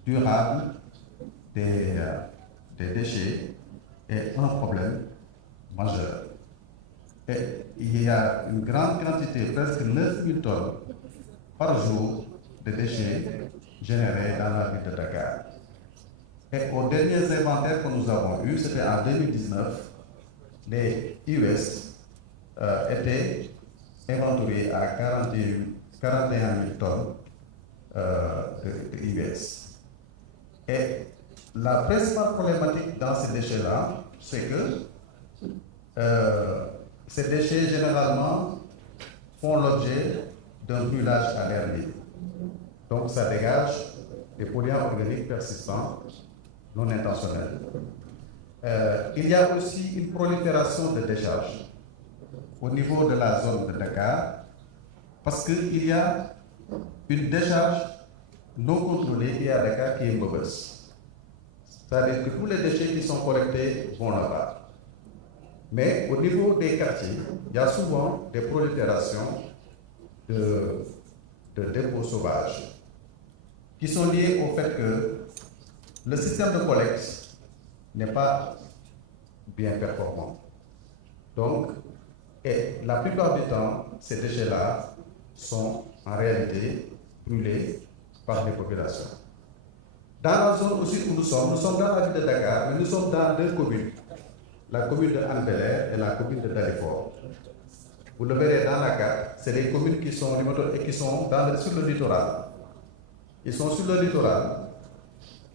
durable des déchets est un problème majeur. Et il y a une grande quantité, presque 9000 tonnes par jour de déchets générés dans la ville de Dakar. Et aux derniers inventaires que nous avons eus, c'était en 2019, les US étaient inventoriés à 41 000 tonnes de US. Et la principale problématique dans ces déchets-là, c'est que ces déchets, généralement, font l'objet d'un brûlage à l'air libre. Donc, ça dégage des polluants organiques persistants non intentionnels. Il y a aussi une prolifération de décharges au niveau de la zone de Dakar, parce qu'il y a une décharge non contrôlée qui est à Dakar qui est mauvaise. C'est-à-dire que tous les déchets qui sont collectés vont là-bas. Mais au niveau des quartiers, il y a souvent des proliférations de de dépôts sauvages qui sont liés au fait que le système de collecte n'est pas bien performant. Donc, et la plupart du temps, ces déchets-là sont en réalité brûlés par les populations. Dans la zone aussi où nous sommes dans la ville de Dakar, mais nous sommes dans deux communes, la commune de Anne-Belair et la commune de Dalifort. Vous le verrez dans la carte, c'est les communes qui sont sur le littoral. Ils sont sur le littoral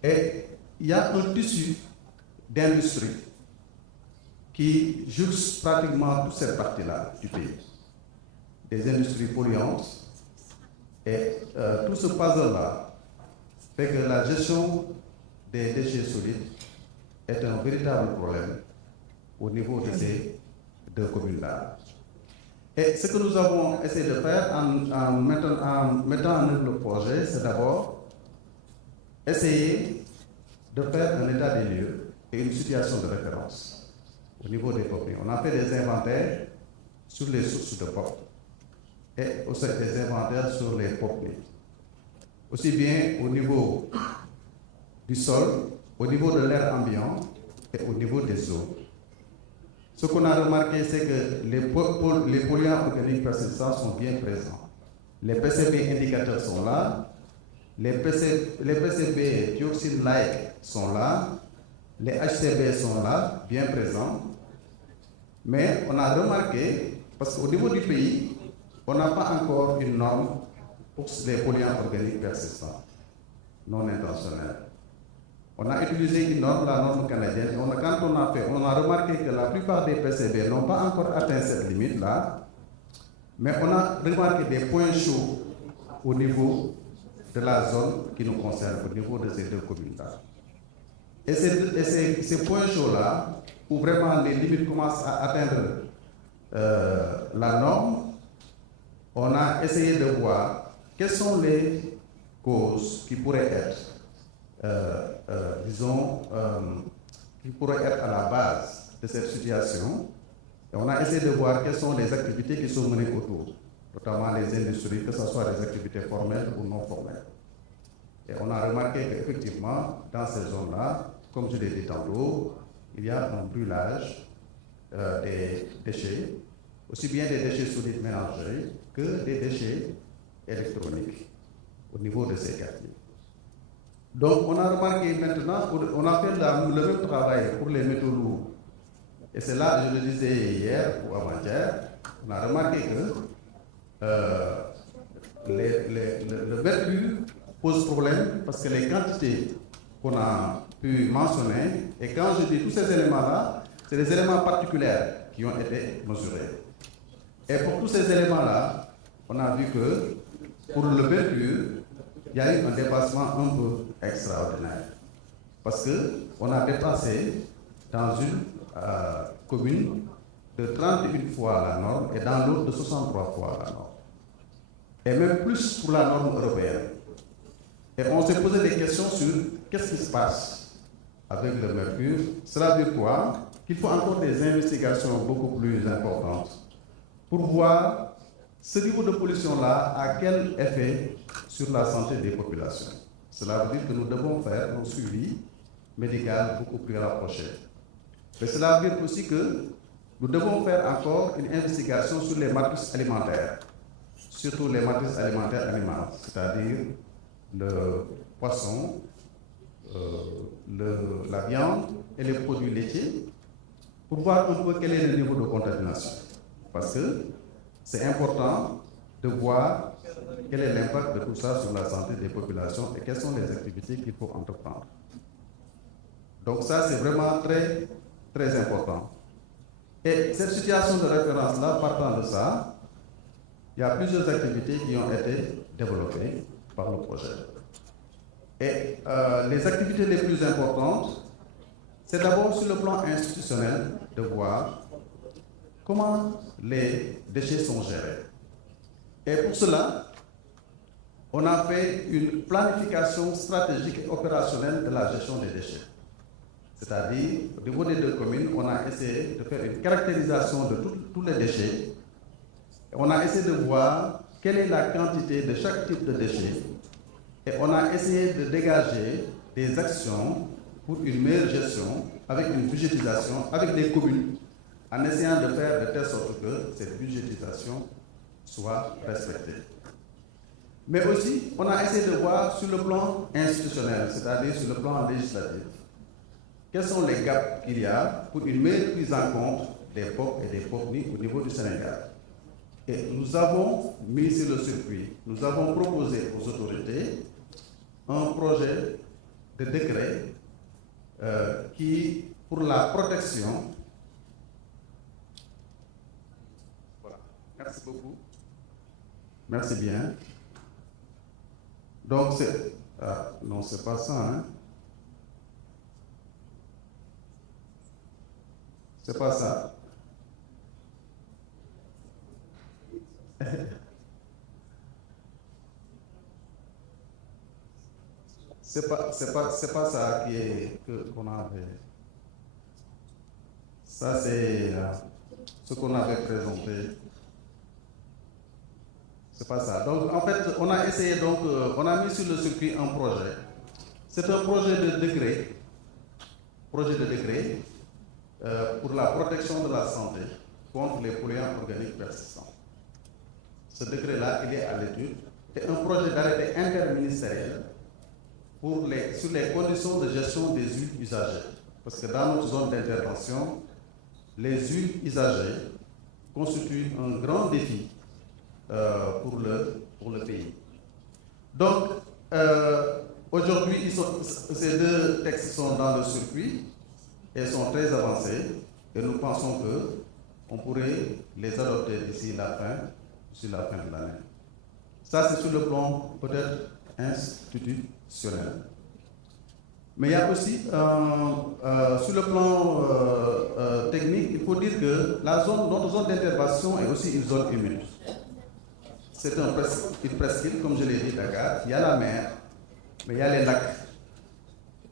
et il y a un tissu d'industrie qui jouxte pratiquement toute cette partie-là du pays. Des industries polluantes et tout ce puzzle-là fait que la gestion des déchets solides est un véritable problème au niveau de ces deux communes-là. Et ce que nous avons essayé de faire en mettant en œuvre le projet, c'est d'abord essayer de faire un état des lieux et une situation de référence au niveau des POP. On a fait des inventaires sur les sources de POP et aussi des inventaires sur les POP, aussi bien au niveau du sol, au niveau de l'air ambiant et au niveau des eaux. Ce qu'on a remarqué, c'est que les polluants organiques persistants sont bien présents. Les PCB indicateurs sont là, les PCB dioxine-like sont là, les HCB sont là, bien présents. Mais on a remarqué, parce qu'au niveau du pays, on n'a pas encore une norme pour les polluants organiques persistants, non intentionnels. On a utilisé une norme, la norme canadienne, et quand on a remarqué que la plupart des PCB n'ont pas encore atteint cette limite-là, mais on a remarqué des points chauds au niveau de la zone qui nous concerne, au niveau de ces deux communes-là. Et ces points chauds-là, où vraiment les limites commencent à atteindre la norme, on a essayé de voir quelles sont les causes qui pourraient être qui pourrait être à la base de cette situation. Et on a essayé de voir quelles sont les activités qui sont menées autour, notamment les industries, que ce soit des activités formelles ou non formelles. Et on a remarqué qu'effectivement, dans ces zones-là, comme je l'ai dit tantôt, il y a un brûlage des déchets, aussi bien des déchets solides mélangés que des déchets électroniques au niveau de ces quartiers. Donc, on a remarqué maintenant, on a fait le même travail pour les métaux lourds. Et c'est là, je le disais hier ou avant-hier, on a remarqué que le mercure pose problème parce que les quantités qu'on a pu mentionner, et quand je dis tous ces éléments-là, c'est des éléments particuliers qui ont été mesurés. Et pour tous ces éléments-là, on a vu que pour le mercure, il y a eu un dépassement un peu extraordinaire. Parce qu'on a dépassé dans une commune de 31 fois la norme et dans l'autre de 63 fois la norme. Et même plus pour la norme européenne. Et on s'est posé des questions sur qu'est-ce qui se passe avec le mercure. Cela veut dire quoi? Qu'il faut encore des investigations beaucoup plus importantes pour voir ce niveau de pollution-là a quel effet sur la santé des populations. Cela veut dire que nous devons faire un suivi médical beaucoup plus rapproché. Mais cela veut dire aussi que nous devons faire encore une investigation sur les matrices alimentaires, surtout les matrices alimentaires animales, c'est-à-dire le poisson, la viande et les produits laitiers, pour voir un peu quel est le niveau de contamination. Parce que c'est important de voir quel est l'impact de tout ça sur la santé des populations et quelles sont les activités qu'il faut entreprendre. Donc ça, c'est vraiment très, très important. Et cette situation de référence-là, partant de ça, il y a plusieurs activités qui ont été développées par le projet. Et les activités les plus importantes, c'est d'abord sur le plan institutionnel de voir comment les déchets sont gérés. Et pour cela, on a fait une planification stratégique et opérationnelle de la gestion des déchets. C'est-à-dire, au niveau des deux communes, on a essayé de faire une caractérisation de tous les déchets. Et on a essayé de voir quelle est la quantité de chaque type de déchets et on a essayé de dégager des actions pour une meilleure gestion avec une budgétisation, avec des communes, en essayant de faire de telle sorte que cette budgétisation soit respectée. Mais aussi, on a essayé de voir sur le plan institutionnel, c'est-à-dire sur le plan législatif, quels sont les gaps qu'il y a pour une meilleure prise en compte des POC et des POCNI au niveau du Sénégal. Et nous avons mis sur le circuit, nous avons proposé aux autorités un projet de décret qui, pour la protection, voilà, merci beaucoup, merci bien. Donc c'est, non c'est pas ça, hein. C'est pas ça. C'est pas ça qu'on avait. Ça c'est ce qu'on avait présenté. C'est pas ça. Donc en fait, on a essayé donc, on a mis sur le circuit un projet. C'est un projet de décret, pour la protection de la santé contre les polluants organiques persistants. Ce décret-là, il est à l'étude. C'est un projet d'arrêté interministériel sur les conditions de gestion des huiles usagées. Parce que dans notre zone d'intervention, les huiles usagées constituent un grand défi pour le pays. Donc, aujourd'hui, ces deux textes sont dans le circuit et sont très avancés. Et nous pensons qu'on pourrait les adopter d'ici la fin de l'année. Ça, c'est sur le plan peut-être institutionnel. Mais il y a aussi, sur le plan technique, il faut dire que notre zone d'intervention est aussi une zone humide. C'est une presqu'île, comme je l'ai dit, Dakar. Il y a la mer, mais il y a les lacs.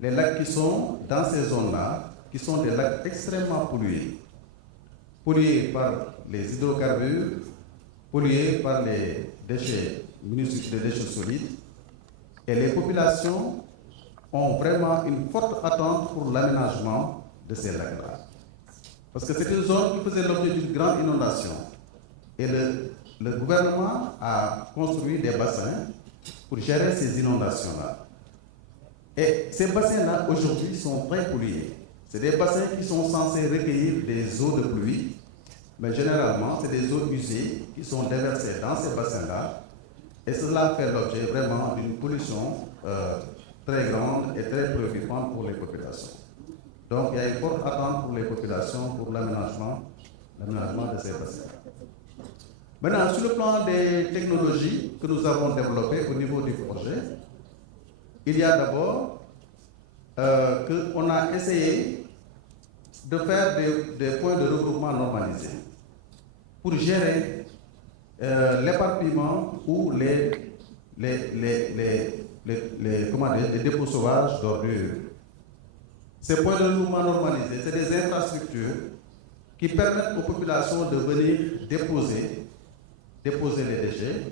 Les lacs qui sont dans ces zones-là, qui sont des lacs extrêmement pollués. Pollués par les hydrocarbures, pollués par les déchets minuscules, les déchets solides. Et les populations ont vraiment une forte attente pour l'aménagement de ces lacs-là. Parce que c'est une zone qui faisait l'objet d'une grande inondation. Et le gouvernement a construit des bassins pour gérer ces inondations-là. Et ces bassins-là, aujourd'hui, sont très pollués. C'est des bassins qui sont censés recueillir des eaux de pluie, mais généralement, c'est des eaux usées qui sont déversées dans ces bassins-là. Et cela fait l'objet vraiment d'une pollution très grande et très préoccupante pour les populations. Donc, il y a une forte attente pour les populations pour l'aménagement de ces bassins. Maintenant, sur le plan des technologies que nous avons développées au niveau du projet, il y a d'abord qu'on a essayé de faire des points de regroupement normalisés pour gérer l'éparpillement ou les dépôts sauvages d'ordures. Ces points de regroupement normalisés, c'est des infrastructures qui permettent aux populations de venir déposer les déchets,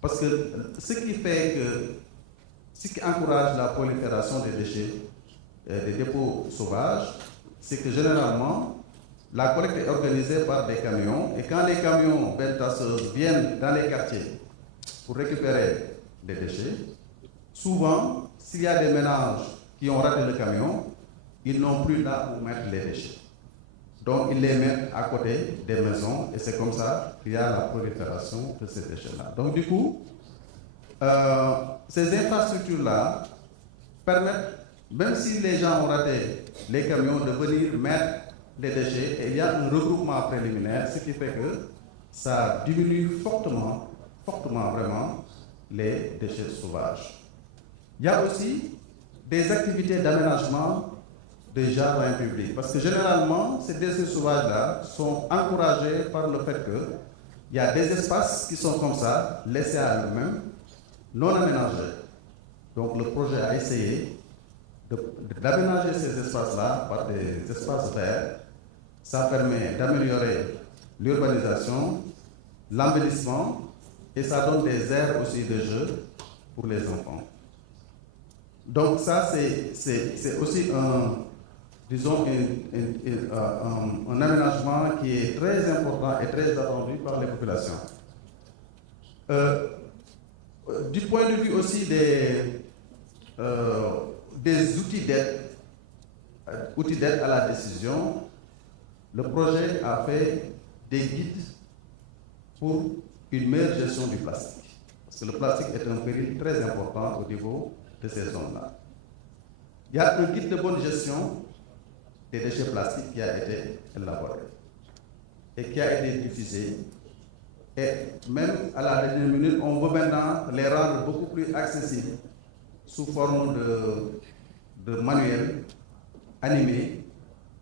parce que ce qui encourage la prolifération des déchets, des dépôts sauvages, c'est que généralement, la collecte est organisée par des camions, et quand les camions tasseuses viennent dans les quartiers pour récupérer des déchets, souvent, s'il y a des ménages qui ont raté le camion, ils n'ont plus là où mettre les déchets. Donc, ils les mettent à côté des maisons, et c'est comme ça qu'il y a la prolifération de ces déchets-là. Donc, du coup, ces infrastructures-là permettent, même si les gens ont raté les camions, de venir mettre les déchets, et il y a un regroupement préliminaire, ce qui fait que ça diminue fortement vraiment les déchets sauvages. Il y a aussi des activités d'aménagement des jardins publics, parce que généralement, ces déchets sauvages-là sont encouragés par le fait qu'il y a des espaces qui sont comme ça, laissés à eux-mêmes, non aménagés. Donc le projet a essayé d'aménager ces espaces-là par des espaces verts. Ça permet d'améliorer l'urbanisation, l'embellissement, et ça donne des aires aussi de jeu pour les enfants. Donc ça, c'est aussi disons, un aménagement qui est très important et très attendu par les populations. Du point de vue aussi des outils d'aide à la décision, le projet a fait des guides pour une meilleure gestion du plastique. Parce que le plastique est un péril très important au niveau de ces zones-là. Il y a un guide de bonne gestion des déchets plastiques qui a été élaboré et qui a été diffusé. Et même à la dernière minute, on veut maintenant les rendre beaucoup plus accessibles sous forme de manuels animés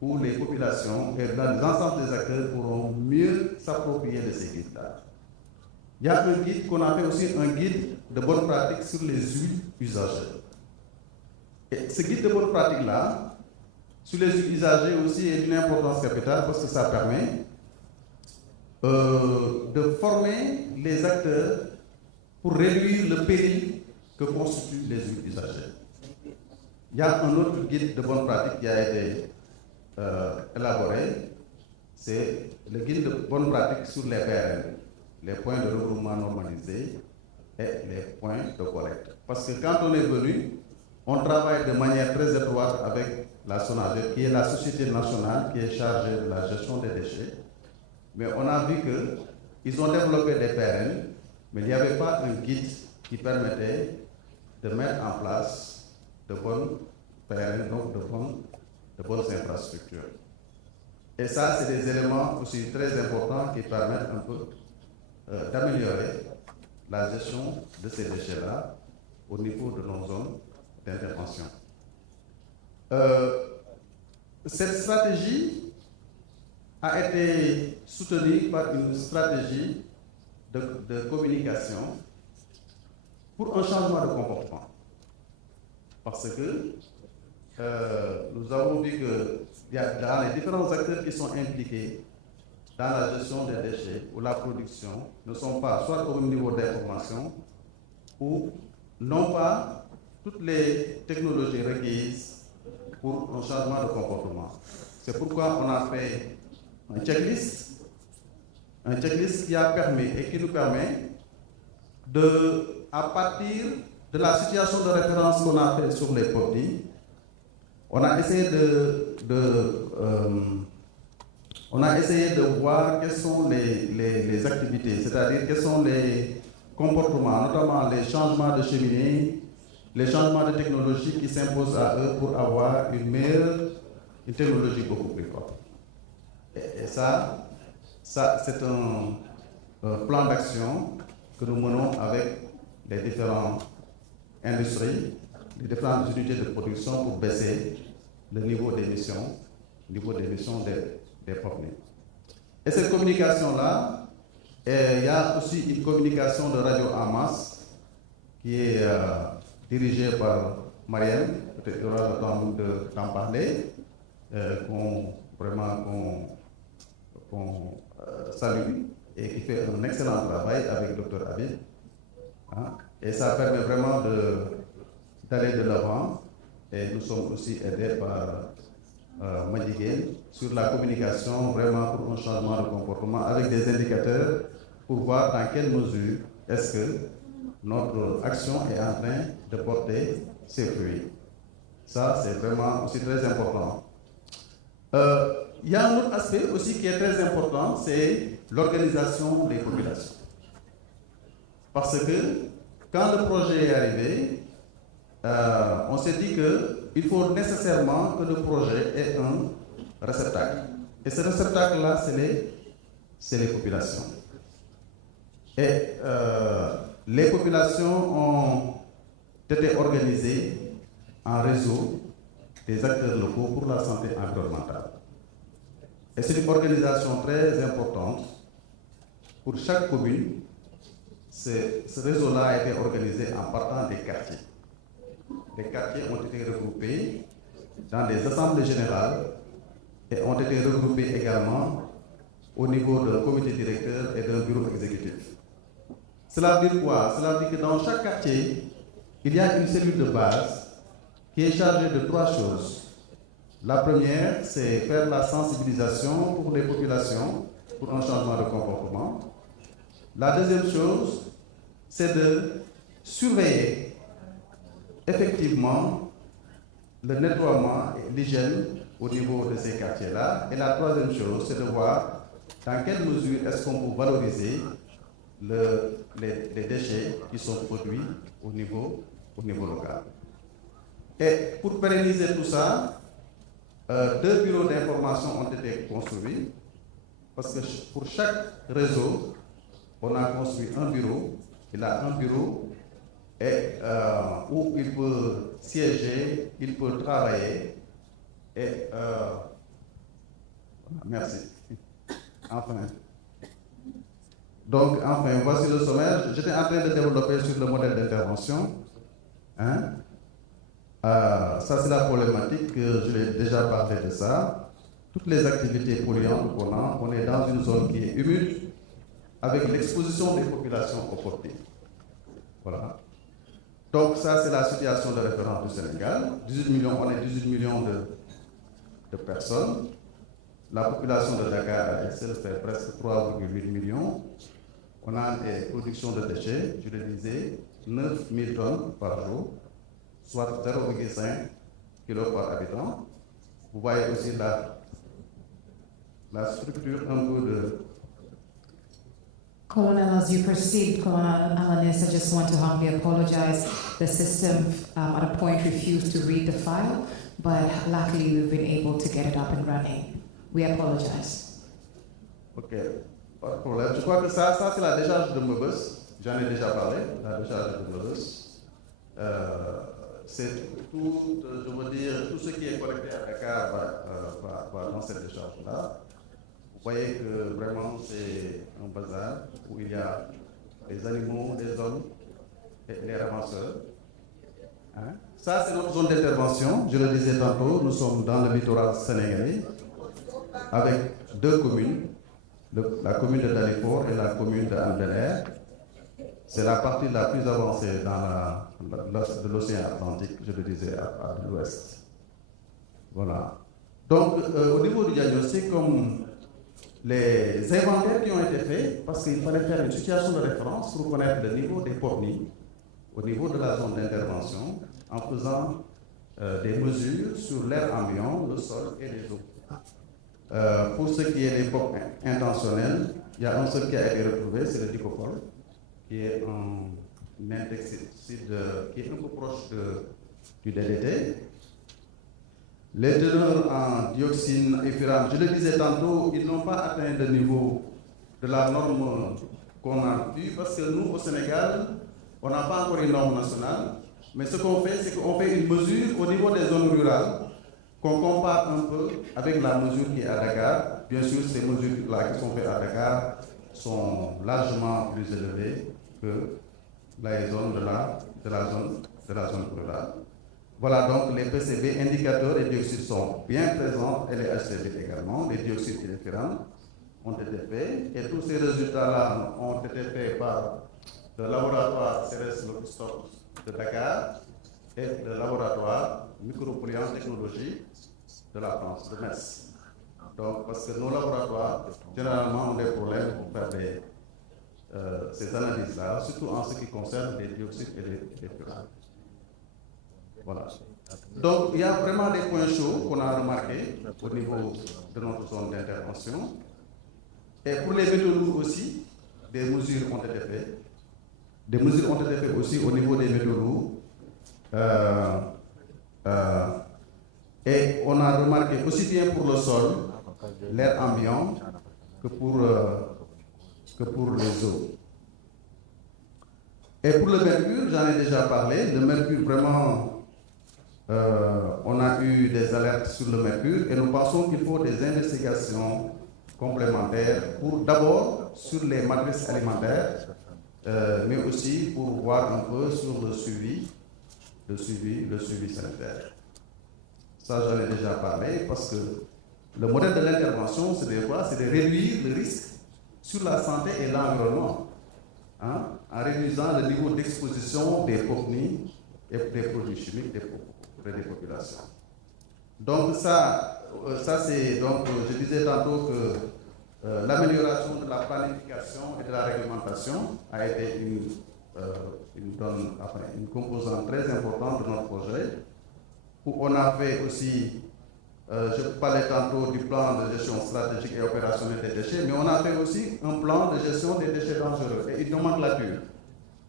où les populations et l'ensemble des acteurs pourront mieux s'approprier de ces guides-là. Il y a un guide qu'on a fait aussi un guide de bonne pratique sur les huiles usagées. Et ce guide de bonne pratique-là, sur les huiles usagées aussi, est d'une importance capitale parce que ça permet de former les acteurs pour réduire le péril que constituent les huiles usagées. Il y a un autre guide de bonne pratique qui a été élaboré, c'est le guide de bonne pratique sur les PRN, les points de regroupement normalisés et les points de collecte. Parce que quand on est venu, on travaille de manière très étroite avec la SONAGED, qui est la société nationale qui est chargée de la gestion des déchets. Mais on a vu qu'ils ont développé des PRN, mais il n'y avait pas un guide qui permettait de mettre en place de bonnes PRN, donc de bonnes infrastructures. Et ça, c'est des éléments aussi très importants qui permettent un peu d'améliorer la gestion de ces déchets-là au niveau de nos zones d'intervention. Cette stratégie a été soutenue par une stratégie de communication pour un changement de comportement. Parce que nous avons vu que dans les différents acteurs qui sont impliqués dans la gestion des déchets ou la production ne sont pas soit au niveau d'information ou n'ont pas toutes les technologies requises pour un changement de comportement. C'est pourquoi on a fait un checklist qui a permis et qui nous permet à partir de la situation de référence qu'on a fait sur les POPDI, on a essayé de voir quelles sont les activités, c'est-à-dire quels sont les comportements, notamment les changements de cheminée, les changements de technologie qui s'imposent à eux pour avoir une technologie beaucoup plus forte. Et ça c'est un plan d'action que nous menons avec les différentes industries, les différentes unités de production pour baisser le niveau d'émission des POPNI. Et cette communication-là, il y a aussi une communication de radio en masse qui est dirigée par Mariam, peut-être qu'il y aura le temps d'en parler, qu'on salue et qui fait un excellent travail avec le Dr Habib. Et ça permet vraiment d'aller de l'avant. Et nous sommes aussi aidés par Madiguen sur la communication vraiment pour un changement de comportement avec des indicateurs pour voir dans quelle mesure est-ce que notre action est en train de porter ses fruits. Ça, c'est vraiment aussi très important. Il y a un autre aspect aussi qui est très important, c'est l'organisation des populations. Parce que quand le projet est arrivé, on s'est dit qu'il faut nécessairement que le projet ait un réceptacle. Et ce réceptacle-là, c'est les populations. Et les populations ont été organisées en réseau des acteurs locaux pour la santé environnementale. Et c'est une organisation très importante. Pour chaque commune, ce réseau-là a été organisé en partant des quartiers. Les quartiers ont été regroupés dans des assemblées générales et ont été regroupés également au niveau d'un comité directeur et d'un bureau exécutif. Cela veut dire quoi? Cela veut dire que dans chaque quartier, il y a une cellule de base qui est chargée de 3 choses. La première, c'est faire la sensibilisation pour les populations pour un changement de comportement. La deuxième chose, c'est de surveiller effectivement le nettoiement et l'hygiène au niveau de ces quartiers-là. Et la troisième chose, c'est de voir dans quelle mesure est-ce qu'on peut valoriser les déchets qui sont produits au niveau local. Et pour pérenniser tout ça, 2 bureaux d'information ont été construits, parce que pour chaque réseau, on a construit un bureau. Il a un bureau où il peut siéger, il peut travailler. Et merci. Enfin. Donc, enfin, voici le sommaire. J'étais en train de développer sur le modèle d'intervention. Hein? Ça, c'est la problématique, je l'ai déjà parlé de ça. Toutes les activités polluantes qu'on a, on est dans une zone qui est humide, avec l'exposition des populations au porté. Voilà. Donc, ça, c'est la situation de référence du Sénégal. 18 millions, on est 18 millions de personnes. La population de Dakar, elle seule, fait presque 3,8 millions. On a des productions de déchets, je le disais, 9 000 tonnes par jour, soit 0,5 kg par habitant. Vous voyez aussi la structure un peu de... Colonel, as you proceed, Colonel Alanis, I just want to humbly apologize. The system at a point refused to read the file, but luckily we've been able to get it up and running. We apologize. Ok, pas de problème. Je crois que ça c'est la décharge de Meubus. J'en ai déjà parlé, la décharge de Meubus. C'est tout, je veux dire, tout ce qui est collecté à Dakar va dans cette décharge-là. Vous voyez que vraiment c'est un bazar où il y a les animaux, les hommes et les ramasseurs. Hein? Ça, c'est notre zone d'intervention. Je le disais tantôt, nous sommes dans le littoral sénégalais avec 2 communes, la commune de Dalifort et la commune de Andelaire. C'est la partie la plus avancée de l'océan Atlantique, je le disais, à l'ouest. Voilà. Donc, au niveau du diagnostic, comme les inventaires qui ont été faits, parce qu'il fallait faire une situation de référence pour connaître le niveau des pornis au niveau de la zone d'intervention, en faisant des mesures sur l'air ambiant, le sol et les eaux. Pour ce qui est des ports intentionnels, il y a un seul qui a été retrouvé, c'est le dicopole, qui est un insecticide qui est un peu proche du DDT. Les teneurs en dioxine et furane, je le disais tantôt, ils n'ont pas atteint le niveau de la norme qu'on a vue, parce que nous, au Sénégal, on n'a pas encore une norme nationale, mais ce qu'on fait, c'est qu'on fait une mesure au niveau des zones rurales, qu'on compare un peu avec la mesure qui est à Dakar. Bien sûr, ces mesures-là qui sont faites à Dakar sont largement plus élevées que les zones de la zone rurale. Voilà, donc les PCB indicateurs et dioxydes sont bien présents, et les HCB également, les dioxydes et les furanes ont été faits, et tous ces résultats-là ont été faits par le laboratoire CRS Logistop de Dakar et le laboratoire micropolluant technologie de la France, de Metz. Donc, parce que nos laboratoires, généralement, ont des problèmes pour faire ces analyses-là, surtout en ce qui concerne les dioxydes et les furanes. Voilà. Donc, il y a vraiment des points chauds qu'on a remarqués au niveau de notre zone d'intervention. Et pour les métaux lourds aussi, des mesures ont été faites. Des mesures ont été faites aussi au niveau des métaux lourds. Et on a remarqué aussi bien pour le sol, l'air ambiant, que pour les eaux. Et pour le mercure, j'en ai déjà parlé. Le mercure, vraiment, on a eu des alertes sur le mercure et nous pensons qu'il faut des investigations complémentaires pour d'abord sur les matrices alimentaires, mais aussi pour voir un peu sur le suivi sanitaire. Ça, j'en ai déjà parlé parce que le modèle de l'intervention, c'est de quoi? C'est de réduire le risque sur la santé et l'environnement. en réduisant le niveau d'exposition des contenus et des produits chimiques auprès des populations. Donc ça c'est, donc je disais tantôt que l'amélioration de la planification et de la réglementation a été une composante très importante de notre projet, où on a fait aussi, je parlais tantôt du plan de gestion stratégique et opérationnelle des déchets, mais on a fait aussi un plan de gestion des déchets dangereux et une nomenclature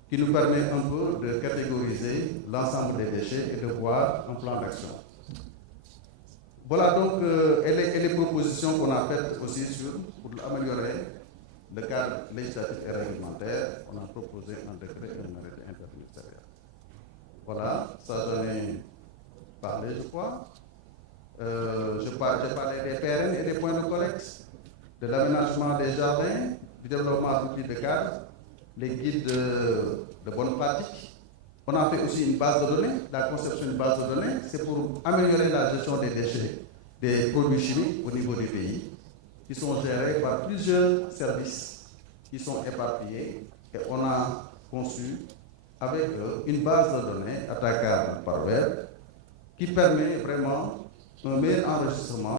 qui nous permet un peu de catégoriser l'ensemble des déchets et de voir un plan d'action. Voilà donc et les propositions qu'on a faites aussi pour améliorer le cadre législatif et réglementaire. On a proposé un décret et un arrêté interministériel. Voilà, ça j'en ai parlé, je crois. J'ai parlé des PRN et des points de collecte, de l'aménagement des jardins, du développement d'outils de cadre, les guides de bonnes pratiques. On a fait aussi une base de données, la conception d'une base de données, c'est pour améliorer la gestion des déchets, des produits chimiques au niveau du pays, qui sont gérés par plusieurs services qui sont éparpillés, et on a conçu avec une base de données attaquable par web qui permet vraiment un meilleur enregistrement